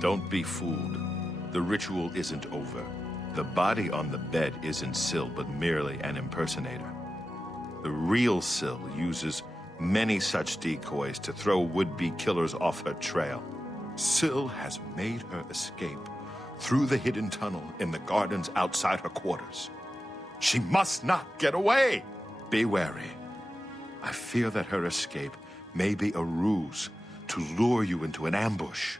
Don't be fooled. The ritual isn't over. The body on the bed isn't Syl, but merely an impersonator. The real Syl uses many such decoys to throw would-be killers off her trail. Syl has made her escape through the hidden tunnel in the gardens outside her quarters. She must not get away! Be wary. I fear that her escape may be a ruse to lure you into an ambush.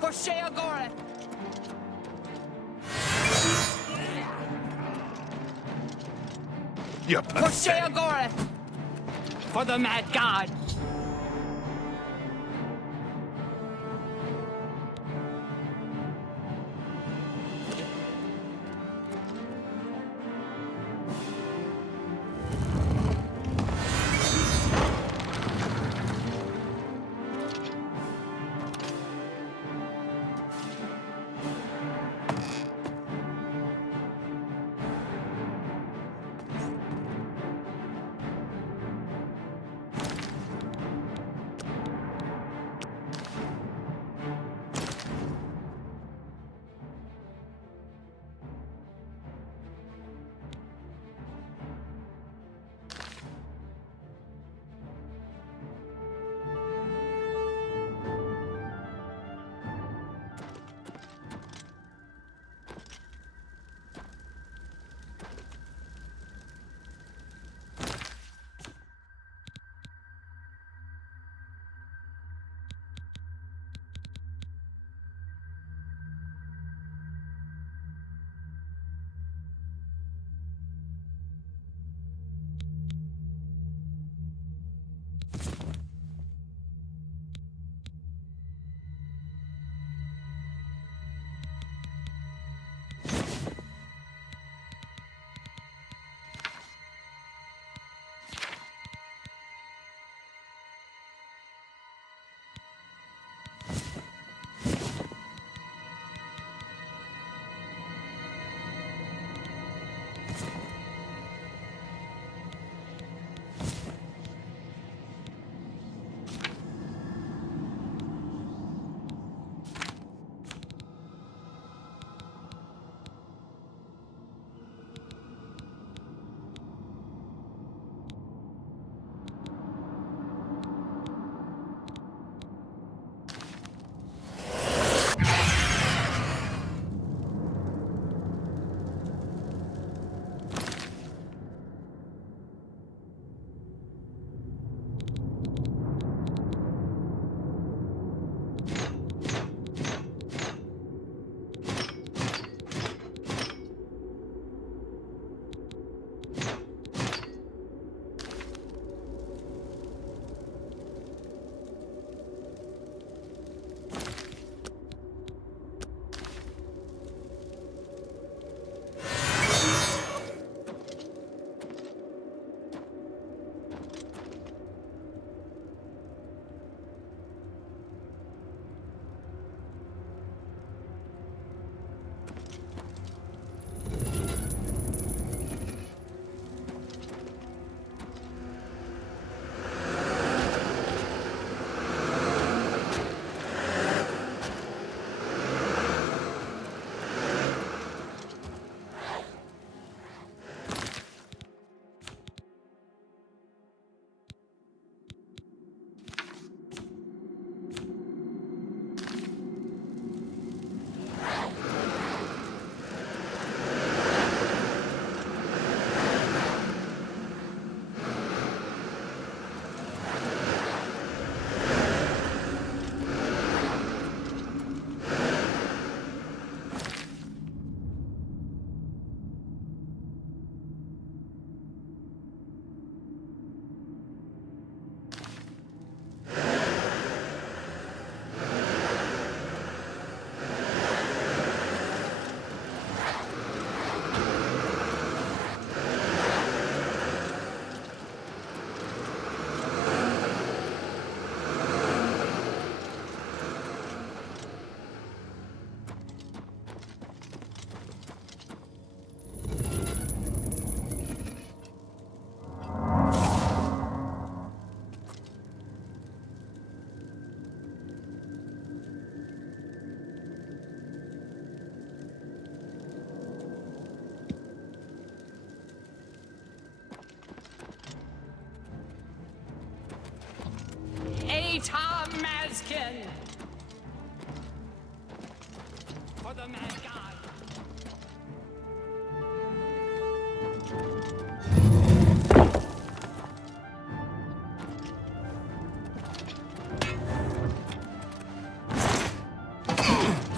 For Sheogorath! You're For Sheogorath! For the Mad God!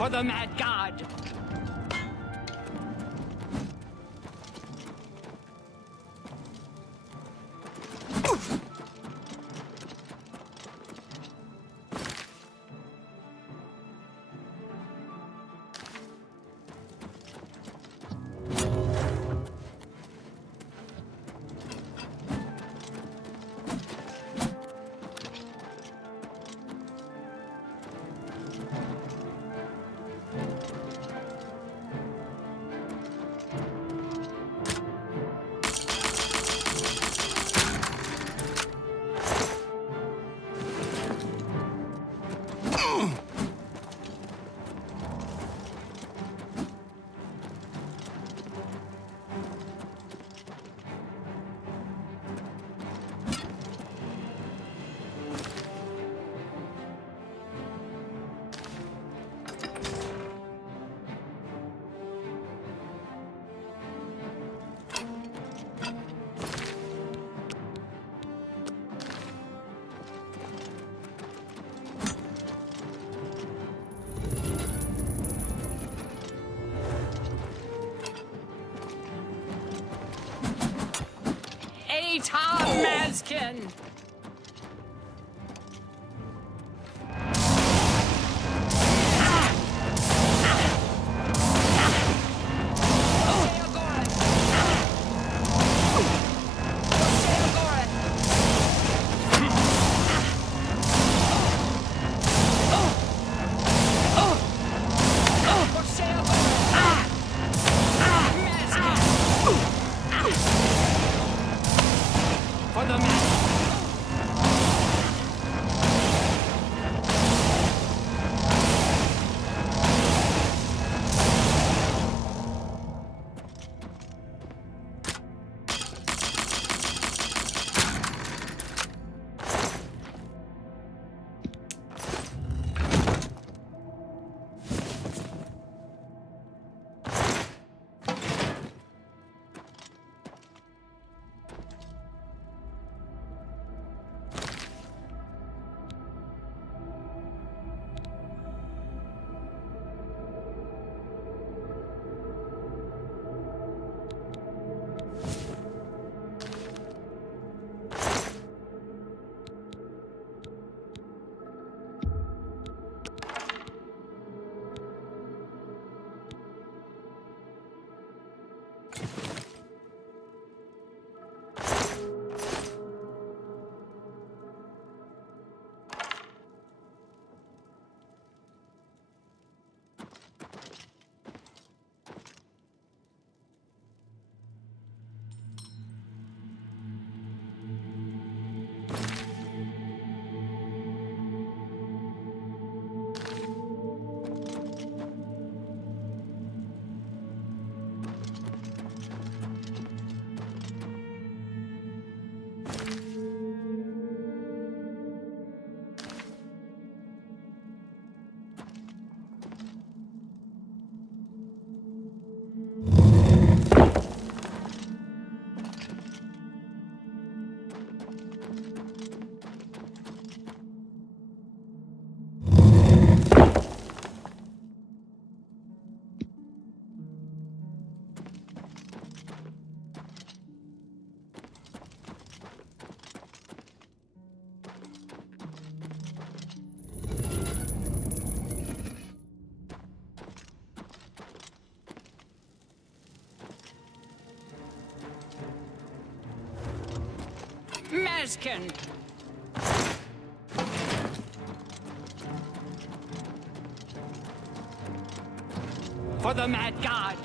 For the Mad God! Mazkin! Mazkin! For the Mad God!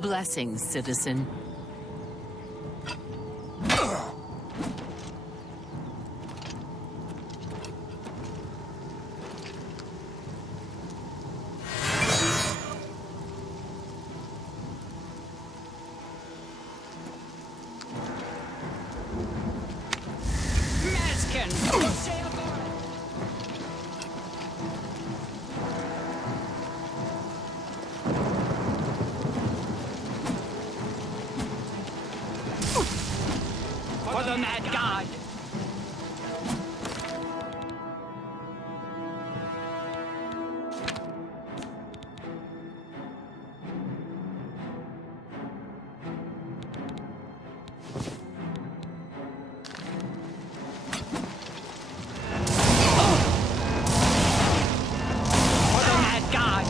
Blessings, citizen. For the Mad God! For the Mad God!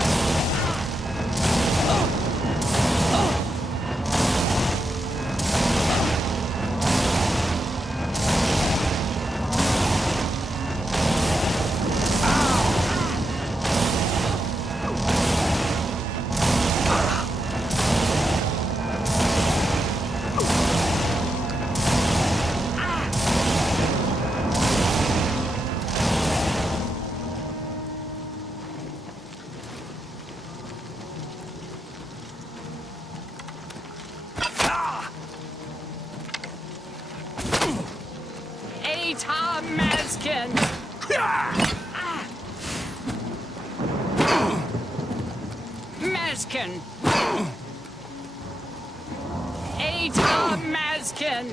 Mazkin! Mazkin! Mazkin!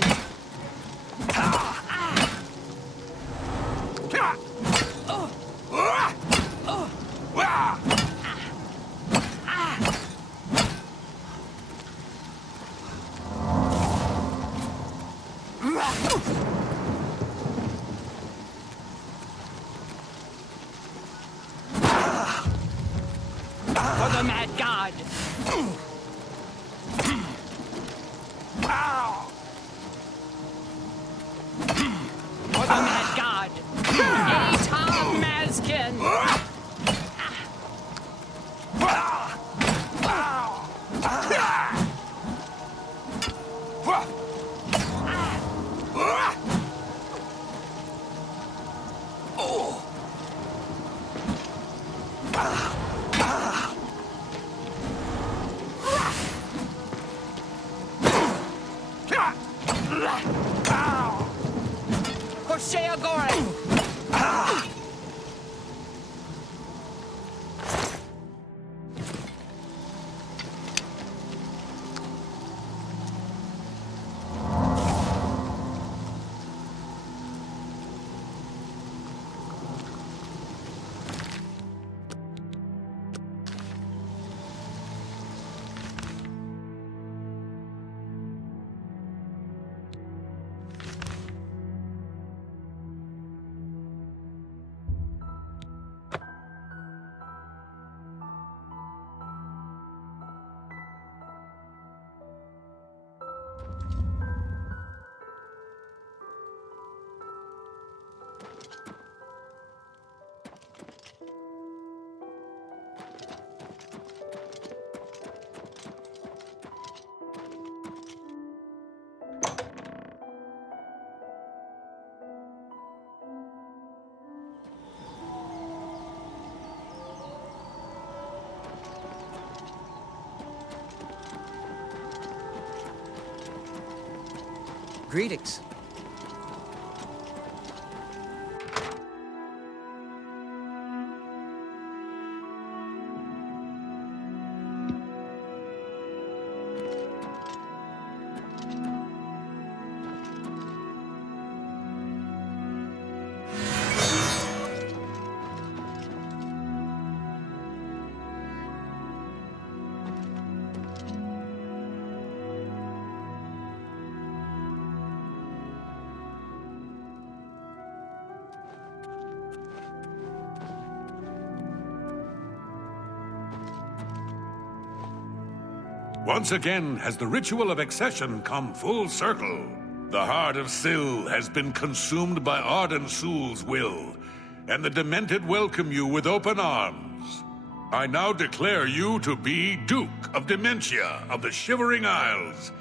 For the Mad God! For the Mad God! Mazkin! For Sheogorath! Greetings. Once again has the ritual of accession come full circle. The heart of Syl has been consumed by Arden Sul's will, and the Demented welcome you with open arms. I now declare you to be Duke of Dementia of the Shivering Isles.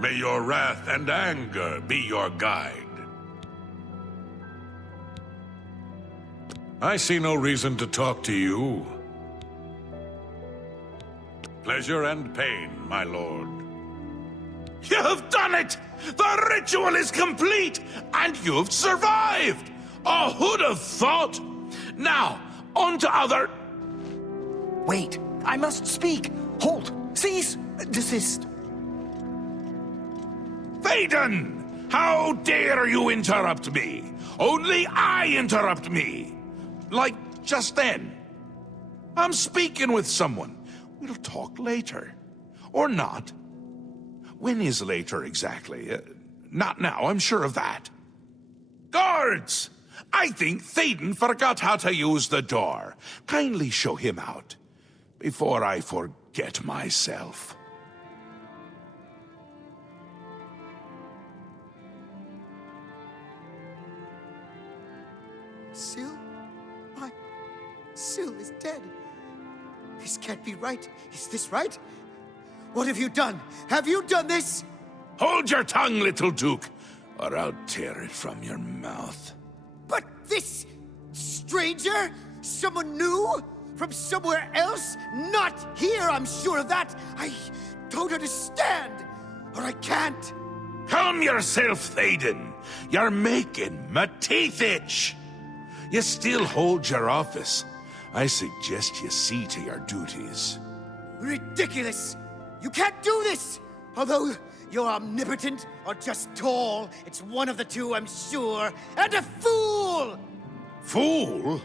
May your wrath and anger be your guide. I see no reason to talk to you. Pleasure and pain, my lord. You've done it! The ritual is complete, and you've survived! Oh, who'd have thought? Now, on to other... Wait, I must speak. Halt, cease, desist. Thadon! How dare you interrupt me? Only I interrupt me! Like just then. I'm speaking with someone. We'll talk later. Or not. When is later exactly? Not now, I'm sure of that. Guards! I think Thadon forgot how to use the door. Kindly show him out, before I forget myself. Syl? My Syl is dead. This can't be right. Is this right? What have you done? Have you done this? Hold your tongue, little Duke, or I'll tear it from your mouth. But this stranger? Someone new? From somewhere else? Not here, I'm sure of that. I don't understand. Or I can't. Calm yourself, Thadon. You're making my teeth itch. You still hold your office. I suggest you see to your duties. Ridiculous! You can't do this! Although you're omnipotent or just tall, it's one of the two, I'm sure. And a fool! Fool?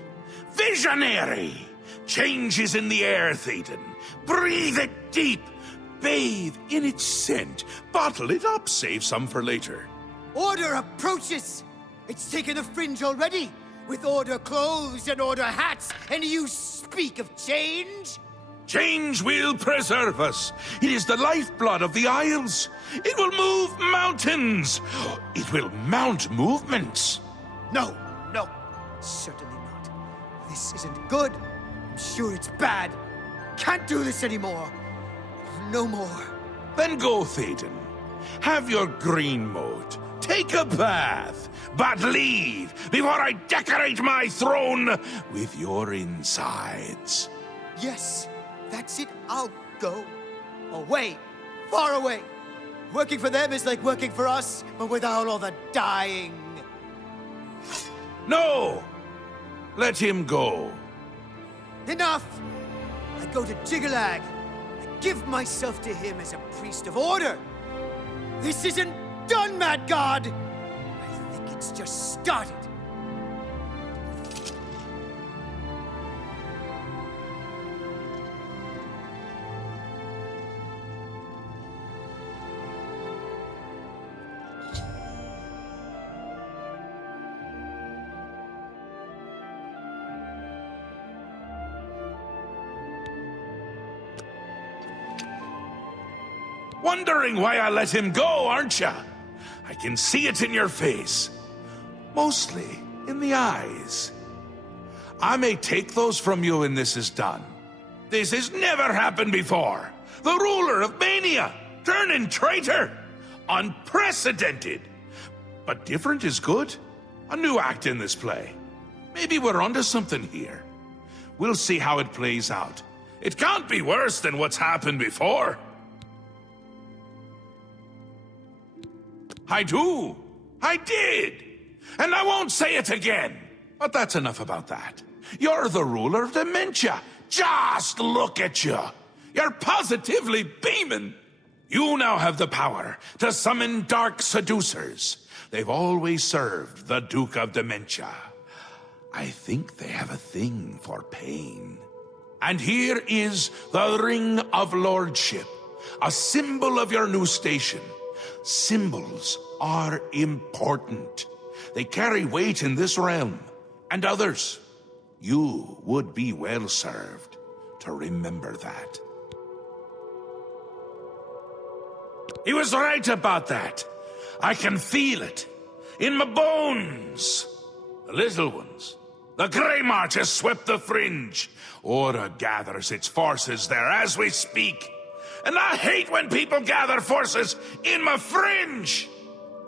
Visionary! Change is in the air, Thadon. Breathe it deep. Bathe in its scent. Bottle it up, save some for later. Order approaches! It's taken the Fringe already! With Order clothes and Order hats, and you speak of change? Change will preserve us. It is the lifeblood of the Isles. It will move mountains. It will mount movements. No, no, certainly not. This isn't good. I'm sure it's bad. Can't do this anymore. No more. Then go, Thadon. Have your green moat. Take a bath. But leave before I decorate my throne with your insides. Yes, that's it. I'll go. Away. Far away. Working for them is like working for us, but without all the dying. No! Let him go. Enough! I go to Jigalag. I give myself to him as a priest of order. This isn't done, Mad God! I think it's just started. Wondering why I let him go, aren't ya? I can see it in your face. Mostly in the eyes. I may take those from you when this is done. This has never happened before. The ruler of Mania, turning traitor. Unprecedented. But different is good. A new act in this play. Maybe we're onto something here. We'll see how it plays out. It can't be worse than what's happened before. I do. I did. And I won't say it again. But that's enough about that. You're the ruler of Dementia. Just look at you. You're positively beaming. You now have the power to summon dark seducers. They've always served the Duke of Dementia. I think they have a thing for pain. And here is the Ring of Lordship, a symbol of your new station. Symbols are important. They carry weight in this realm, and others. You would be well served to remember that. He was right about that. I can feel it. In my bones. The little ones. The Grey March has swept the Fringe. Order gathers its forces there as we speak. And I hate when people gather forces in my Fringe!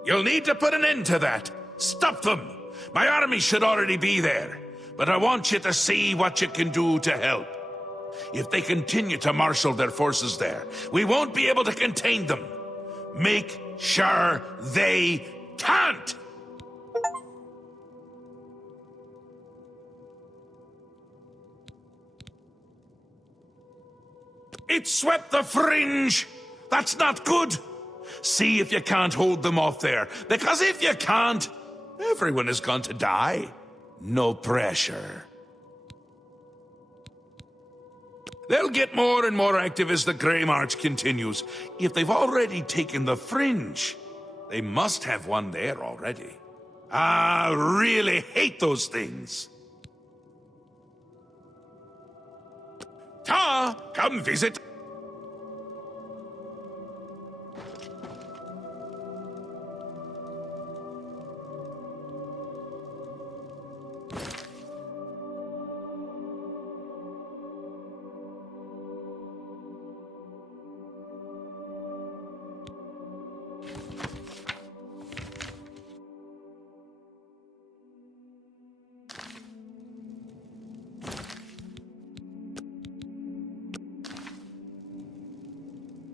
You'll need to put an end to that. Stop them. My army should already be there. But I want you to see what you can do to help. If they continue to marshal their forces there, we won't be able to contain them. Make sure they can't! It swept the Fringe! That's not good! See if you can't hold them off there, because if you can't, everyone is going to die. No pressure. They'll get more and more active as the Grey March continues. If they've already taken the Fringe, they must have one there already. I really hate those things. Ta! Come visit